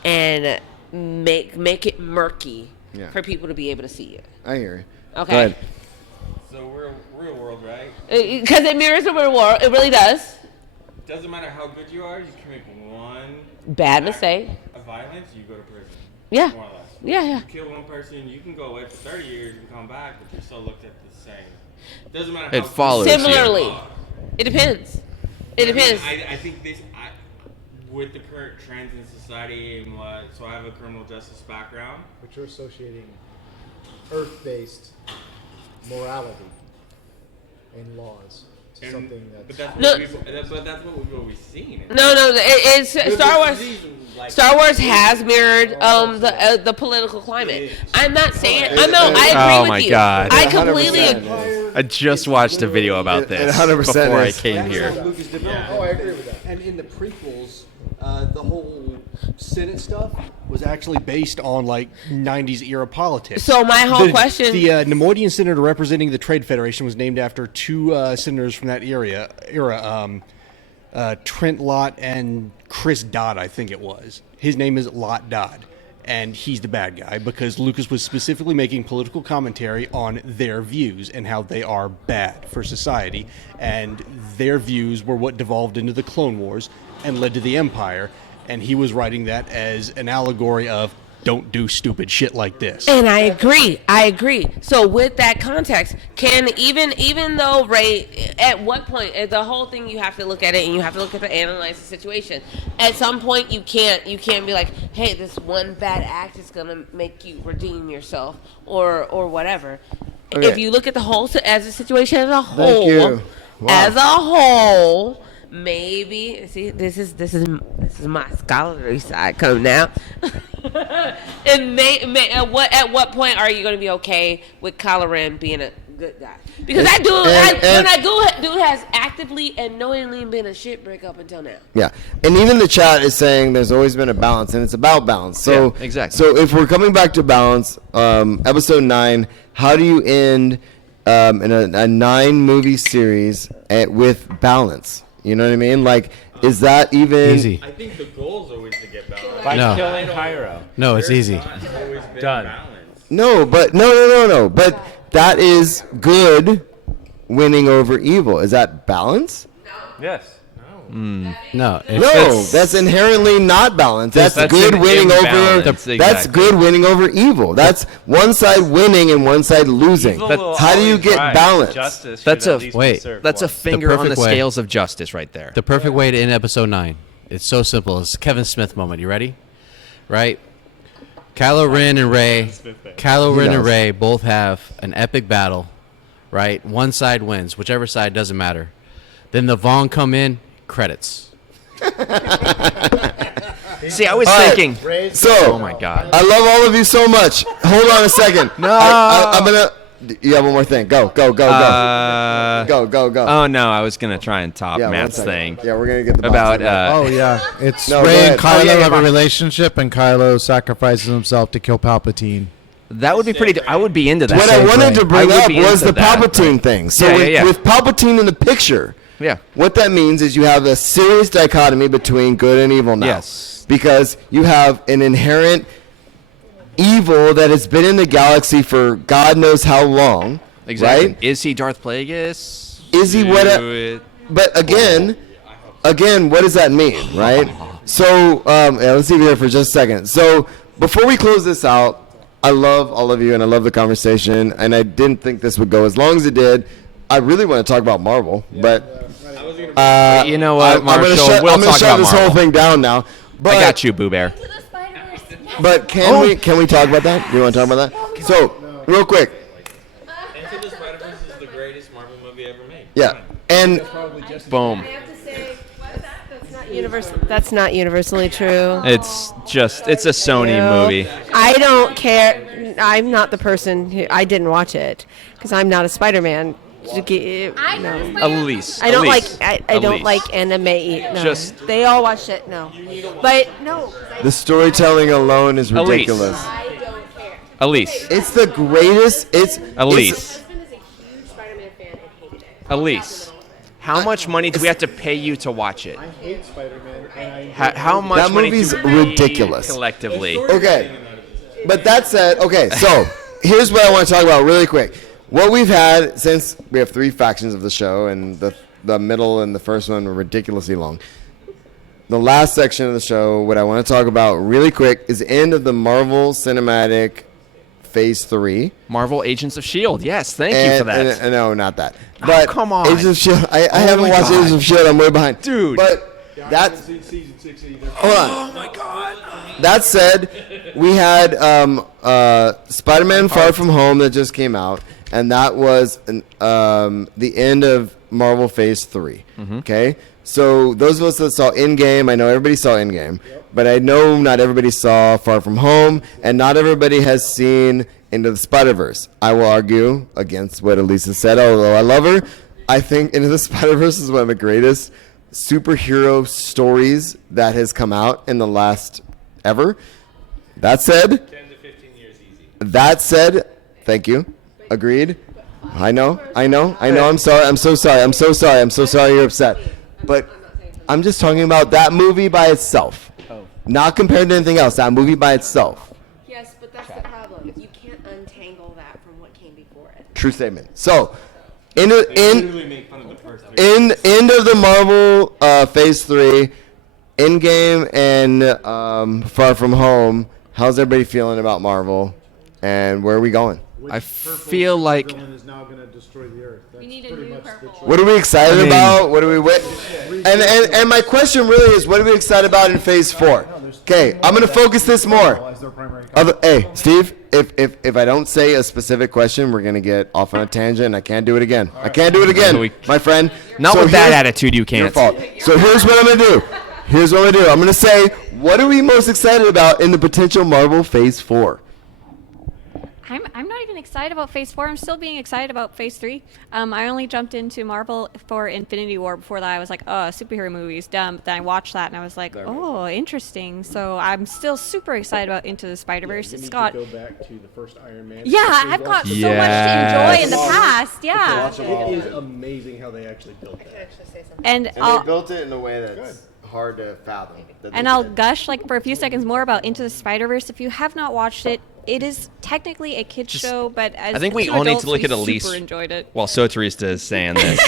and make it murky for people to be able to see you. I hear you. Okay. So real world, right? Because it mirrors the real world. It really does. Doesn't matter how good you are, you can make one bad mistake of violence, you go to prison. Yeah. More or less. Yeah. You kill one person, you can go away for 30 years and come back, but you're still looked at the same. Doesn't matter how It follows you. Similarly. It depends. It depends. I think with the current trends in society and so I have a criminal justice background. But you're associating earth-based morality and laws. Something that's But that's what we've always seen. No, it's Star Wars. Star Wars has mirrored the political climate. I'm not saying. I agree with you. God. I completely agree. I just watched a video about this 100% before I is. came here. Oh, I agree with that. And in the prequels, the whole Senate stuff was actually based on like 90s era politics. So my whole question, the Nemoidian senator representing the Trade Federation was named after two senators from that era, Trent Lott and Chris Dodd, I think it was. His name is Lott Dodd, and he's the bad guy because Lucas was specifically making political commentary on their views and how they are bad for society, and their views were what devolved into the Clone Wars and led to the Empire, and he was writing that as an allegory of don't do stupid shit like this. And I agree. So with that context, can even though Ray, at what point, the whole thing, you have to look at it and you have to look at analyze the situation. At some point, you can't be like, hey, this one bad act is gonna make you redeem yourself or whatever. Okay. If you look at the whole as a situation as a whole, Thank you. Wow. as a whole. Maybe this is my scholarly side coming out. And at what point are you going to be okay with Kylo Ren being a good guy? Because dude has actively and knowingly been a shit brick up until now. Yeah, and even the chat is saying there's always been a balance, and it's about balance. So Yeah, exactly. So if we're coming back to balance, episode 9, how do you end in a 9-movie series with balance? You know what I mean? Like, is that even Easy? I think the goal is always to get balanced. By No. killing Pyro. No, it's easy. Always been Done. balanced. No, but no. But that is good winning over evil. Is that balance? Yes. No, No, that's inherently not balanced. That's good an winning over. imbalance, That's exactly. good winning over evil. That's one side winning and one side losing. Evil will How do you always get rise. balance? Justice That's should a- at least be wait, served That's a once. finger on the perfect way. scales of justice right there. the perfect way to end episode 9. It's so simple. It's Kevin Smith moment. You ready? Right? Kylo Ren and Rey both have an epic battle, right? One side wins, whichever side doesn't matter. Then the Vaughn come in, credits. See, I was All right. thinking. So, Oh my God. I love all of you so much. Hold on a second. No. I'm gonna. You have one more thing. Go. Go. Oh no, I was gonna try and top Yeah, one Matt's second. thing. Yeah, we're gonna get the box about. in there. Oh yeah, it's No, Rey go and ahead. Kylo Oh, yeah, have yeah. a relationship, and Kylo sacrifices himself to kill Palpatine. That would be pretty. I would be into that. What I wanted to bring I would up be was into the that. Palpatine thing. So Yeah, with Palpatine in the picture, Yeah. what that means is you have a serious dichotomy between good and evil now. Yes. Because you have an inherent evil that has been in the galaxy for God knows how long. Exactly. Right? Is he Darth Plagueis? Is he what? But again, what does that mean, right? So let's leave it here for just a second. So before we close this out, I love all of you and I love the conversation, and I didn't think this would go as long as it did. I really want to talk about Marvel, but You know what, Marshall? We'll I'm gonna talk shut about this Marvel. whole thing down now. But, I got you, Boo Bear. But can we talk about that? Do you want to talk about that? So real quick, Into the Spider-Verse is the greatest Marvel movie ever made. yeah, and Boom. That's not universally true. It's a Sony No. movie. I don't care. I'm not the person who. I didn't watch it because I'm not a Spider-Man. No. Elise. I don't Elise. like. I don't Elise. like anime. No. Just- they all watch it. No, but no. the storytelling alone is Elise. ridiculous. I don't care. Elise. It's the greatest. It's Elise. My husband is a huge Spider-Man fan and hated it. Elise. How much money do we have to pay you to watch it? I hate Spider-Man, and I How much That money movie's do we ridiculous. collectively? Okay, but that said, okay, so here's what I want to talk about really quick. What we've had since we have 3 factions of the show, and the middle and the first one were ridiculously long. The last section of the show, what I want to talk about really quick, is the end of the Marvel Cinematic Phase 3. Marvel Agents of S.H.I.E.L.D. Yes, thank you for that. And no, not that. But come on. Agents of S.H.I.E.L.D. I haven't my watched God. Agents of S.H.I.E.L.D. I'm way behind. Dude. But that's... season 6 either. Hold on. Oh my God. That said, we had Spider-Man Far From Home that just came out, and that was the end of Marvel Phase 3. Okay? So those of us that saw Endgame, I know everybody saw Endgame, but I know not everybody saw Far From Home, and not everybody has seen Into the Spider-Verse. I will argue against what Elisa said, although I love her. I think Into the Spider-Verse is one of the greatest superhero stories that has come out in the last ever. That said, 10 to 15 years easy. that said, thank you. Agreed. I know. I'm sorry. I'm so sorry you're upset. But I'm just talking about that movie by itself. Not compared to anything else. That movie by itself. Yes, but that's the problem. You can't untangle that from what came before it. True statement. So, end Literally make fun of the first 3. of the Marvel Phase 3, Endgame and Far From Home. How's everybody feeling about Marvel? And where are we going? I feel like villain is now going to destroy the Earth. That's need a pretty new much the purple. choice. What are we excited about? What are we and my question really is, what are we excited about in Phase 4? Okay, I'm gonna focus this more. As their primary Hey, Steve, if I don't say a specific question, we're gonna get off on a tangent, and I can't do it again. I can't do it again, my friend. not So with that here's- attitude. You Your can't. fault. So here's what I'm gonna do. I'm gonna say, what are we most excited about in the potential Marvel Phase 4? I'm not even excited about Phase 4. I'm still being excited about Phase 3. I only jumped into Marvel for Infinity War. Before that, I was like, oh, superhero movies, dumb. But then I watched that, and I was like, oh, interesting. So I'm still super excited about Into the Spider-Verse. It's got... go back to the first Iron Man. Yeah, I've got so much to enjoy in the past. Yeah. It is amazing how they actually built that. And they I'll... built it in a way that's hard to fathom. And I'll gush like for a few seconds more about Into the Spider-Verse. If you have not watched it, it is technically a kid show, but as I think we two all need adults, to look we at Elise super enjoyed it. while Sotarista is saying this.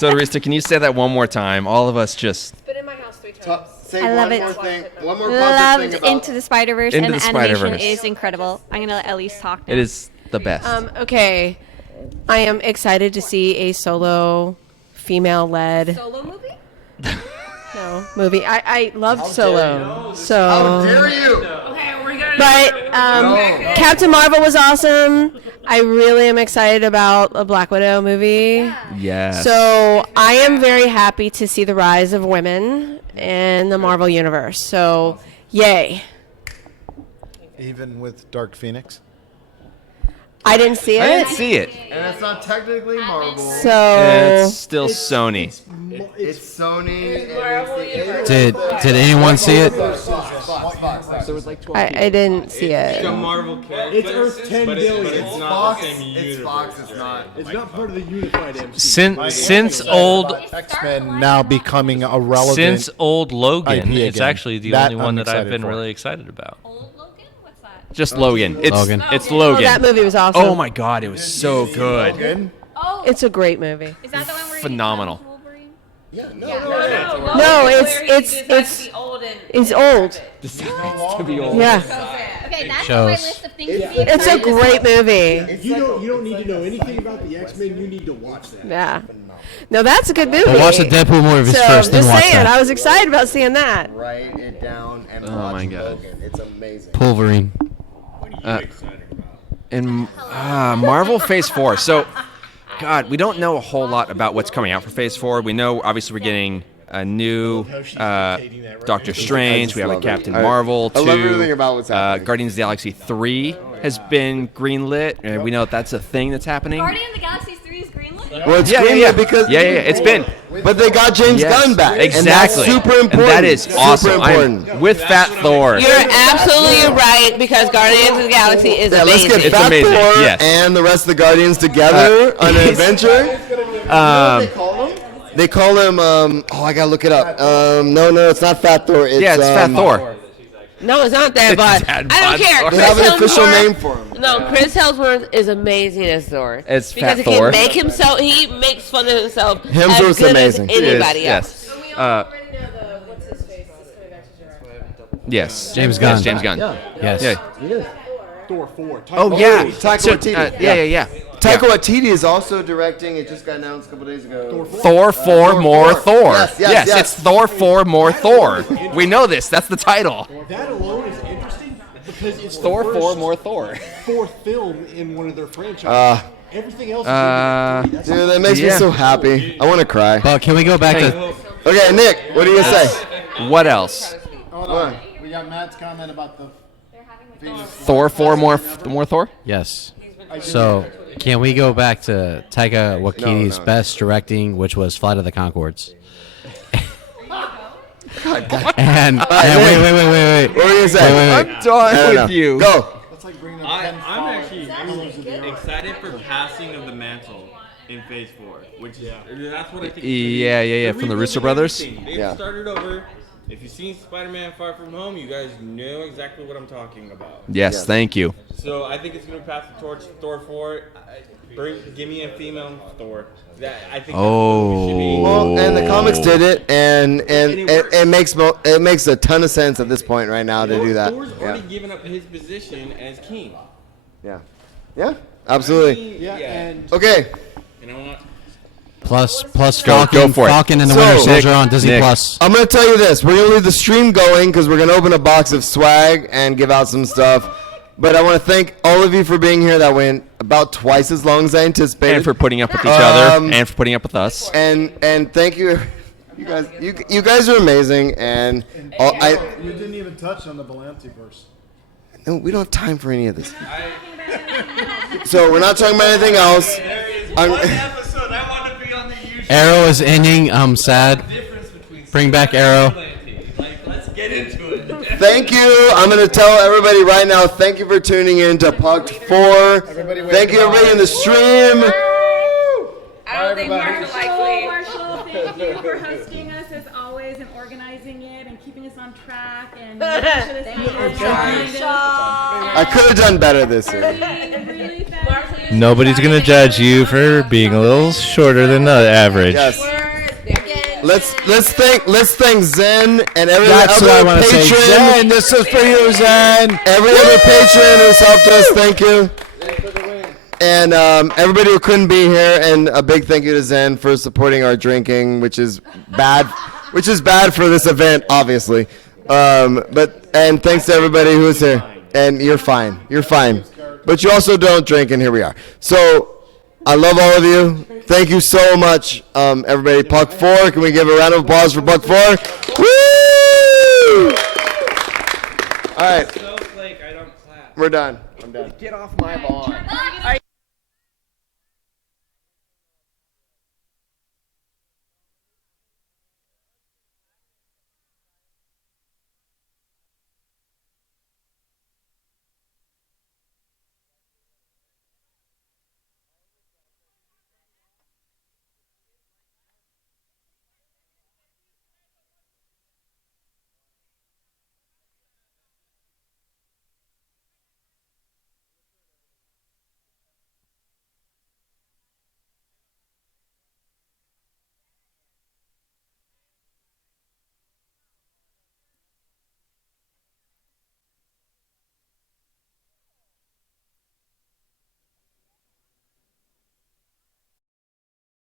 Sotarista, can you say that one more time? All of us just... Been in my house 3 times. Say I love one it. more thing. One more positive Loved thing about Into the Spider-Verse, Into and the the animation Spider-Verse. is incredible. I'm going to let Elise talk now. It is the best. Okay, I am excited to see a solo, female-led Solo movie? movie. I loved Solo. So How dare you? But Captain Marvel was awesome. I really am excited about a Black Widow movie. Yes. So I am very happy to see the rise of women in the Marvel universe. So yay. Even with Dark Phoenix. I didn't see it. I didn't see it. And it's not technically Marvel. So It's still Sony. It's Sony. Did anyone see it? I didn't see it. Marvel character. It's Earth 10 but billion. it's not the same universe. It's Fox. It's not. It's not part of the unified MCU. Since old X-Men now becoming a relevant. since old Logan, IP it's again. actually the That only one I'm that I've excited been for. really excited about. Just Logan. It's Logan. It's Oh, Logan. that movie was awesome. Oh my god, it was so good. It's a great movie. Is that the one where Phenomenal. No, it's old. To be old. Yeah, Okay, that's shows. on my list of things to see. it's a great movie. You don't need to know anything about the X-Men. You need to watch that. Yeah. No, that's a good movie. But watch the Deadpool movies So first, then just watch saying, that. I was excited about seeing that. Write it down and Oh watch my God. Logan. It's amazing. Wolverine. In Marvel Phase 4. So, God, we don't know a whole lot about what's coming out for Phase 4. We know, obviously, we're getting a new Doctor Strange. We have a love it. Captain I Marvel. love everything about what's happening. Guardians of the Galaxy 3 has been greenlit. And we know that that's a thing that's happening. Guardian of the Galaxy 3 is greenlit? Well, it's Yeah, greenlit yeah. because It's been. But they got James Yes, Gunn back. Exactly. And that's super important. And that is awesome. Super important. I'm with Fat Thor. You're absolutely right because Guardians of the Galaxy is Yeah, let's amazing. get It's Fat amazing, Thor yes. and the rest of the Guardians together on an adventure. They call him. I gotta look it up. No, it's not Fat Thor. It's, Yeah, it's Fat Thor. No, it's not that, but Dad I don't bod care. Thor. They Chris have an official Hemsworth- name for him. No, Chris Hemsworth is amazing as Thor. It's because Fat he Thor. can make himself. He makes fun of himself Hemsworth's as good amazing. as anybody He is, else. yes. Yes. James Gunn. Yes, James Gunn. Yes. Yeah. Thor 4. Oh, yeah. Taika So, Waititi. yeah. Taika Waititi is also directing. It just got announced a couple days ago. Thor 4 more Thor. Yes. It's Thor 4 more Thor. We know this. That's the title. That alone is interesting because it's Thor the 4 first more Thor. fourth film in one of their franchises. Everything else is Dude, that makes me so happy. I want to cry. But can we go back to Okay, Nick, what do you say? What else? Hold on. We got Matt's comment about the. Thor 4 more Thor? yes? So can we go back to Taika Waititi's No. best directing, which was Flight of the Conchords? God, And Nick. wait. What were you gonna say? Wait. I'm done with you. Go. That's like bringing up I'm actually excited for passing of the mantle in Phase 4, which is that's what I think. Yeah. From the Russo Brothers. They've Yeah. started over. If you've seen Spider-Man: Far From Home, you guys know exactly what I'm talking about. Yes, thank you. So I think it's gonna pass the torch. Thor 4. Give me a female Thor. I think. Oh. Well, and the comics did it, and it makes a ton of sense at this point right now to do that. Thor's already given up his position as king. Yeah, absolutely. Yeah, and Okay, You know what? Plus Go Falcon, for it. Falcon and the So, Winter Soldier Nick, on Disney Nick. Plus. I'm gonna tell you this. We're gonna leave the stream going because we're gonna open a box of swag and give out some stuff. But I want to thank all of you for being here. That went about twice as long as I anticipated. And for putting up with each other, and for putting up with us. And thank you, you guys. You guys are amazing. And You didn't even touch on the Belanti verse. no, we don't have time for any of this. So we're not talking about anything else. episode I want to be on the usual. Arrow is ending. I'm sad. Bring back Arrow. Let's get into it. Thank you. I'm going to tell everybody right now, thank you for tuning in to Puct 4. Thank you, everybody in the stream. I don't think Marshall likes me. Marshall, thank you for hosting us as always and organizing. organizing it and keeping us on track and making sure this meeting is I could have done better this year. really fast. Nobody's gonna judge you for being a little shorter than the average. Yes. Let's thank Zen and every That's other what I want to say. patron. Zen, this is for you, Zen. Every other patron who's helped us, thank you. And everybody who couldn't be here, and a big thank you to Zen for supporting our drinking, which is bad for this event, obviously. And thanks to everybody who was here. And you're fine. But you also don't drink, and here we are. So I love all of you. Thank you so much, everybody. Puck 4. Can we give a round of applause for Puck 4? Woo! All right. We're done. I'm done. Get off my lawn.